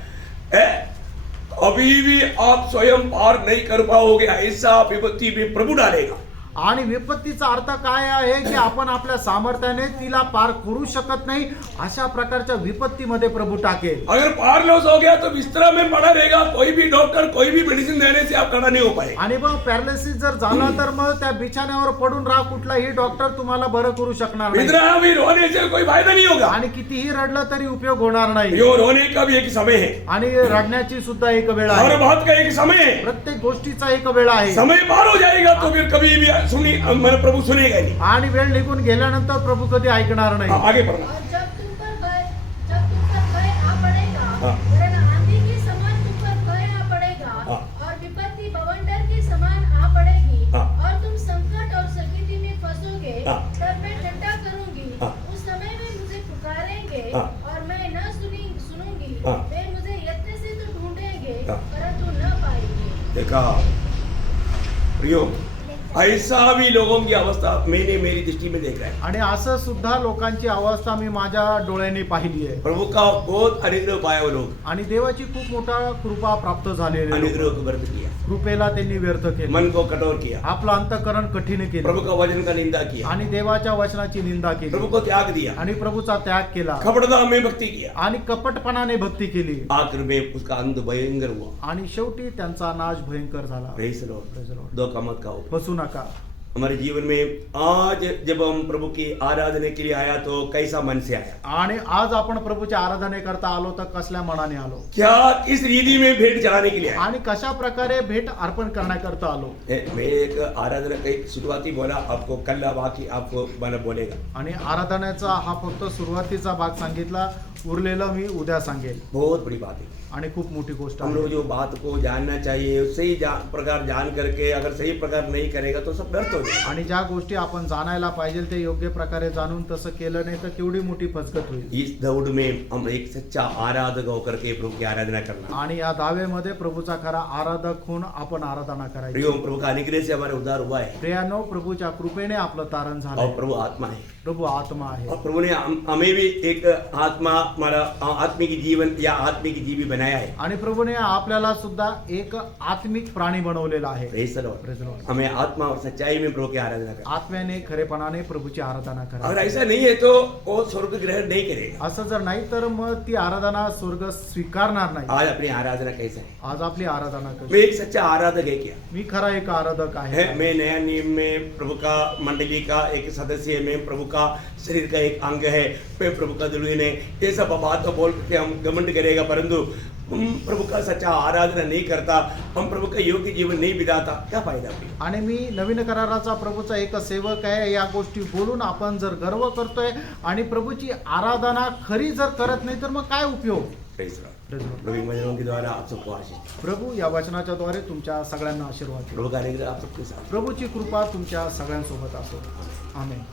अभी भी आप स्वयं पार नहीं कर पाओगे, ऐसा विपत्ति भी प्रभु डालेगा। आणि विपत्तीचा अर्थ काय आहे की आपण आपल्या सामर्थ्याने तिला पार करू शकत नाही, अशा प्रकारच्या विपत्तीमध्ये प्रभू टाकेल. अगर पार लॉस हो गया तो बिस्तर में पड़ा रहेगा, कोई भी डॉक्टर कोई भी मेडिसिन देने से आप खड़ा नहीं हो पाएगा। आणि मग पॅरालिसिस जर झाला तर मग त्या बिछाण्यावर पडून राहा, कुठलाही डॉक्टर तुम्हाला बरं करू शकणार नाही. इतना भी रोने से कोई फायदा नहीं होगा। आणि कितीही रडलं तरी उपयोग होणार नाही. यो रोने का भी एक समय है, आणि रडण्याची सुद्धा एक वेळ हर आहे. बात का एक समय है। प्रत्येक गोष्टीचा एक वेळ आहे. समय पार हो जाएगा तो फिर कभी भी मेरा प्रभु सुनेगा नहीं। आणि वेळ निघून गेल्यानंतर प्रभू कधी ऐकणार नाही. आगे बढ़ना। और जब तुम पर भय आ पड़ेगा हाँ। वरन आंधी के समान तुम पर भय आ पड़ेगा हाँ। और विपत्ति बवंडर के समान आ पड़ेगी हाँ। और तुम संकट और सकीति में फंसोगे हाँ। तब मैं ठट्ठा करूंगी. हाँ। उस समय वे मुझे पुकारेंगे हाँ। और मैं न सुनूंगी. हाँ। वे मुझे यत्न से तो ढूंढेंगे हाँ। परंतु न पाएंगे. देखा प्रियो, ऐसा भी लोगों की अवस्था मैंने मेरी दृष्टि में देखा है। आणि असं सुद्धा लोकांची अवस्था मी माझ्या डोळ्यांनी पाहिली आहे. प्रभु का बहुत अनुग्रह पाया वो लोग, आणि देवाची खूप मोठा कृपा प्राप्त झालेली आहे. अनुग्रह को व्यर्थ किया, कृपेला त्यांनी व्यर्थ केलं. मन को कठोर किया, आपलं अंतःकरण कठीण प्रभु केलं का वचन का निंदा किया, आणि देवाच्या वचनाची निंदा प्रभु केली को त्याग दिया, आणि प्रभूचा त्याग केला कपटता में भक्ति किया, आणि कपटपणाने भक्ती केली आखिर में उसका अंत भयंकर हुआ। आणि शेवटी त्यांचा नाश भयंकर झाला. Praise the Lord. Praise the Lord. धोखा मत खाओ। फसू नका. हमारे जीवन में आज जब हम प्रभु की आराधना के लिए आया तो कैसा मन से आया? आणि आज आपण प्रभूच्या आराधनेकरता आलो तर कसल्या मनाने आलो क्या इस रीति में भेंट चढ़ाने के लिए आया? आणि कशा प्रकारे भेट अर्पण करण्याकरता आलो. मैं एक आराधना का एक शुरुआती बोला आपको, कल बाकी आपको मैंने बोलेगा। आणि आराधनेचा हा फक्त सुरुवातीचा भाग सांगितला, उरलेलं मी उद्या सांगेल. बहुत बड़ी बात है। आणि खूप मोठी गोष्ट हम लोग आहे. जो बात को जानना चाहिए सही प्रकार जान करके अगर सही प्रकार नहीं करेगा तो सब व्यर्थ हो जाएगा। आणि ज्या गोष्टी आपण जाणायला पाहिजे ते योग्य प्रकारे जाणून तसं केलं नाही तर केवढी मोठी फसगत होईल. इस दौड़ में हम एक सच्चा आराधक होकर के प्रभु की आराधना करना। आणि या दावेमध्ये प्रभूचा खरा आराधक होऊन आपण आराधना करायची. प्रियो, प्रभु का अनुग्रह से हमारे उद्धार हुआ है प्रियानो, प्रभूच्या कृपेने आपलं तारण और झालं. प्रभु आत्मा है प्रभू आत्मा आहे और प्रभु ने हमें भी एक आत्मा हमारा आत्मिक जीवन या आत्मिक जीवी बनाया है। आणि प्रभूने आपल्याला सुद्धा एक आत्मिक प्राणी बनवलेला आहे. Praise the Lord. Praise the Lord. हमें आत्मा और सच्चाई में प्रभु की आराधना करना। आत्म्याने खरेपणाने प्रभूची आराधना करा. अगर ऐसा नहीं है तो वो स्वर्ग ग्रहण नहीं करेगा। असं जर नाही तर मग ती आराधना स्वर्ग स्वीकारणार नाही. आज अपनी आराधना कैसा है? आज आपली आराधना मैं कशी. एक सच्चा आराधक है क्या? मी खरा एक आराधक है, आहे. मैं नया नियम में प्रभु का मंडली का एक सदस्य है, मैं प्रभु का शरीर का एक अंग है, मैं प्रभु का दुल्हन है। ये सब बात तो बोल के हम घमंड करेगा, परंतु हम प्रभु का सच्चा आराधना नहीं करता, हम प्रभु का योग्य जीवन नहीं बिताता, क्या फायदा फिर? आणि मी नवीन कराराचा प्रभूचा एक सेवक आहे या गोष्टी बोलून आपण जर गर्व करतोय आणि प्रभूची आराधना खरी जर करत नाही तर मग काय उपयोग. Praise the Lord. Praise the Lord. प्रभु के वचनों के द्वारा आप सबको आशीष। प्रभू या वचनाच्या द्वारे तुमच्या सगळ्यांना आशीर्वाद. प्रभु का अनुग्रह आप सबके साथ। प्रभूची कृपा तुमच्या सगळ्यांसोबत असो. आमेन.